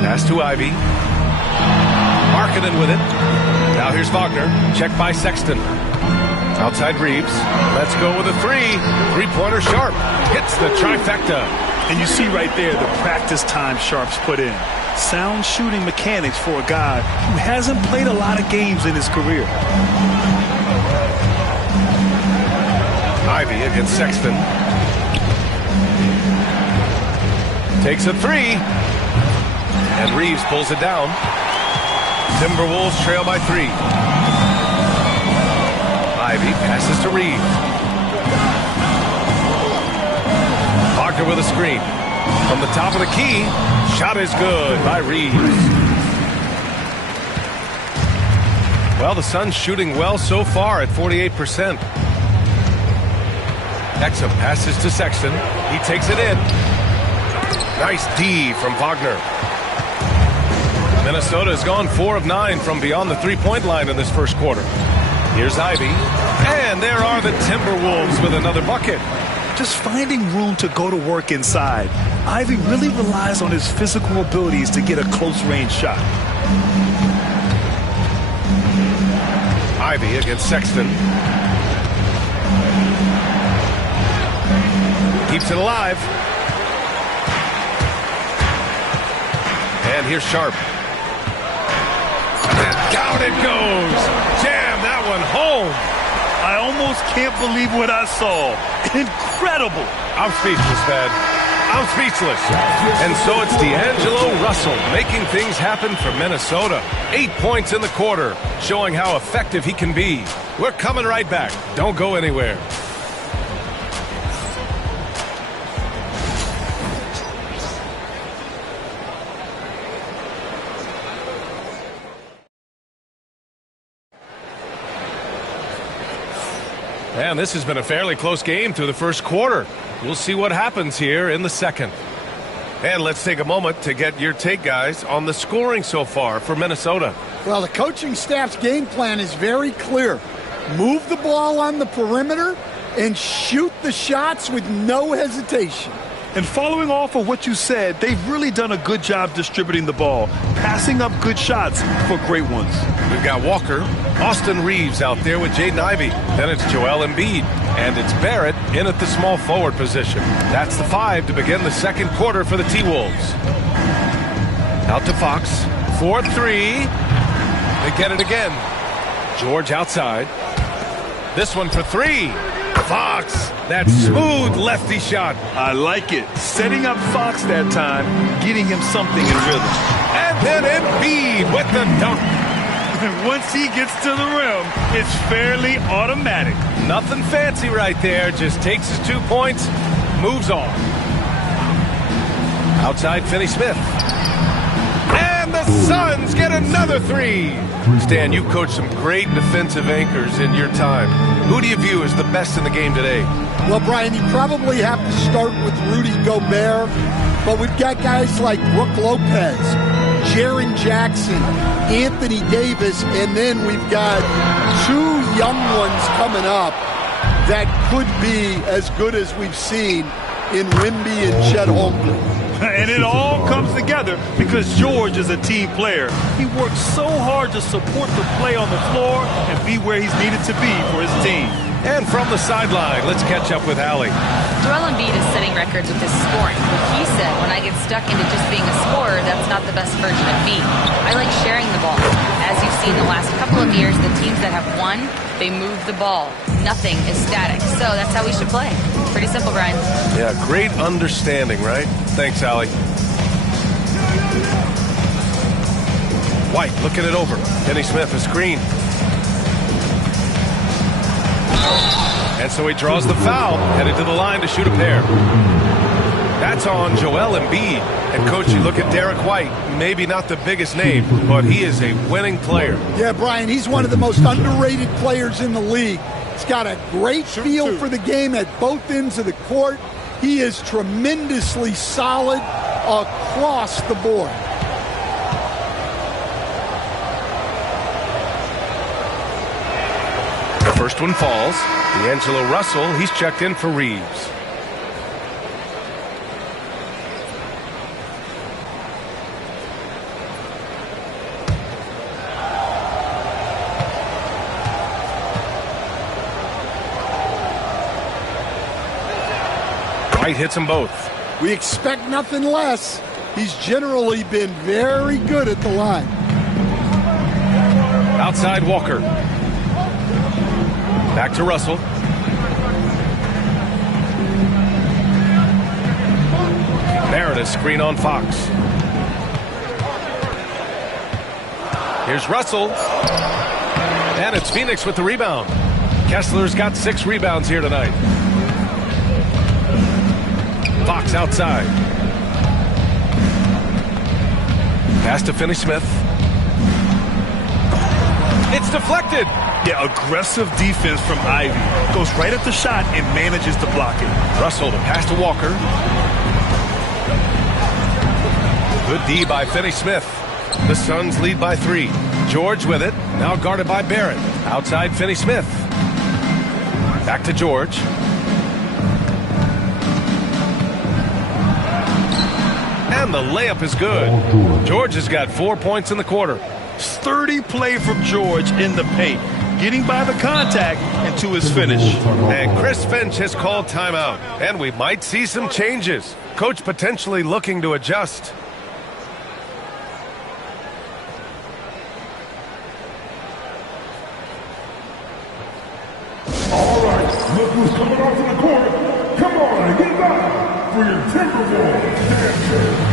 Pass to Ivy. Markkanen with it. Now here's Wagner. Checked by Sexton. Outside Reeves. Let's go with a 3. Three-pointer Sharp. Hits the trifecta. And you see right there the practice time Sharp's put in. Sound shooting mechanics for a guy who hasn't played a lot of games in his career. Ivy against Sexton. Takes a 3. And Reeves pulls it down. Timberwolves trail by 3. Ivy passes to Reeves. Wagner with a screen. From the top of the key, shot is good by Reeves. Well, the Suns shooting well so far at 48%. Exum passes to Sexton. He takes it in. Nice D from Wagner. Minnesota has gone 4 of 9 from beyond the three-point line in this first quarter. Here's Ivy. And there are the Timberwolves with another bucket. Just finding room to go to work inside. Ivy really relies on his physical abilities to get a close-range shot. Ivy against Sexton. Keeps it alive. And here's Sharp. And down it goes. Jam that one home. I almost can't believe what I saw. Incredible. I'm speechless, man. I'm speechless. And so it's D'Angelo Russell making things happen for Minnesota. 8 points in the quarter, showing how effective he can be. We're coming right back. Don't go anywhere. And this has been a fairly close game through the first quarter. We'll see what happens here in the second. And let's take a moment to get your take, guys, on the scoring so far for Minnesota. Well, the coaching staff's game plan is very clear. Move the ball on the perimeter and shoot the shots with no hesitation. And following off of what you said, they've really done a good job distributing the ball, passing up good shots for great ones. We've got Walker, Austin Reeves out there with Jaden Ivey. Then it's Joel Embiid, and it's Barrett in at the small forward position. That's the 5 to begin the second quarter for the T-Wolves. Out to Fox. 4-3. They get it again. George outside. This one for 3. Fox, that smooth lefty shot. I like it. Setting up Fox that time, getting him something in rhythm. And then Embiid with the dunk. Once he gets to the rim, it's fairly automatic. Nothing fancy right there. Just takes his 2 points, moves on. Outside, Finney-Smith. And the Suns get another 3. Stan, you've coached some great defensive anchors in your time. Who do you view as the best in the game today? Well, Brian, you probably have to start with Rudy Gobert, but we've got guys like Brook Lopez, Jaren Jackson, Anthony Davis, and then we've got 2 young ones coming up that could be as good as we've seen in Wemby and Chet Holmgren. And it all comes together because George is a team player. He works so hard to support the play on the floor and be where he's needed to be for his team. And from the sideline, let's catch up with Allie. Joel Embiid is setting records with his scoring. He said, when I get stuck into just being a scorer, that's not the best version of me. I like sharing the ball. As you've seen the last couple of years, the teams that have won, they move the ball. Nothing is static. So that's how we should play. Pretty simple, Brian. Yeah, great understanding, right? Thanks, Allie. White looking it over. Finney-Smith, a screen. And so he draws the foul, headed to the line to shoot a pair. That's on Joel Embiid. And, Coach, you look at Derek White, maybe not the biggest name, but he is a winning player. Yeah, Brian, he's one of the most underrated players in the league. He's got a great feel for the game at both ends of the court. He is tremendously solid across the board. The first one falls. D'Angelo Russell, he's checked in for Reeves. White hits them both. We expect nothing less. He's generally been very good at the line. Outside Walker. Back to Russell. Meredith screen on Fox. Here's Russell. And it's Phoenix with the rebound. Kessler's got 6 rebounds here tonight. Fox outside. Pass to Finney-Smith. It's deflected. Yeah, aggressive defense from Ivy. Goes right at the shot and manages to block it. Russell to pass to Walker. Good D by Finney-Smith. The Suns lead by 3. George with it. Now guarded by Barrett. Outside Finney-Smith. Back to George. And the layup is good. George has got 4 points in the quarter. Sturdy play from George in the paint, getting by the contact and to his finish. And Chris Finch has called timeout. And we might see some changes. Coach potentially looking to adjust. All right, look who's coming onto the court. Come on, get back for your Timberwolves dancer.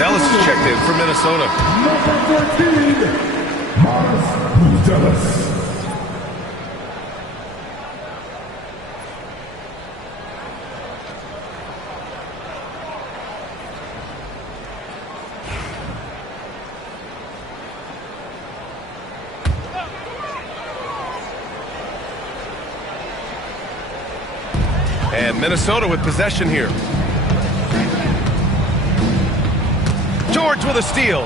Buzelis is checked in for Minnesota. Number 14, Buzelis. And Minnesota with possession here. George with a steal.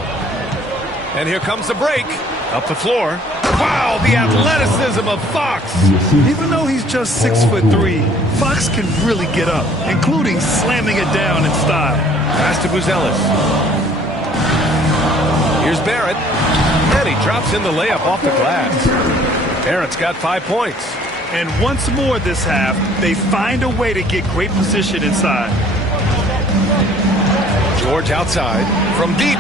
And here comes the break. Up the floor. Wow, the athleticism of Fox. Even though he's just 6'3", Fox can really get up, including slamming it down in style. Pass to Buzelis. Here's Barrett. And he drops in the layup off the glass. Barrett's got 5 points. And once more this half, they find a way to get great position inside. George outside from deep.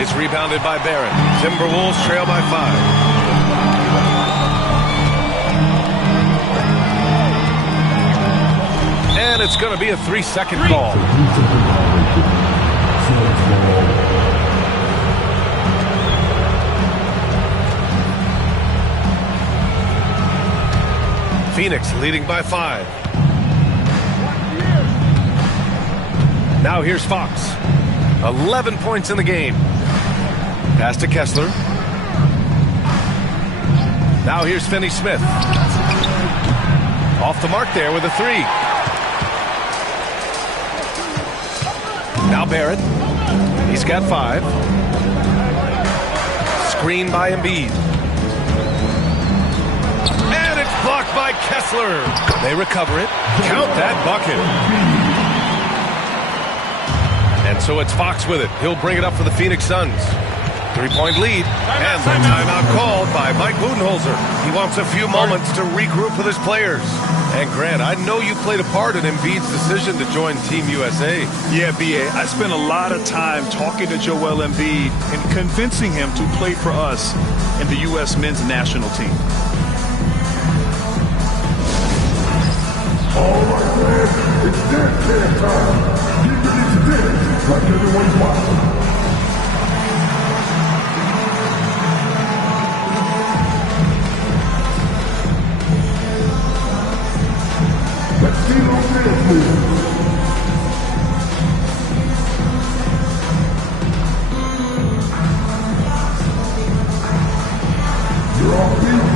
It's rebounded by Barrett. Timberwolves trail by 5. And it's going to be a 3-second call. Phoenix leading by 5. Now here's Fox. 11 points in the game. Pass to Kessler. Now here's Finney-Smith. Off the mark there with a 3. Now Barrett. He's got 5. Screen by Embiid. And it's blocked by Kessler. They recover it. Count that bucket. And so it's Fox with it. He'll bring it up for the Phoenix Suns. 3-point lead. And the timeout called by Mike Budenholzer. He wants a few moments to regroup with his players. And Grant, I know you played a part in Embiid's decision to join Team USA. Yeah, B.A., I spent a lot of time talking to Joel Embiid and convincing him to play for us in the U.S. men's national team. All right, man, it's dance time. Get ready to dance like everyone's watching. Let's see those dance moves. You're off beat.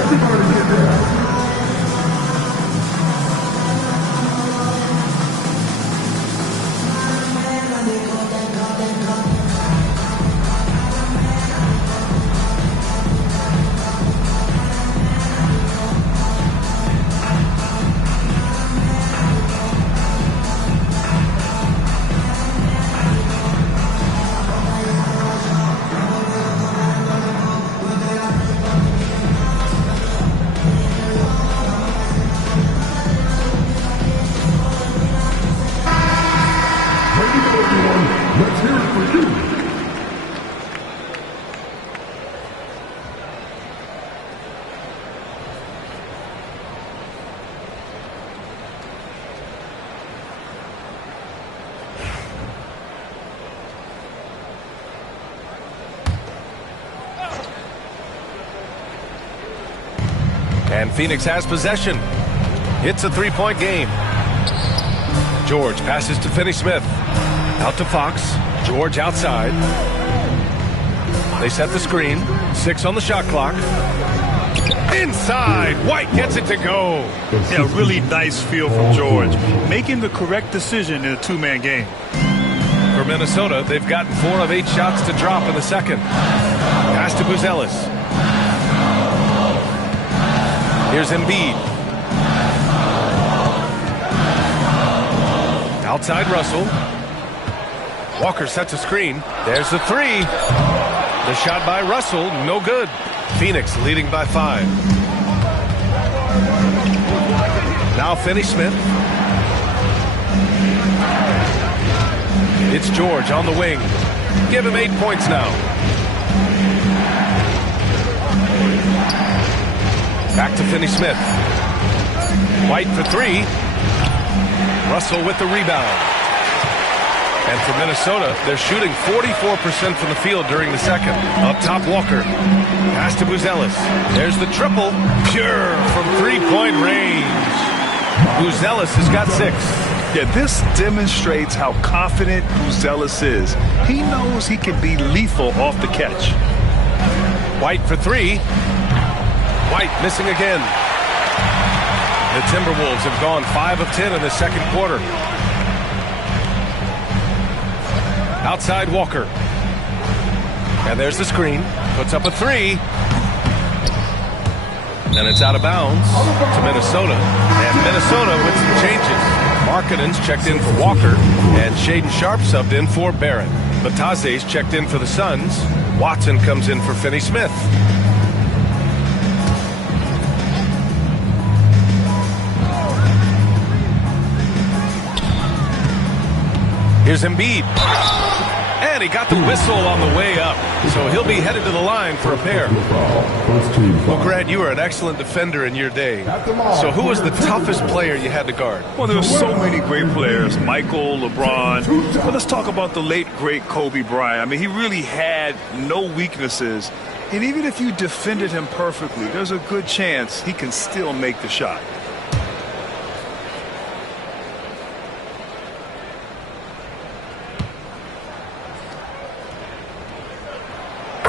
Everybody get down. Let's hear it for you. And Phoenix has possession. It's a 3-point game. George passes to Finney-Smith. Out to Fox. George outside. They set the screen. 6 on the shot clock. Inside. White gets it to go. Yeah, really nice feel from George. Making the correct decision in a two-man game. For Minnesota, they've gotten 4 of 8 shots to drop in the second. Pass to Buzelis. Here's Embiid. Outside Russell. Walker sets a screen. There's the 3. The shot by Russell, no good. Phoenix leading by 5. Now Finney-Smith. It's George on the wing. Give him 8 points now. Back to Finney-Smith. White for three. Russell with the rebound. And for Minnesota, they're shooting 44% from the field during the second. Up top, Walker. Pass to Buzelis. There's the triple. Pure from three-point range. Buzelis has got 6. Yeah, this demonstrates how confident Buzelis is. He knows he can be lethal off the catch. White for three. White missing again. The Timberwolves have gone 5 of 10 in the second quarter. Outside Walker. And there's the screen. Puts up a three. And it's out of bounds to Minnesota. And Minnesota with some changes. Markkanen's checked in for Walker. And Shaedon Sharpe subbed in for Barrett. Batase's checked in for the Suns. Watson comes in for Finney-Smith. Here's Embiid. And he got the whistle on the way up. So he'll be headed to the line for a pair. Well, Grant, you were an excellent defender in your day. So who was the toughest player you had to guard? Well, there were so many great players. Michael, LeBron. But let's talk about the late, great Kobe Bryant. I mean, he really had no weaknesses. And even if you defended him perfectly, there's a good chance he can still make the shot.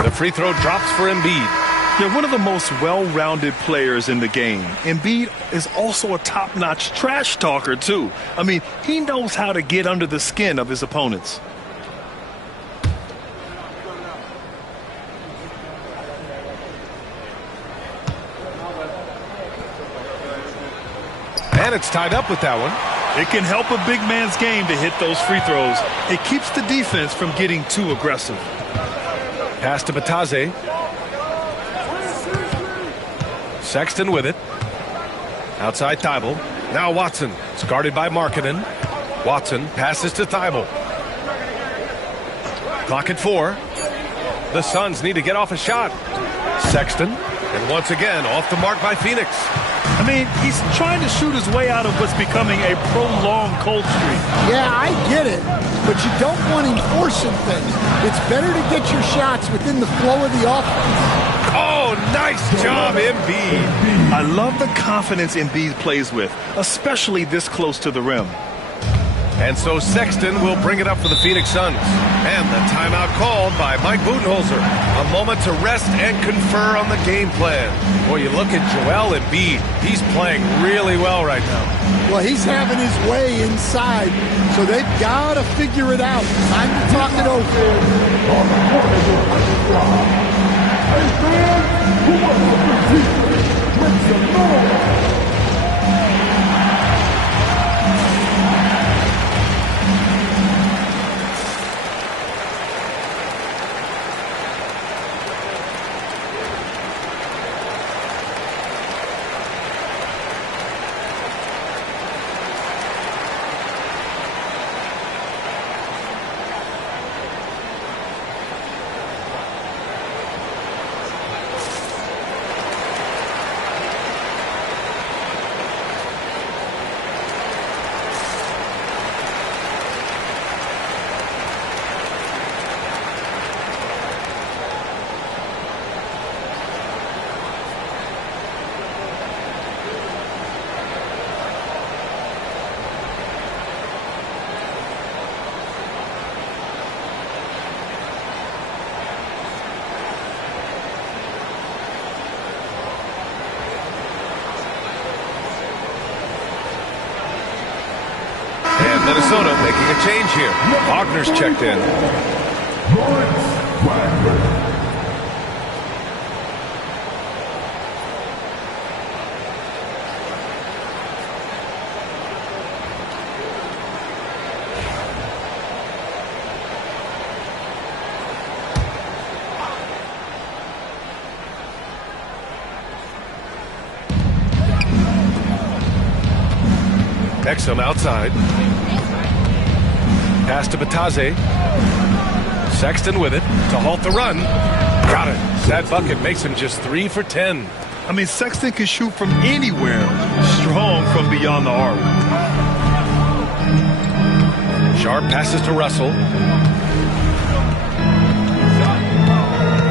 The free throw drops for Embiid. They're one of the most well-rounded players in the game. Embiid is also a top-notch trash talker, too. I mean, he knows how to get under the skin of his opponents. And it's tied up with that one. It can help a big man's game to hit those free throws. It keeps the defense from getting too aggressive. Pass to Batase. Sexton with it. Outside Thibault. Now Watson. It's guarded by Markkanen. Watson passes to Thibault. Clock at 4. The Suns need to get off a shot. Sexton. And once again, off the mark by Phoenix. I mean, he's trying to shoot his way out of what's becoming a prolonged cold streak. Yeah, I get it, but you don't want him forcing things. It's better to get your shots within the flow of the offense. Oh, nice job, Embiid. I love the confidence Embiid plays with, especially this close to the rim. And so Sexton will bring it up for the Phoenix Suns. And the timeout called by Mike Budenholzer. A moment to rest and confer on the game plan. Boy, you look at Joel Embiid. He's playing really well right now. Well, he's having his way inside, so they've got to figure it out. Time to talk it over. Hey, fans, who wants to compete? Make some noise. Minnesota making a change here. Wagner's checked in. Exum outside. Pass to Batase. Sexton with it to halt the run. Got it. That bucket makes him just 3 for 10. I mean, Sexton can shoot from anywhere, strong from beyond the arc. Sharp passes to Russell.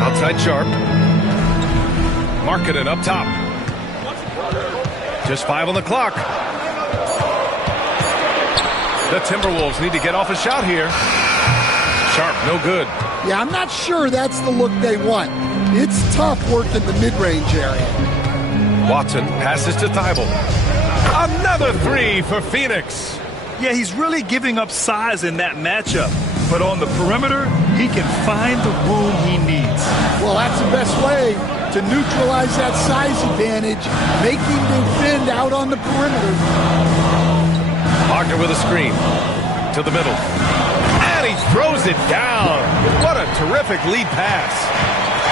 Outside Sharp. Marketed up top. Just 5 on the clock. The Timberwolves need to get off a shot here. Sharp, no good. Yeah, I'm not sure that's the look they want. It's tough working the mid-range area. Watson passes to Thibault. Another 3 for Phoenix. Yeah, he's really giving up size in that matchup. But on the perimeter, he can find the room he needs. Well, that's the best way to neutralize that size advantage, make him defend out on the perimeter. Wagner with a screen. To the middle. And he throws it down. What a terrific lead pass.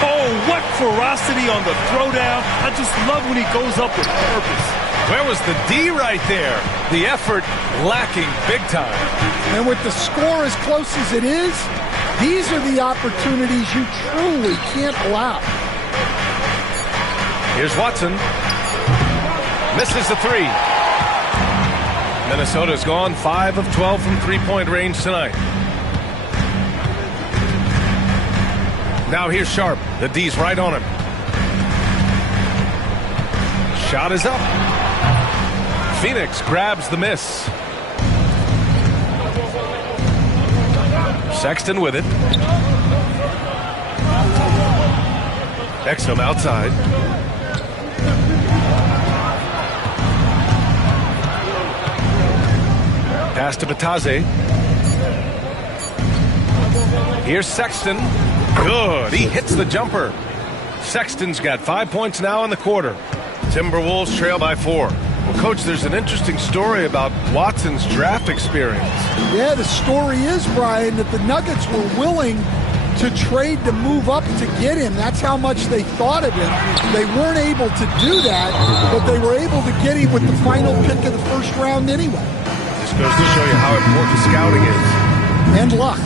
Oh, what ferocity on the throwdown. I just love when he goes up with purpose. Where was the D right there? The effort lacking big time. And with the score as close as it is, these are the opportunities you truly can't allow. Here's Watson. Misses the 3. Minnesota's gone 5 of 12 from three-point range tonight. Now here's Sharp. The D's right on him. Shot is up. Phoenix grabs the miss. Sexton with it. Exum outside. Pass to Batase. Here's Sexton. Good. He hits the jumper. Sexton's got 5 points now in the quarter. Timberwolves trail by 4. Well, Coach, there's an interesting story about Watson's draft experience. Yeah, the story is, Brian, that the Nuggets were willing to trade to move up to get him. That's how much they thought of him. They weren't able to do that, but they were able to get him with the final pick of the first round anyway. This goes to show you how important scouting is. And luck.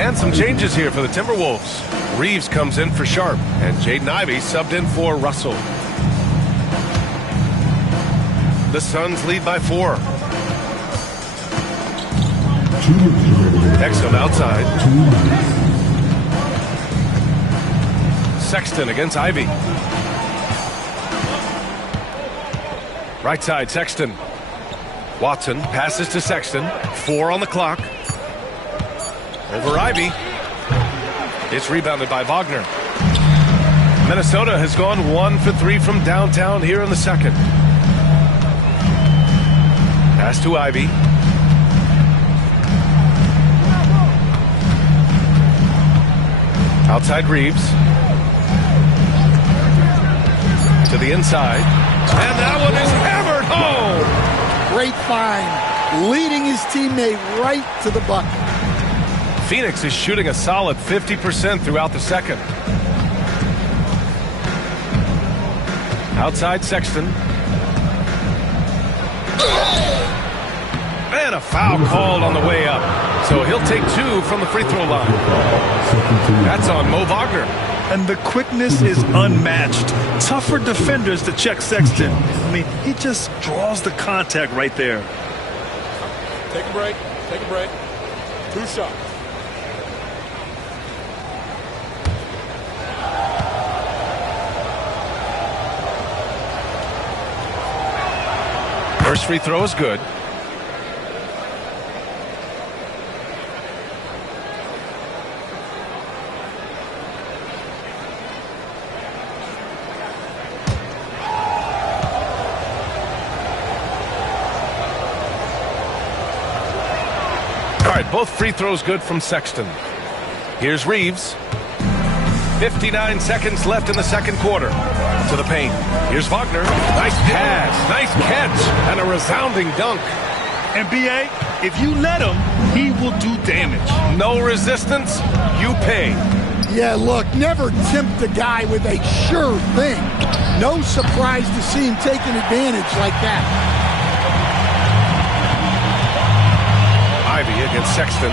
And some changes here for the Timberwolves. Reeves comes in for Sharp, and Jaden Ivey subbed in for Russell. The Suns lead by 4. Exum outside. Sexton against Ivey. Right side, Sexton. Watson passes to Sexton. 4 on the clock. Over Ivey. It's rebounded by Wagner. Minnesota has gone 1 for 3 from downtown here in the second. Pass to Ivey. Outside Reeves. To the inside. And that one is hammered home. Great find. Leading his teammate right to the bucket. Phoenix is shooting a solid 50% throughout the second. Outside Sexton. And a foul called on the way up. So he'll take 2 from the free throw line. That's on Mo Wagner. And the quickness is unmatched. Tough for defenders to check Sexton. I mean, he just draws the contact right there. Take a break. Take a break. 2 shots. First free throw is good. All right, both free throws good from Sexton. Here's Reeves. 59 seconds left in the second quarter. To the paint. Here's Wagner. Nice pass, nice catch, and a resounding dunk. And B.A., if you let him, he will do damage. No resistance, you pay. Yeah, look, never tempt a guy with a sure thing. No surprise to see him taking advantage like that. Ivey against Sexton.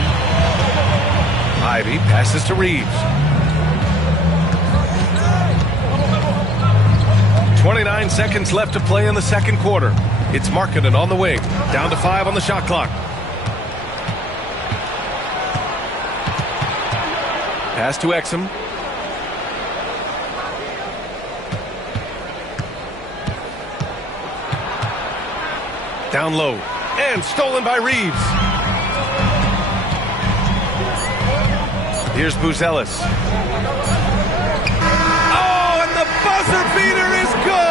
Ivey passes to Reeves. 20 29 seconds left to play in the second quarter. It's Markkanen on the wing. Down to 5 on the shot clock. Pass to Exum. Down low. And stolen by Reeves. Here's Buzelis. Oh, and the buzzer beater is good!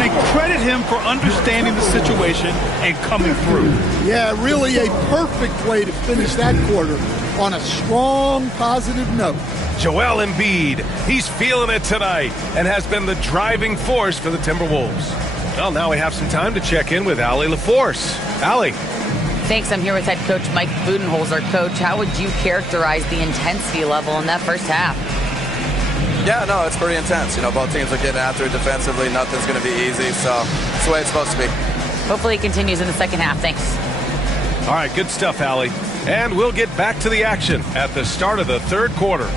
And credit him for understanding the situation and coming through. Yeah, really a perfect way to finish that quarter on a strong, positive note. Joel Embiid, he's feeling it tonight and has been the driving force for the Timberwolves. Well, now we have some time to check in with Allie LaForce. Allie. Thanks. I'm here with head coach Mike Budenholzer. Coach, how would you characterize the intensity level in that first half? Yeah, no, it's pretty intense. You know, both teams are getting after it defensively. Nothing's going to be easy, so it's the way it's supposed to be. Hopefully it continues in the second half. Thanks. All right, good stuff, Allie. And we'll get back to the action at the start of the third quarter.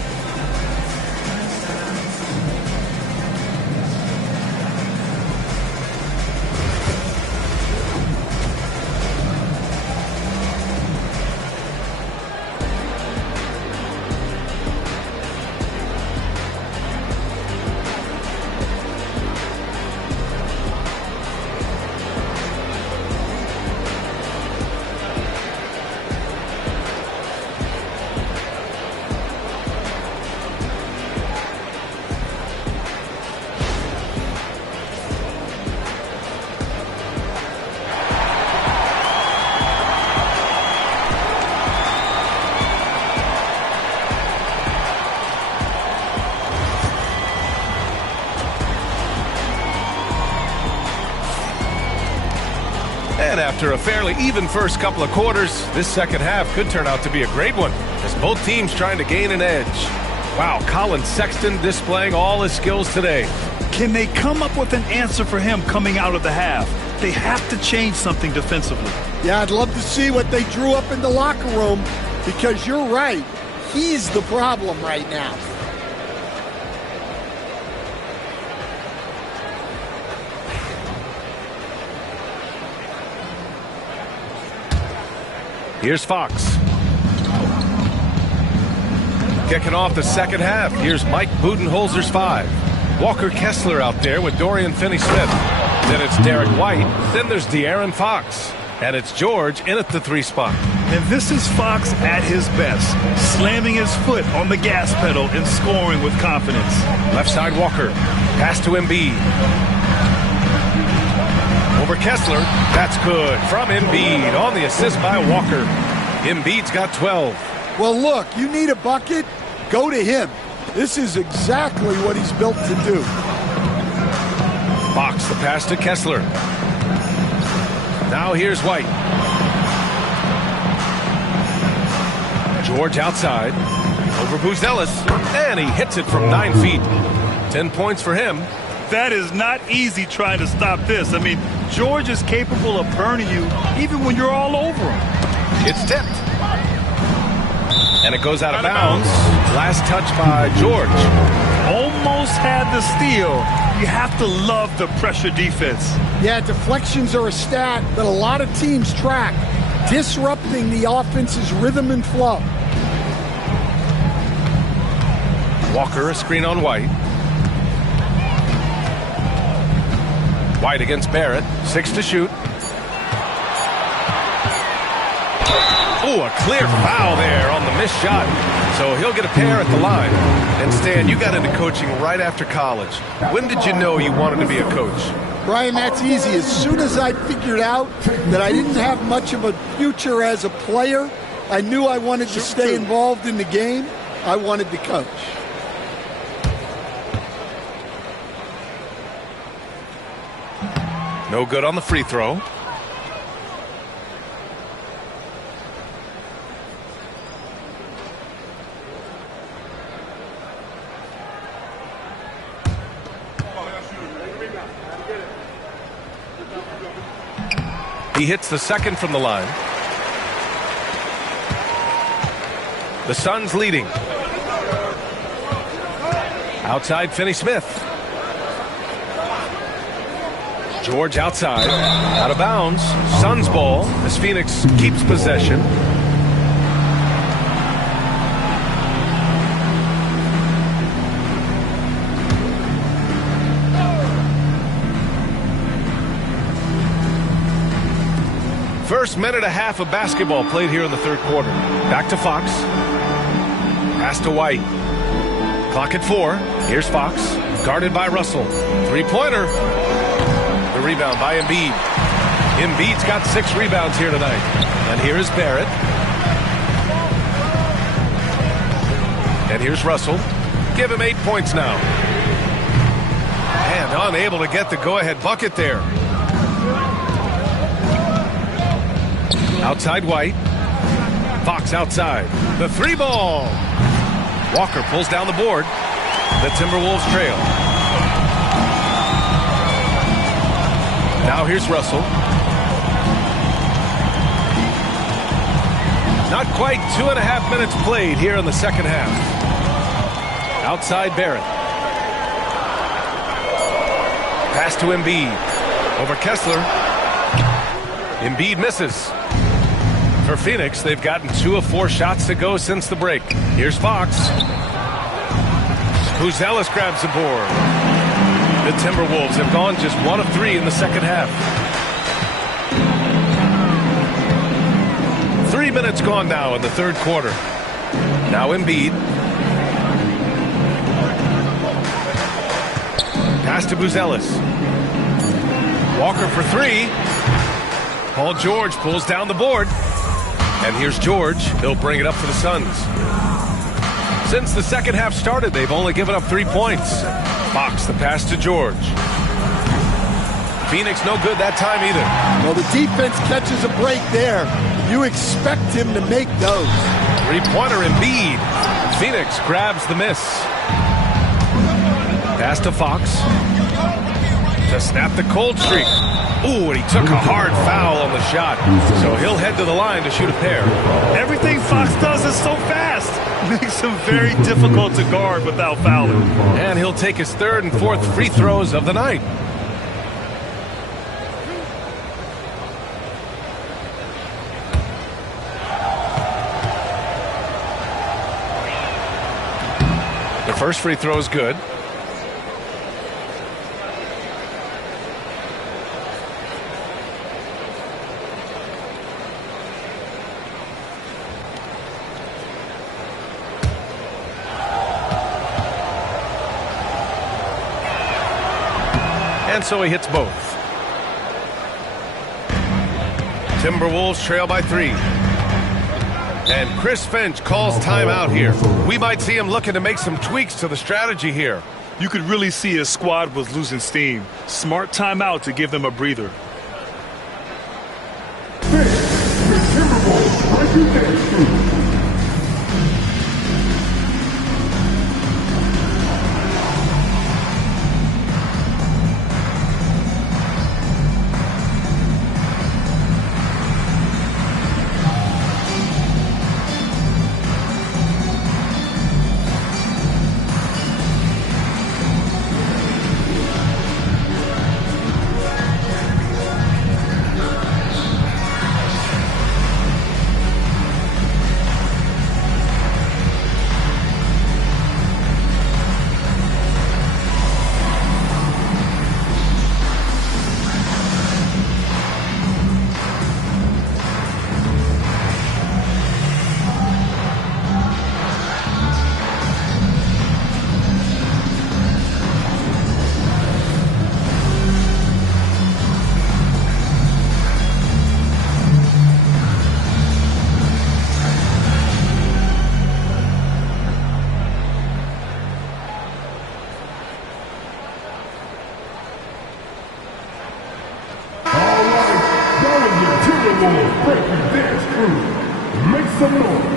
And after a fairly even first couple of quarters, this second half could turn out to be a great one, as both teams trying to gain an edge. Wow, Colin Sexton displaying all his skills today. Can they come up with an answer for him coming out of the half? They have to change something defensively. Yeah, I'd love to see what they drew up in the locker room, because you're right. He's the problem right now. Here's Fox. Kicking off the second half, here's Mike Budenholzer's 5. Walker Kessler out there with Dorian Finney-Smith. Then it's Derek White. Then there's De'Aaron Fox. And it's George in at the 3 spot. And this is Fox at his best, slamming his foot on the gas pedal and scoring with confidence. Left side Walker. Pass to Embiid. Over Kessler. That's good from Embiid on the assist by Walker. Embiid's got 12. Well, look, you need a bucket, go to him. This is exactly what he's built to do. Fox, the pass to Kessler. Now here's White. George outside. Over Buzelis. And he hits it from 9 feet. 10 points for him. That is not easy trying to stop this. I mean, George is capable of burning you even when you're all over him. It's tipped. And it goes out of bounds. Last touch by George. Almost had the steal. You have to love the pressure defense. Yeah, deflections are a stat that a lot of teams track, disrupting the offense's rhythm and flow. Walker, a screen on White. White against Barrett. 6 to shoot. Oh, a clear foul there on the missed shot. So he'll get a pair at the line. And Stan, you got into coaching right after college. When did you know you wanted to be a coach? Brian, that's easy. As soon as I figured out that I didn't have much of a future as a player, I knew I wanted to stay involved in the game. I wanted to coach. No good on the free throw. He hits the second from the line. The Suns leading. Outside Finney-Smith. George outside, out of bounds. Suns ball as Phoenix keeps possession. First minute and a half of basketball played here in the third quarter. Back to Fox. Pass to White. Clock at 4. Here's Fox. Guarded by Russell. Three-pointer. The rebound by Embiid. Embiid's got 6 rebounds here tonight. And here is Barrett. And here's Russell. Give him 8 points now. And unable to get the go-ahead bucket there. Outside White. Fox outside. The 3-ball. Walker pulls down the board. The Timberwolves trail. Now here's Russell. Not quite 2.5 minutes played here in the second half. Outside Barrett. Pass to Embiid. Over Kessler. Embiid misses. For Phoenix, they've gotten 2 of 4 shots to go since the break. Here's Fox. Buzelis grabs the board. The Timberwolves have gone just 1 of 3 in the second half. 3 minutes gone now in the third quarter. Now Embiid. Pass to Buzelis. Walker for 3. Paul George pulls down the board. And here's George. He'll bring it up for the Suns. Since the second half started, they've only given up 3 points. Fox, the pass to George. Phoenix no good that time either. Well, the defense catches a break there. You expect him to make those. 3-pointer Embiid. Phoenix grabs the miss. Pass to Fox. To snap the cold streak. Ooh, and he took a hard foul on the shot. So he'll head to the line to shoot a pair. Everything Fox does is so fast. Makes him very difficult to guard without fouling. And he'll take his 3rd and 4th free throws of the night. The first free throw is good. And so he hits both. Timberwolves trail by 3. And Chris Finch calls timeout here. We might see him looking to make some tweaks to the strategy here. You could really see his squad was losing steam. Smart timeout to give them a breather. Finch, the Timberwolves breaking their. Make some noise.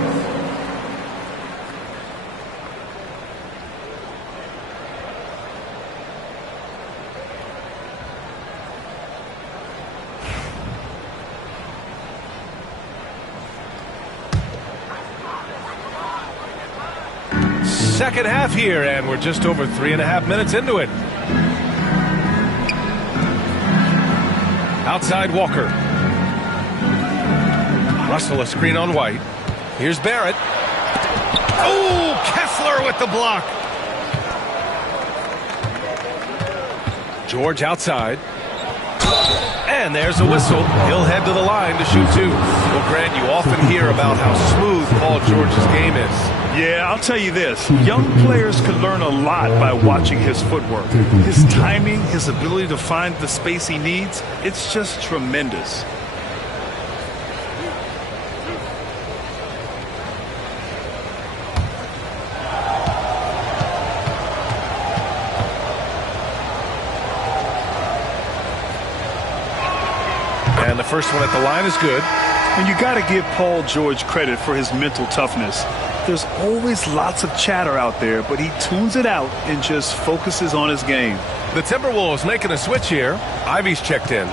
Second half here, and we're just over 3.5 minutes into it. Outside Walker. Russell a screen on White. Here's Barrett. Oh, Kessler with the block. George outside. And there's a whistle. He'll head to the line to shoot two. Well, Grant, you often hear about how smooth Paul George's game is. Yeah, I'll tell you this. Young players can learn a lot by watching his footwork. His timing, his ability to find the space he needs, it's just tremendous. And the first one at the line is good. And you got to give Paul George credit for his mental toughness. There's always lots of chatter out there, but he tunes it out and just focuses on his game. The Timberwolves making a switch here. Ivy's checked in.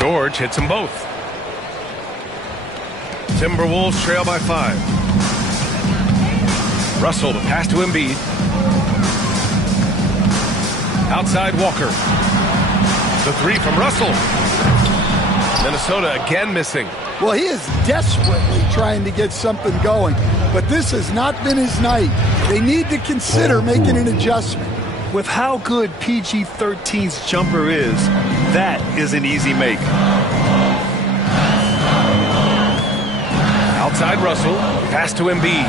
George hits them both. Timberwolves trail by 5. Russell, the pass to Embiid. Outside Walker. The three from Russell. Minnesota again missing. Well, he is desperately trying to get something going, but this has not been his night. They need to consider making an adjustment. With how good PG-13's jumper is, that is an easy make. Outside Russell. Pass to Embiid.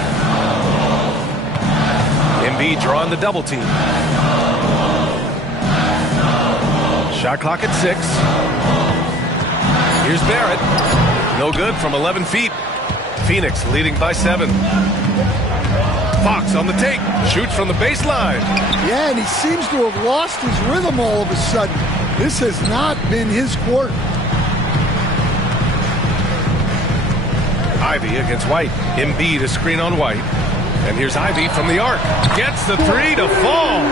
Embiid drawing the double team. Shot clock at 6. Here's Barrett. No good from 11 feet. Phoenix leading by 7. Fox on the take. Shoots from the baseline. Yeah, and he seems to have lost his rhythm all of a sudden. This has not been his quarter. Ivy against White. Embiid a screen on White. And here's Ivy from the arc. Gets the three to fall.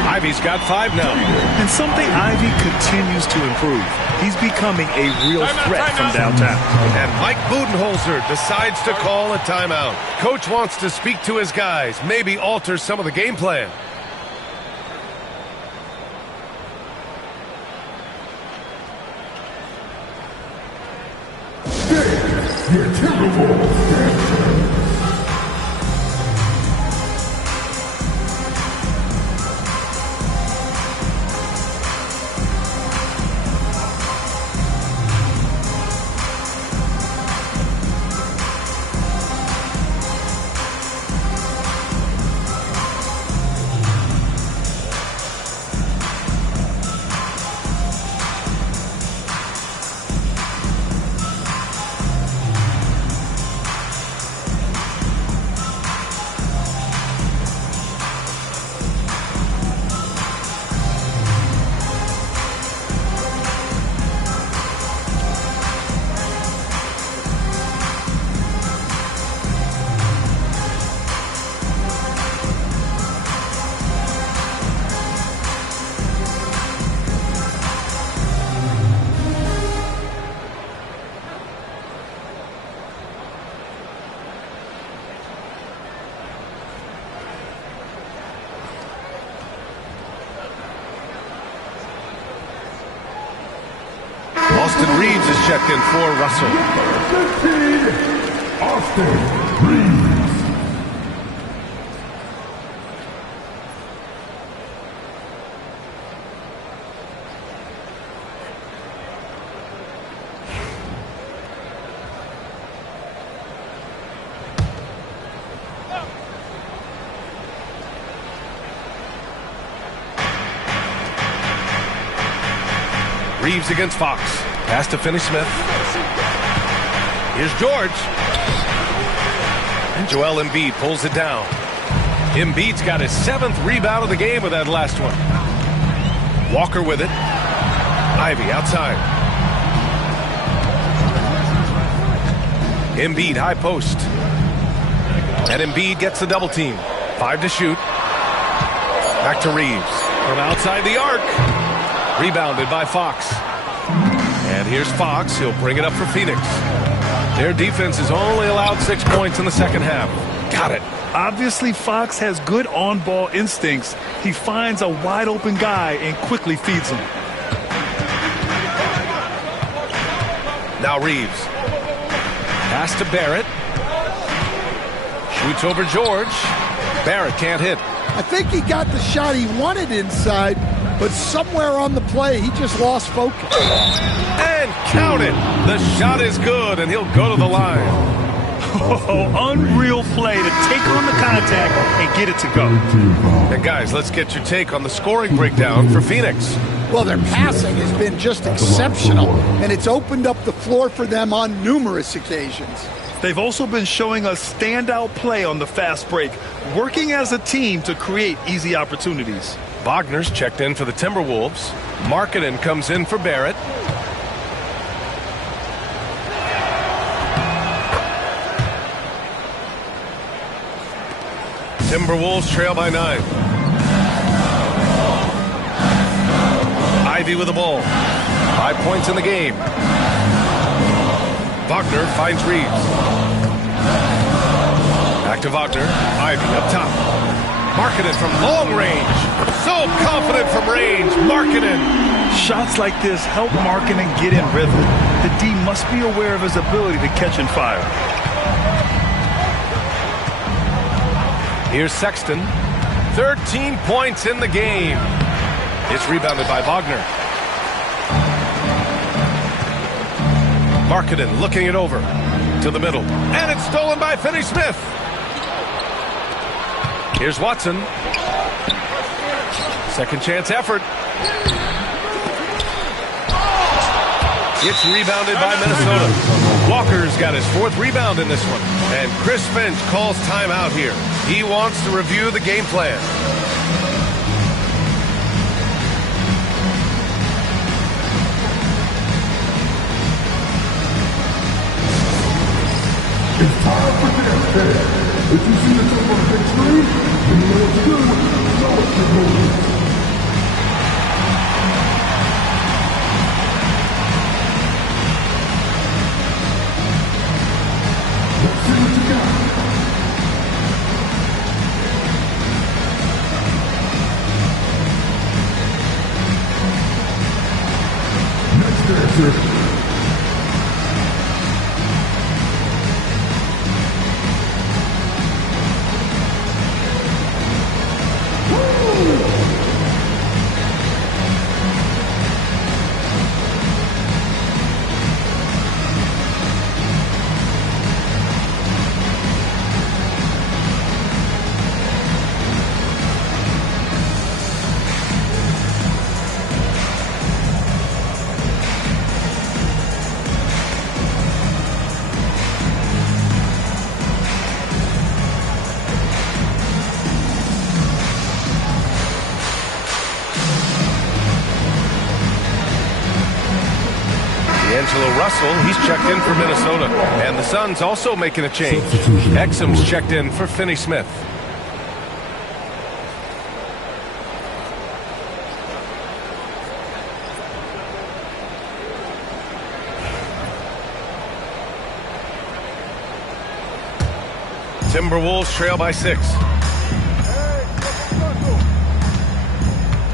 Ivy's got 5 now. And something Ivy continues to improve. He's becoming a real threat from downtown. And Mike Budenholzer decides to call a timeout. Coach wants to speak to his guys, maybe alter some of the game plan. Your Timberwolves. Austin Reeves is checked in for Russell. Austin Reeves. Reeves against Fox. Pass to Finney-Smith. Here's George. And Joel Embiid pulls it down. Embiid's got his 7th rebound of the game with that last one. Walker with it. Ivy outside. Embiid high post. And Embiid gets the double team. 5 to shoot. Back to Reeves. From outside the arc. Rebounded by Fox. And here's Fox. He'll bring it up for Phoenix. Their defense has only allowed 6 points in the second half. Got it. Obviously, Fox has good on-ball instincts. He finds a wide-open guy and quickly feeds him. Now Reeves. Pass to Barrett. Shoots over George. Barrett can't hit. I think he got the shot he wanted inside, but somewhere on the play, he just lost focus. And count it. The shot is good, and he'll go to the line. Oh, unreal play to take on the contact and get it to go. And guys, let's get your take on the scoring breakdown for Phoenix. Well, their passing has been just exceptional, and it's opened up the floor for them on numerous occasions. They've also been showing us standout play on the fast break, working as a team to create easy opportunities. Wagner's checked in for the Timberwolves. Markkanen comes in for Barrett. Timberwolves trail by 9. Ivy with the ball. 5 points in the game. Wagner finds Reeves. Back to Wagner. Ivy up top. Markkanen from long range. So confident from range. Markkanen. Shots like this help Markkanen get in rhythm. The D must be aware of his ability to catch and fire. Here's Sexton. 13 points in the game. It's rebounded by Wagner. Markkanen looking it over to the middle. And it's stolen by Finney-Smith. Here's Watson. Second chance effort. It's rebounded by Minnesota. Walker's got his 4th rebound in this one. And Chris Finch calls timeout here. He wants to review the game plan. It's time for dance. If you see yourself on the big screen, then you know what to do. You know what to do. Let's see what you got. Next dancer. Russell, he's checked in for Minnesota. And the Suns also making a change. Exum's checked in for Finney-Smith. Timberwolves trail by 6.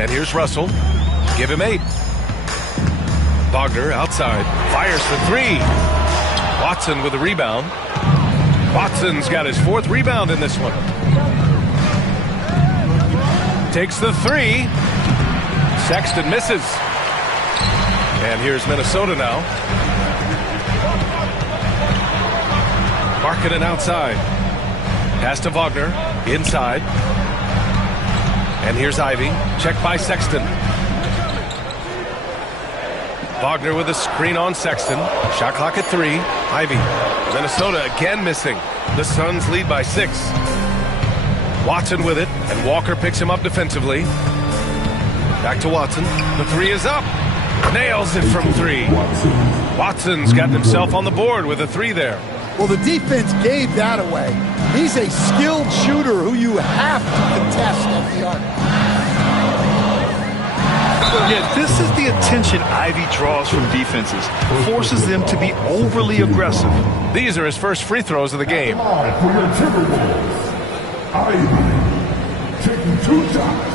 And here's Russell. Give him 8. Wagner outside, fires for 3. Watson with a rebound. Watson's got his 4th rebound in this one. Takes the 3. Sexton misses. And here's Minnesota now. Markkanen outside. Pass to Wagner, inside. And here's Ivy, checked by Sexton. Wagner with a screen on Sexton. Shot clock at 3. Ivy. Minnesota again missing. The Suns lead by 6. Watson with it, and Walker picks him up defensively. Back to Watson. The 3 is up. Nails it from 3. Watson's got himself on the board with a 3 there. Well, the defense gave that away. He's a skilled shooter who you have to contest at the arc. Yeah, this is the attention Ivy draws from defenses. Forces them to be overly aggressive. These are his first free throws of the game. For your Timberwolves, Ivy taking 2 shots.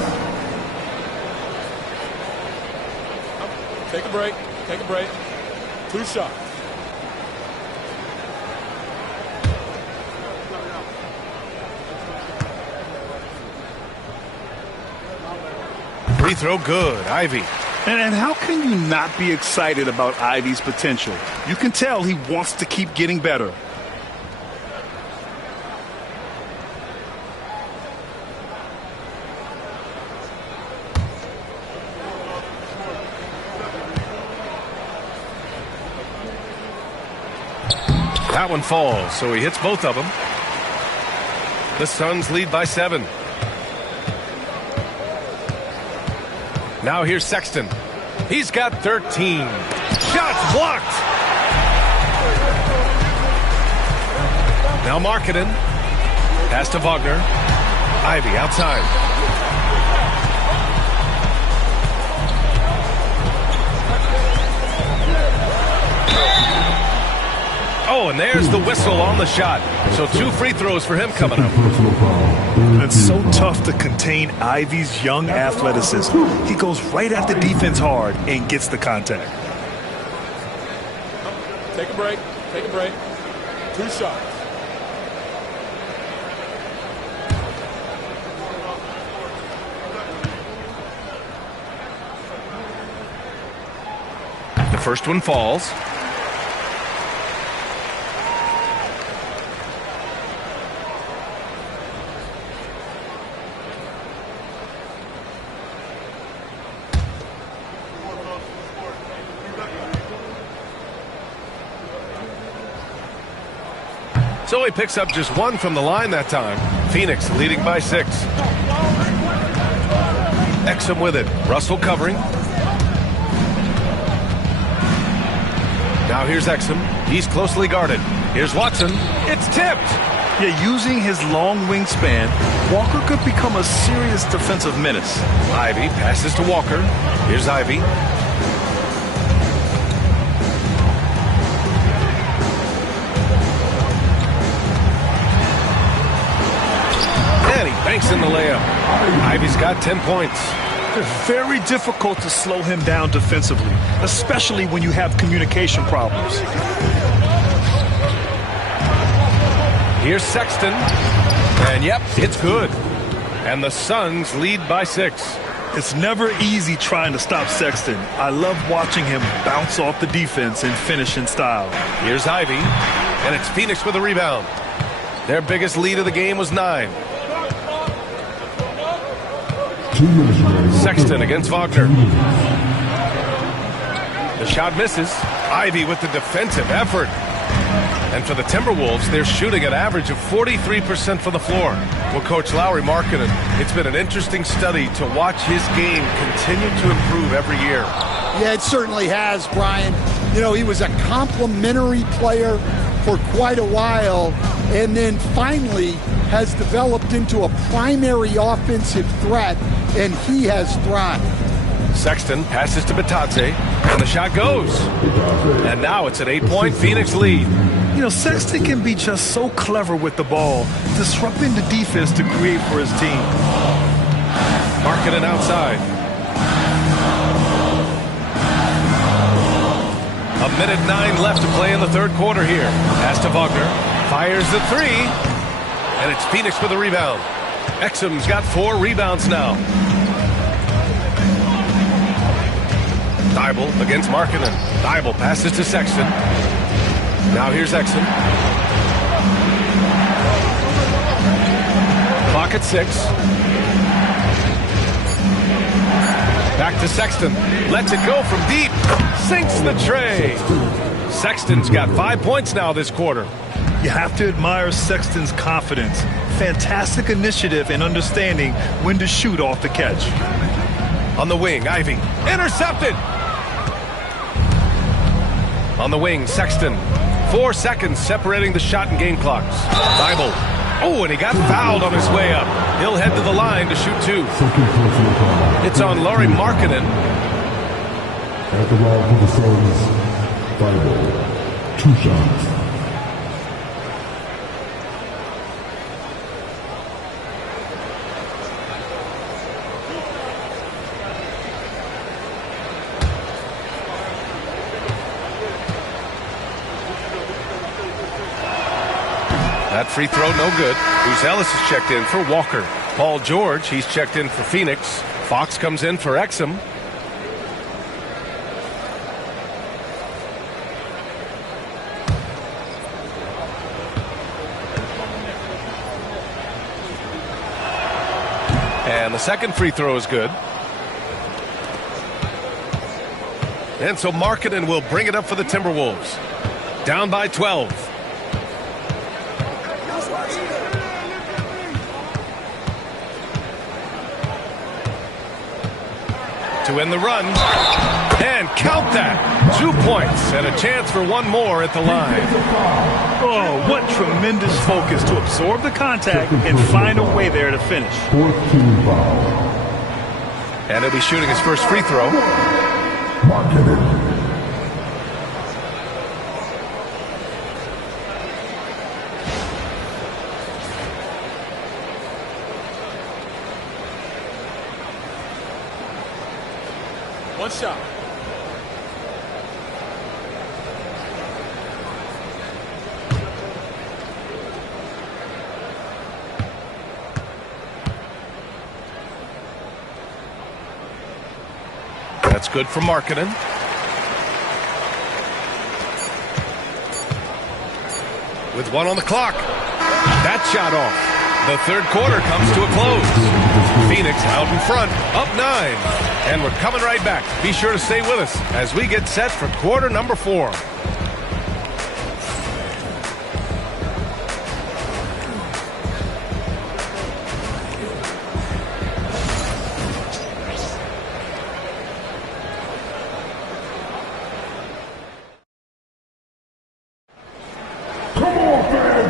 Take a break. Take a break. 2 shots. Free throw good. Ivy. And how can you not be excited about Ivy's potential? You can tell he wants to keep getting better. That one falls, so he hits both of them. The Suns lead by 7. Now here's Sexton. He's got 13. Shots blocked. Now Markkanen. Pass to Wagner. Ivy outside. Oh, and there's the whistle on the shot. So 2 free throws for him coming up. It's so tough to contain Ivy's young athleticism. He goes right at the defense hard and gets the contact. Take a break. Take a break. 2 shots. The first one falls. So he picks up just 1 from the line that time. Phoenix leading by 6. Exum with it. Russell covering. Now here's Exum. He's closely guarded. Here's Watson. It's tipped. Yeah, using his long wingspan, Walker could become a serious defensive menace. Ivy passes to Walker. Here's Ivy. And he banks in the layup. Ivy's got 10 points. It's very difficult to slow him down defensively, especially when you have communication problems. Here's Sexton. And yep, it's good. And the Suns lead by 6. It's never easy trying to stop Sexton. I love watching him bounce off the defense and finish in style. Here's Ivy. And it's Phoenix with a rebound. Their biggest lead of the game was 9. Sexton against Wagner. The shot misses. Ivy with the defensive effort. And for the Timberwolves, they're shooting an average of 43% from the floor. Well, Coach Lauri Markkanen, it's been an interesting study to watch his game continue to improve every year. Yeah, it certainly has, Brian. You know, he was a complimentary player for quite a while, and then finally has developed into a primary offensive threat, and he has thrived. Sexton passes to Bitadze, and the shot goes. And now it's an 8-point Phoenix lead. You know, Sexton can be just so clever with the ball, disrupting the defense to create for his team. Markkanen outside. A minute 9 left to play in the third quarter here. Pass to Wagner. Fires the 3. And it's Phoenix with a rebound. Exum's got 4 rebounds now. Thibault against Markkanen. Thibault passes to Sexton. Now here's Exum. Clock at 6. Back to Sexton. Lets it go from deep. Sinks the tray. Sexton's got 5 points now this quarter. You have to admire Sexton's confidence. Fantastic initiative and understanding when to shoot off the catch. On the wing, Ivy. Intercepted. On the wing, Sexton. 4 seconds separating the shot and game clocks. Thibault. Oh, and he got fouled on his way up. He'll head to the line to shoot 2. It's on Lauri Markkanen. At the line for the Suns, final 2 shots. That free throw, no good. Buzelis is checked in for Walker. Paul George, he's checked in for Phoenix. Fox comes in for Exum. And the second free throw is good. And so Markkanen will bring it up for the Timberwolves. Down by 12. To end the run, and count that. 2 points and a chance for one more at the line. Oh, what tremendous focus to absorb the contact and find a way there to finish. And he'll be shooting his first free throw. One shot. That's good for Markkanen. With 1 on the clock. That shot off. The third quarter comes to a close. Phoenix out in front, up 9. And we're coming right back. Be sure to stay with us as we get set for quarter number 4.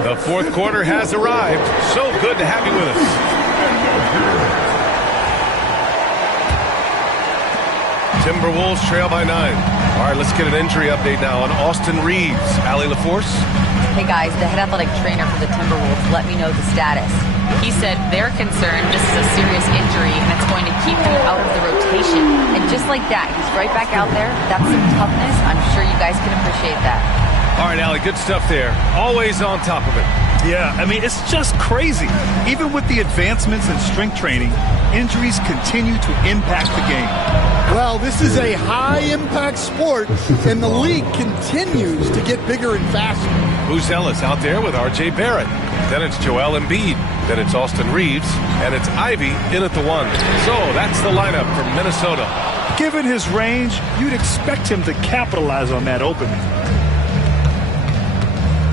The fourth quarter has arrived. So good to have you with us. Timberwolves trail by 9. All right, let's get an injury update now on Austin Reeves. Allie LaForce. Hey guys, the head athletic trainer for the Timberwolves let me know the status. He said they're concerned this is a serious injury and it's going to keep him out of the rotation. And just like that, he's right back out there. That's some toughness. I'm sure you guys can appreciate that. All right, Allie, good stuff there. Always on top of it. Yeah, I mean, it's just crazy. Even with the advancements in strength training, injuries continue to impact the game. Well, this is a high-impact sport, and the league continues to get bigger and faster. Buzelis out there with R.J. Barrett. Then it's Joel Embiid. Then it's Austin Reeves. And it's Ivy in at the 1. So that's the lineup from Minnesota. Given his range, you'd expect him to capitalize on that opening.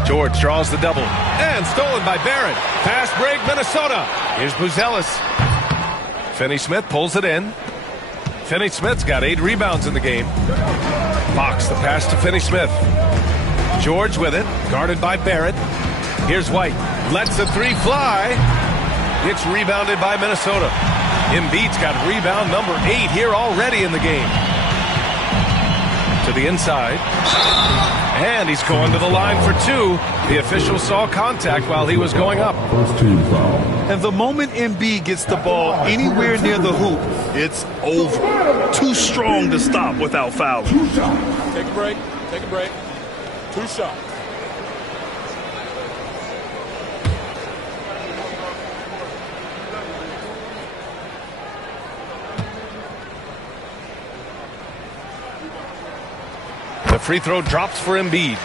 George draws the double. And stolen by Barrett. Fast break, Minnesota. Here's Buzelis. Finney-Smith pulls it in. Finney-Smith's got 8 rebounds in the game. Fox the pass to Finney-Smith. George with it, guarded by Barrett. Here's White. Lets the 3 fly. It's rebounded by Minnesota. Embiid's got rebound number 8 here already in the game. To the inside. And he's going to the line for 2. The official saw contact while he was going up. First team foul. And the moment Embiid gets the ball anywhere near the hoop, it's over. Too strong to stop without fouling. Take a break. Take a break. 2 shots. The free throw drops for Embiid.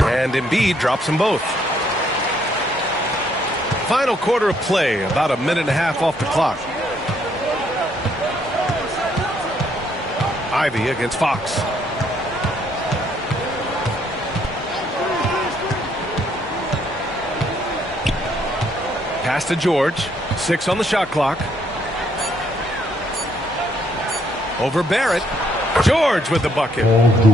And Embiid drops them both. Final quarter of play, about a minute and a half off the clock. Ivy against Fox. Pass to George. 6 on the shot clock. Over Barrett. George with the bucket.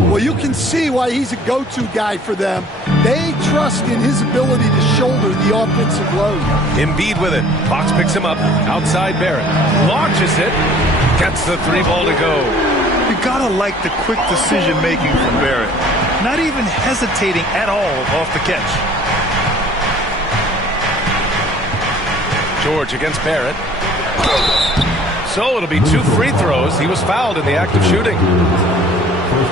Well, you can see why he's a go-to guy for them. They trust in his ability to shoulder the offensive load. Embiid with it. Fox picks him up. Outside Barrett. Launches it. Gets the 3 ball to go. You gotta like the quick decision-making from Barrett. Not even hesitating at all off the catch. George against Barrett. So it'll be 2 free throws. He was fouled in the act of shooting.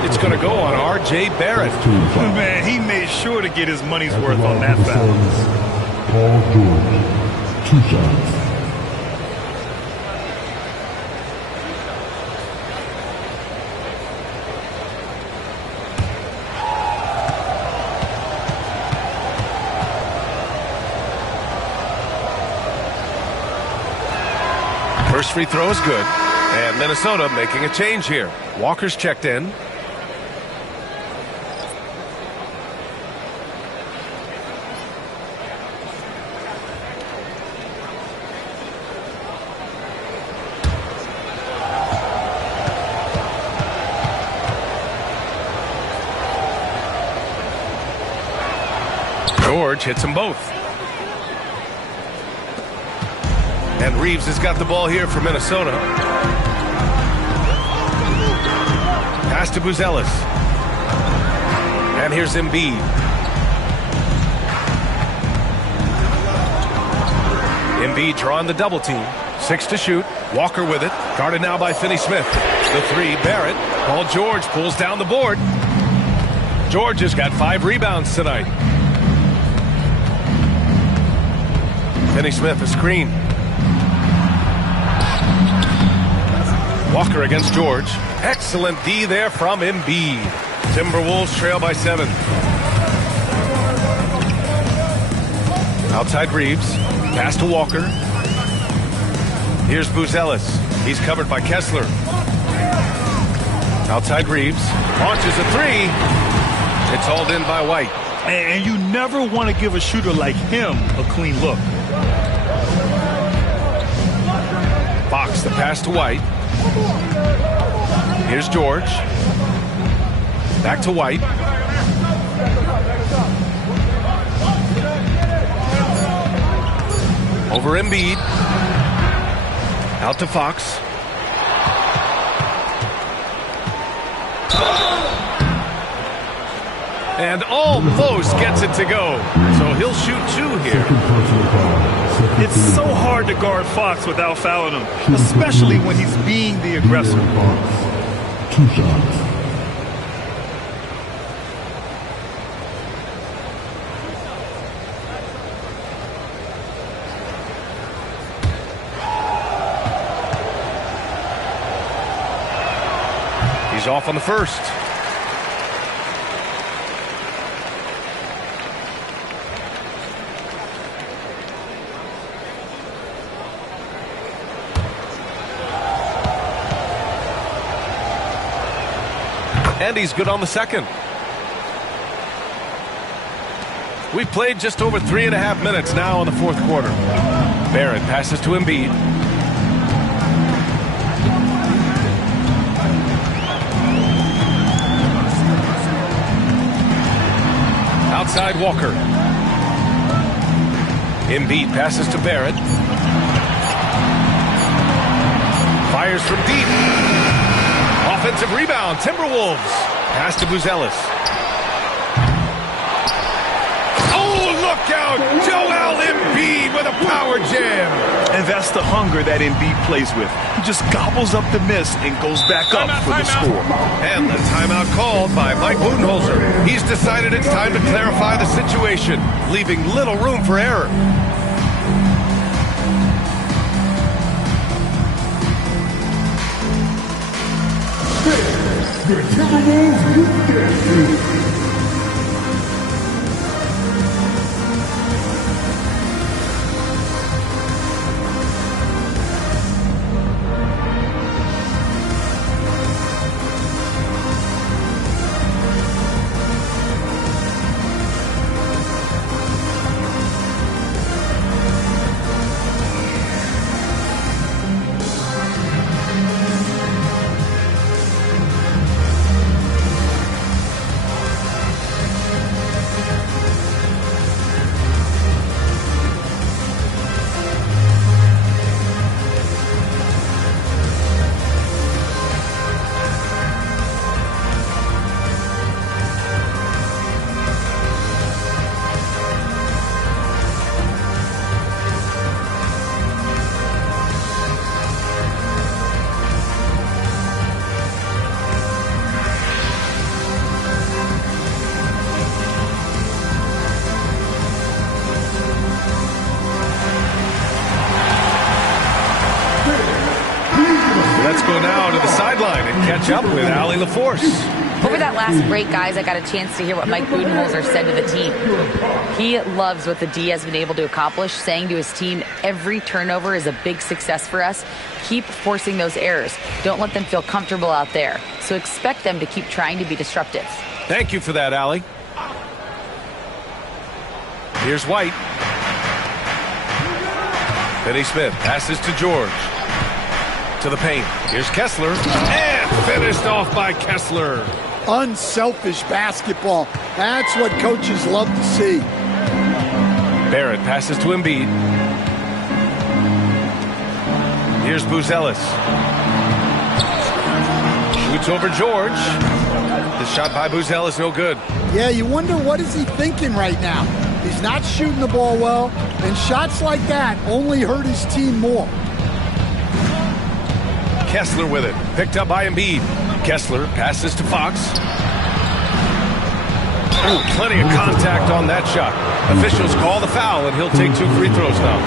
It's going to go on R.J. Barrett. Man, he made sure to get his money's worth on that foul. Paul George, 2 shots. First free throw is good. And Minnesota making a change here. Walker's checked in. George hits them both. And Reeves has got the ball here for Minnesota. Pass to Buzelis. And here's Embiid. Embiid drawing the double team. 6 to shoot. Walker with it. Guarded now by Finney-Smith. The 3, Barrett. Paul George pulls down the board. George has got 5 rebounds tonight. Finney-Smith, a screen. Walker against George. Excellent D there from Embiid. Timberwolves trail by 7. Outside Reeves. Pass to Walker. Here's Buzelis. He's covered by Kessler. Outside Reeves. Launches a 3. It's hauled in by White. And you never want to give a shooter like him a clean look. Fox, the pass to White. Here's George. Back to White. Over Embiid. Out to Fox. And almost gets it to go. So he'll shoot 2 here. It's so hard to guard Fox without fouling him, especially when he's being the aggressor. 2 shots. He's off on the first. And he's good on the second. We've played just over 3.5 minutes now in the 4th quarter. Barrett passes to Embiid. Outside Walker. Embiid passes to Barrett. Fires from deep. Offensive rebound, Timberwolves. Pass to Buzelis. Oh, look out! Joel Embiid with a power jam. And that's the hunger that Embiid plays with. He just gobbles up the miss and goes back up for the score. And the timeout called by Mike Budenholzer. He's decided it's time to clarify the situation, leaving little room for error. The Timberwolves Youth Dance Team. catch up with Allie LaForce. Over that last break, guys, I got a chance to hear what Mike Budenholzer said to the team. He loves what the D has been able to accomplish, saying to his team, every turnover is a big success for us. Keep forcing those errors. Don't let them feel comfortable out there. So expect them to keep trying to be disruptive. Thank you for that, Allie. Here's White. Finney Smith passes to George. To the paint. Here's Kessler. And finished off by Kessler. Unselfish basketball. That's what coaches love to see. Barrett passes to Embiid. Here's Buzelis. Shoots over George. The shot by Buzelis, no good. Yeah, you wonder what is he thinking right now. He's not shooting the ball well, and shots like that only hurt his team more. Kessler with it. Picked up by Embiid. Kessler passes to Fox. Ooh, plenty of contact on that shot. Officials call the foul, and he'll take 2 free throws now.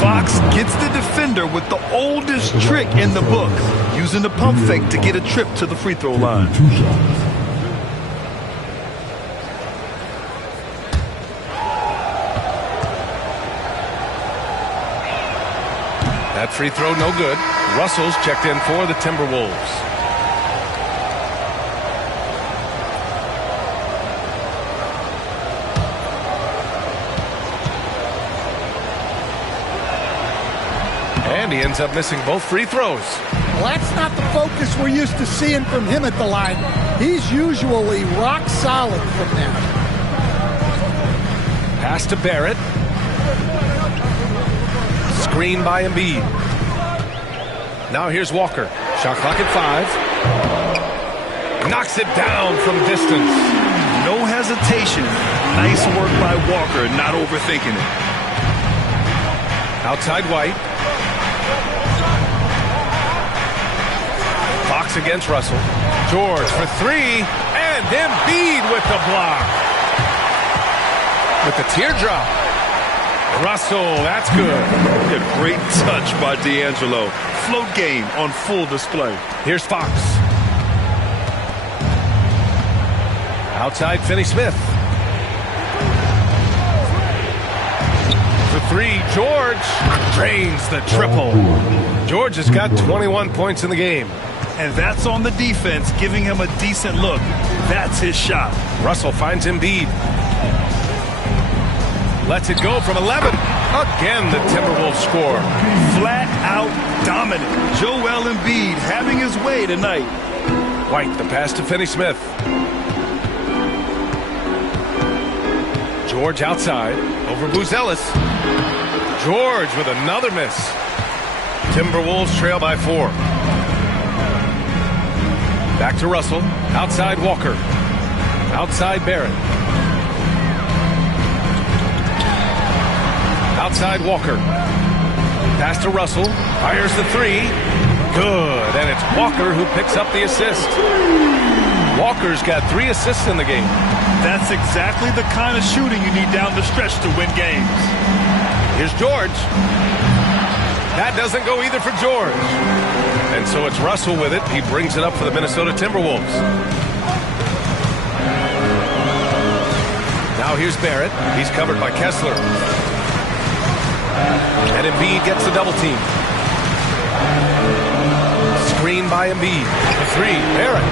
Fox gets the defender with the oldest trick in the book, using the pump fake to get a trip to the free throw line. 2 shots. That free throw no good. Russell's checked in for the Timberwolves. And he ends up missing both free throws. Well, that's not the focus we're used to seeing from him at the line. He's usually rock solid from there. Pass to Barrett. Screen by Embiid. Now here's Walker. Shot clock at 5. Knocks it down from distance. No hesitation. Nice work by Walker, not overthinking it. Outside White. Fox against Russell. George for 3. And Embiid with the block. With the teardrop. Russell, that's good. A great touch by D'Angelo. Float game on full display. Here's Fox. Outside Finney Smith. For 3, George drains the triple. George has got 21 points in the game. And that's on the defense, giving him a decent look. That's his shot. Russell finds Embiid. Lets it go from 11. Again, the Timberwolves score. Flat out dominant. Joel Embiid having his way tonight. White, the pass to Finney Smith. George outside. Over Buzelis. George with another miss. Timberwolves trail by 4. Back to Russell. Outside Walker. Outside Barrett. Outside Walker. Pass to Russell. Fires the 3. Good. And it's Walker who picks up the assist. Walker's got 3 assists in the game. That's exactly the kind of shooting you need down the stretch to win games. Here's George. That doesn't go either for George. And so it's Russell with it. He brings it up for the Minnesota Timberwolves. Now here's Barrett. He's covered by Kessler. And Embiid gets the double team. Screen by Embiid. The 3, Barrett.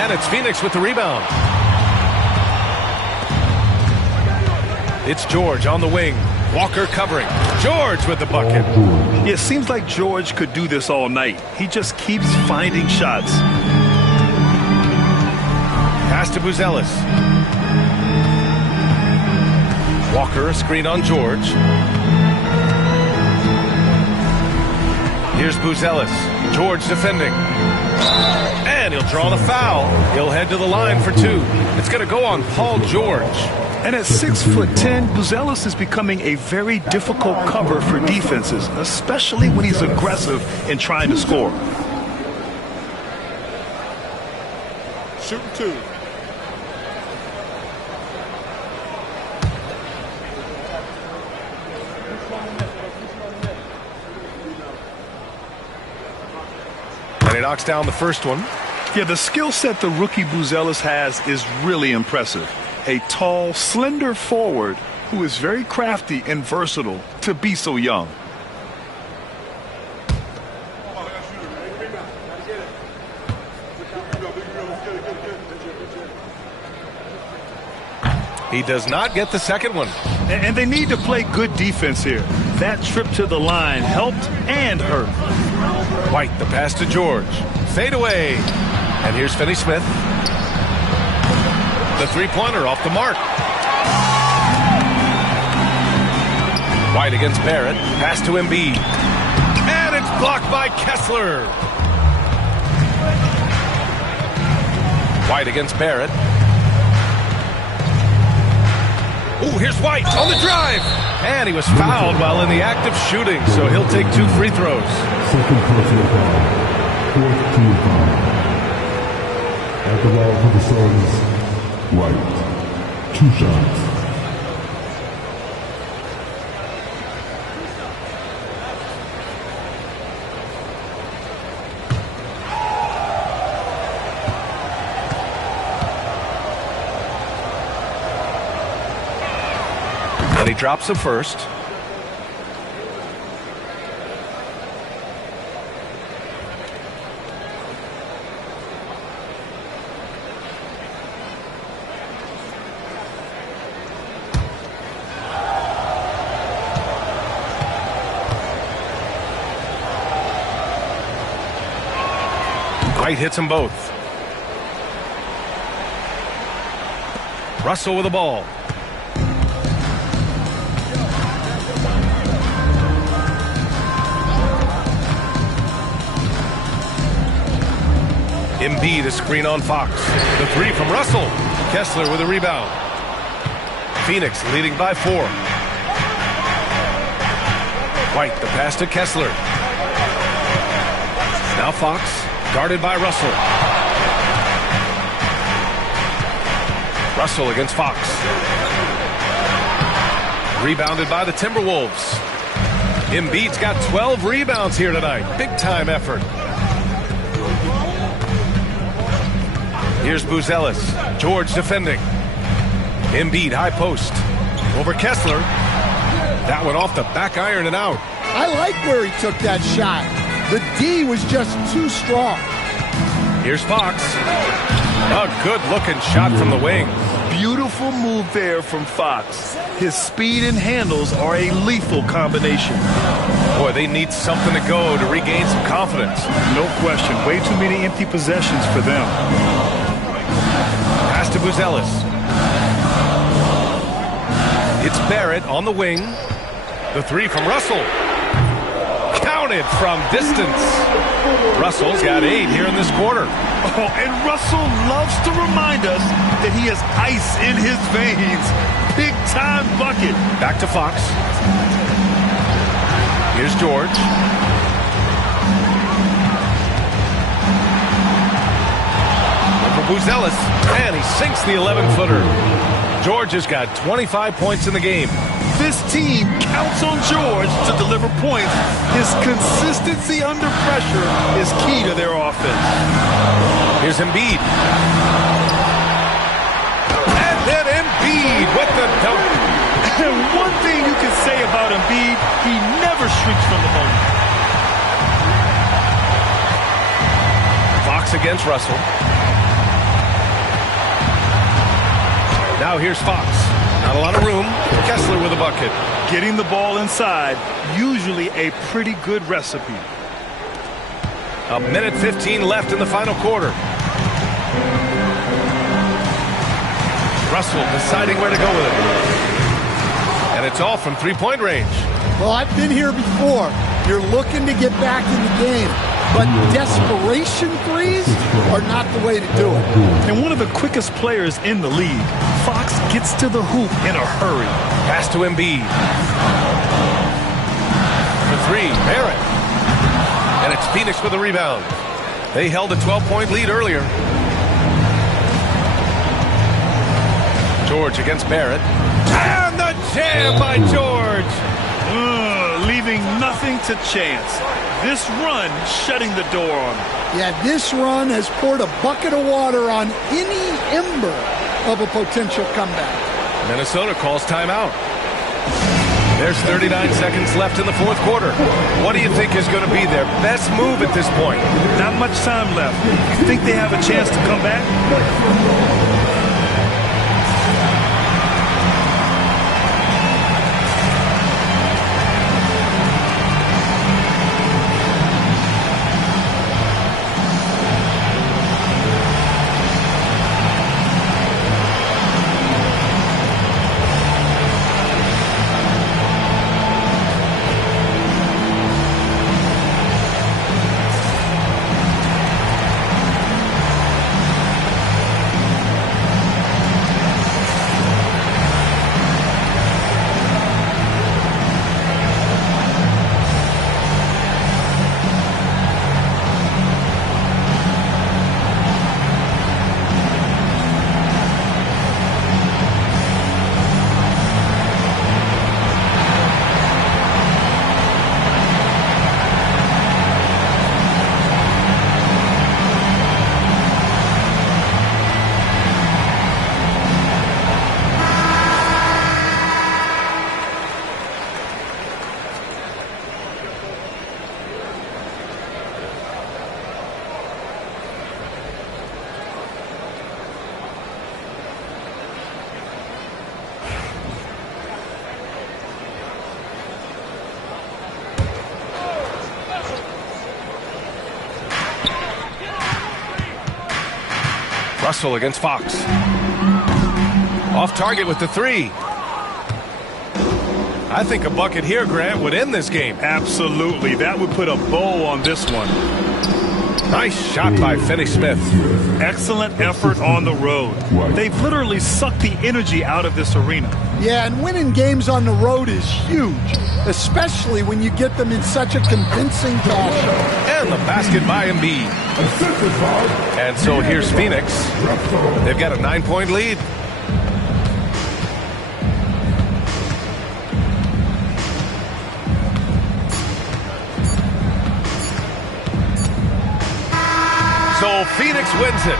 And it's Phoenix with the rebound. It's George on the wing. Walker covering. George with the bucket. Yeah, it seems like George could do this all night. He just keeps finding shots. Pass to Buzelis. Walker, a screen on George. Here's Buzelis. George defending. And he'll draw the foul. He'll head to the line for 2. It's going to go on Paul George. And at 6'10", Buzelis is becoming a very difficult cover for defenses, especially when he's aggressive in trying to score. Shooting 2. And he knocks down the first one. Yeah, the skill set the rookie Buzelis has is really impressive. A tall, slender forward who is very crafty and versatile to be so young. He does not get the second one. And they need to play good defense here. That trip to the line helped and hurt. White, the pass to George. Fade away. And here's Finney Smith. The three-pointer off the mark. White against Barrett. Pass to Embiid. And it's blocked by Kessler. White against Barrett. Ooh, here's White on the drive. And he was fouled while in the act of shooting, so he'll take 2 free throws. Second personal foul. 4th team foul. At the line for the Suns, White. 2 shots. And he drops the first. White hits them both. Russell with the ball. Embiid, a screen on Fox. The three from Russell. Kessler with a rebound. Phoenix leading by 4. White, the pass to Kessler. Now Fox, guarded by Russell. Russell against Fox. Rebounded by the Timberwolves. Embiid's got 12 rebounds here tonight. Big time effort. Here's Buzelis. George defending. Embiid, high post. Over Kessler. That one off the back iron and out. I like where he took that shot. The D was just too strong. Here's Fox. A good-looking shot from the wing. Beautiful move there from Fox. His speed and handles are a lethal combination. Boy, they need something to go to regain some confidence. No question. Way too many empty possessions for them. Pass to Buzelis. It's Barrett on the wing. The three from Russell. Counted from distance. Russell's got 8 here in this quarter. Oh, and Russell loves to remind us that he has ice in his veins. Big time bucket. Back to Fox. Here's George. Over Buzelis. And he sinks the 11-footer. George has got 25 points in the game. This team counts on George to deliver points. His consistency under pressure is key to their offense. Here's Embiid. And then Embiid with the dunk. And one thing you can say about Embiid, he never shrinks from the moment. Fox against Russell. Now here's Fox. Not a lot of room. Kessler with a bucket. Getting the ball inside, usually a pretty good recipe. A minute 15 left in the final quarter. Russell deciding where to go with it. And it's all from three-point range. Well, I've been here before. You're looking to get back in the game, but desperation threes are not the way to do it. And one of the quickest players in the league, Fox gets to the hoop in a hurry. Pass to Embiid. The three, Barrett. And it's Phoenix with a rebound. They held a 12-point lead earlier. George against Barrett. And the jam by George. Leaving nothing to chance. This run shutting the door on him. Yeah, this run has poured a bucket of water on any ember of a potential comeback. Minnesota calls timeout. There's 39 seconds left in the fourth quarter. What do you think is going to be their best move at this point? Not much time left. You think they have a chance to come back? Russell against Fox. Off target with the three. I think a bucket here, Grant, would end this game. Absolutely. That would put a bow on this one. Nice shot by Finney-Smith. Excellent effort on the road. They've literally sucked the energy out of this arena. Yeah, and winning games on the road is huge, especially when you get them in such a convincing fashion. And the basket by Embiid. And so here's Phoenix. They've got a 9-point lead. So Phoenix wins it.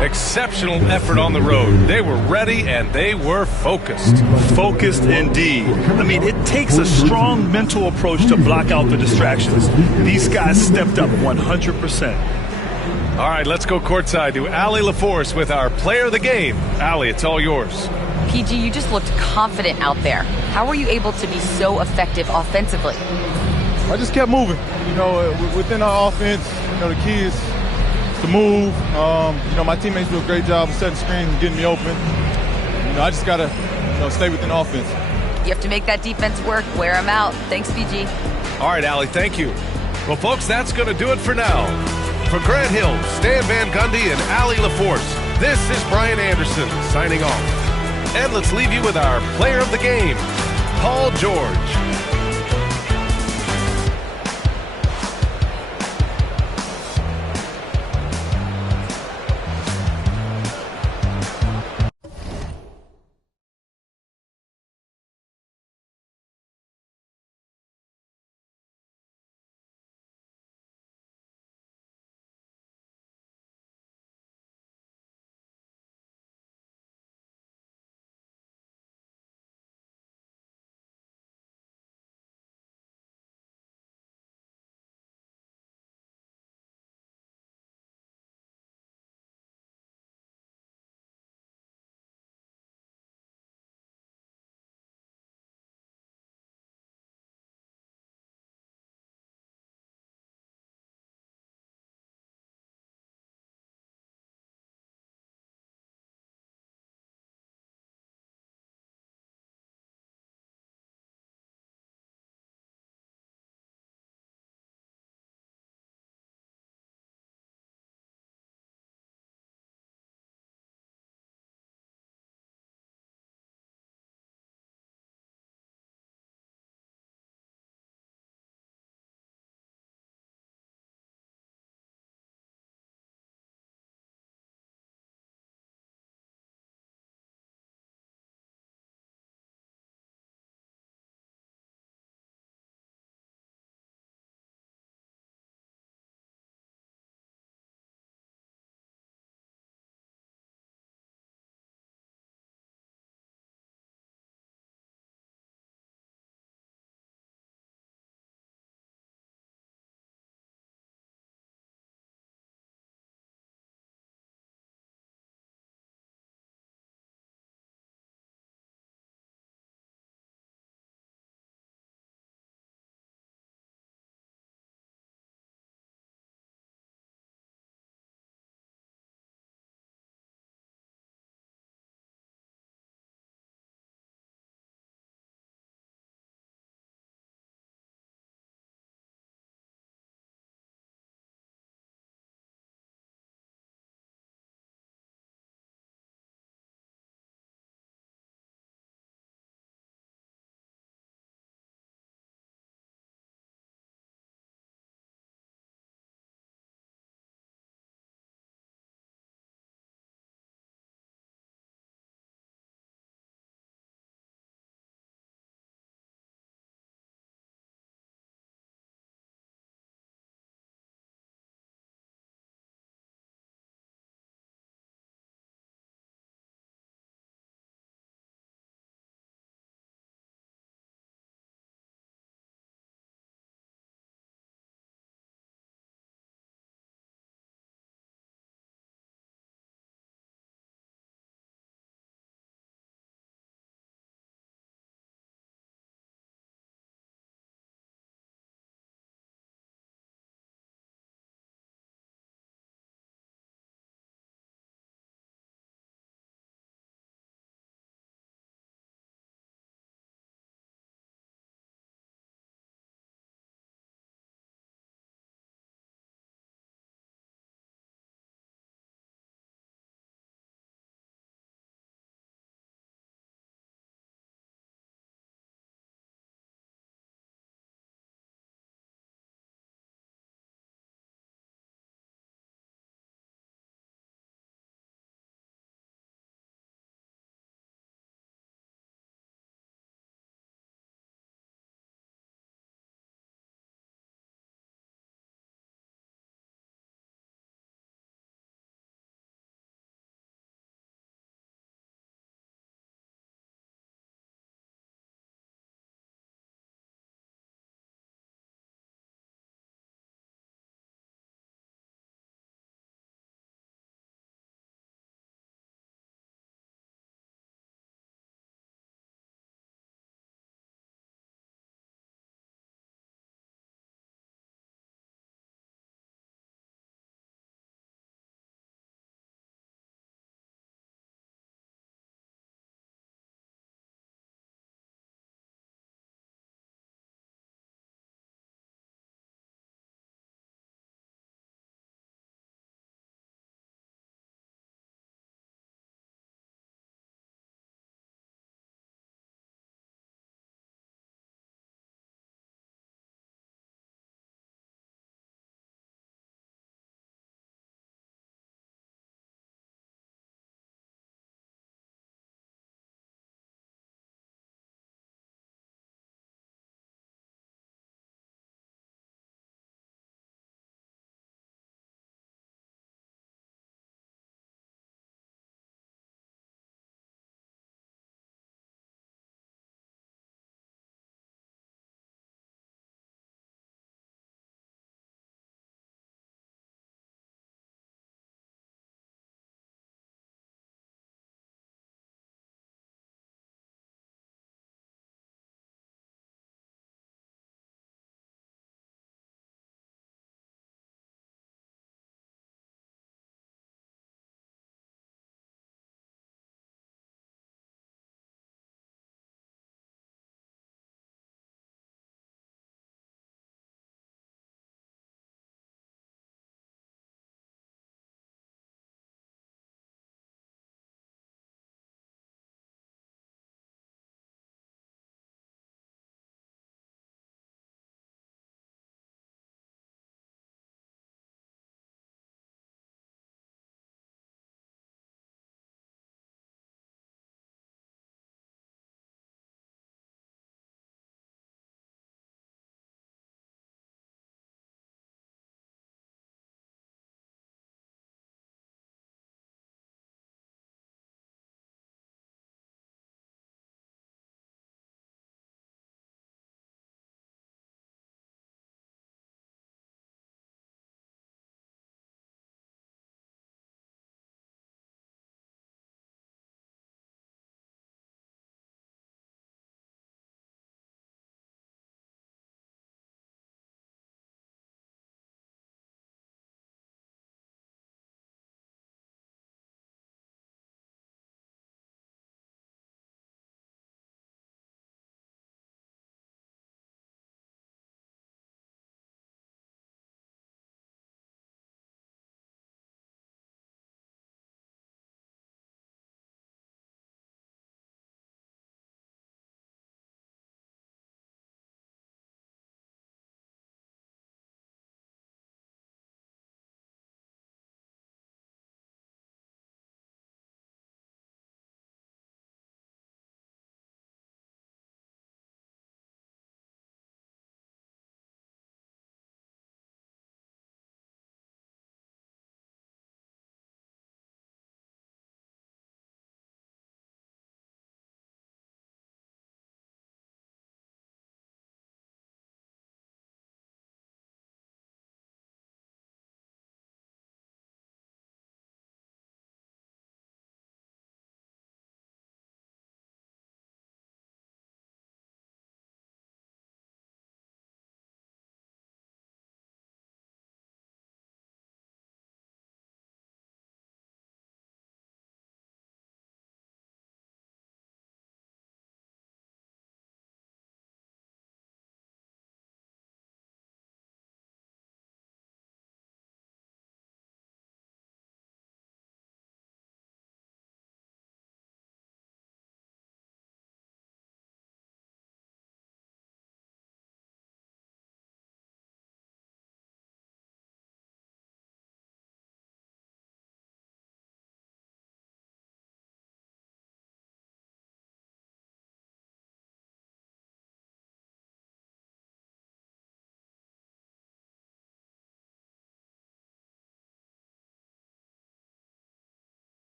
Exceptional effort on the road. They were ready and they were focused. Focused indeed. I mean, it takes a strong mental approach to block out the distractions. These guys stepped up 100%. All right, let's go courtside to Allie LaForce with our player of the game. Allie, it's all yours. PG, you just looked confident out there. How were you able to be so effective offensively? I just kept moving. You know, within our offense, you know, the key is to move. You know, my teammates do a great job of setting screens and getting me open. You know, I just got to, you know, stay within offense. You have to make that defense work. Wear them out. Thanks, PG. All right, Allie, thank you. Well, folks, that's going to do it for now. For Grant Hill, Stan Van Gundy, and Allie LaForce, this is Brian Anderson signing off. And let's leave you with our player of the game, Paul George.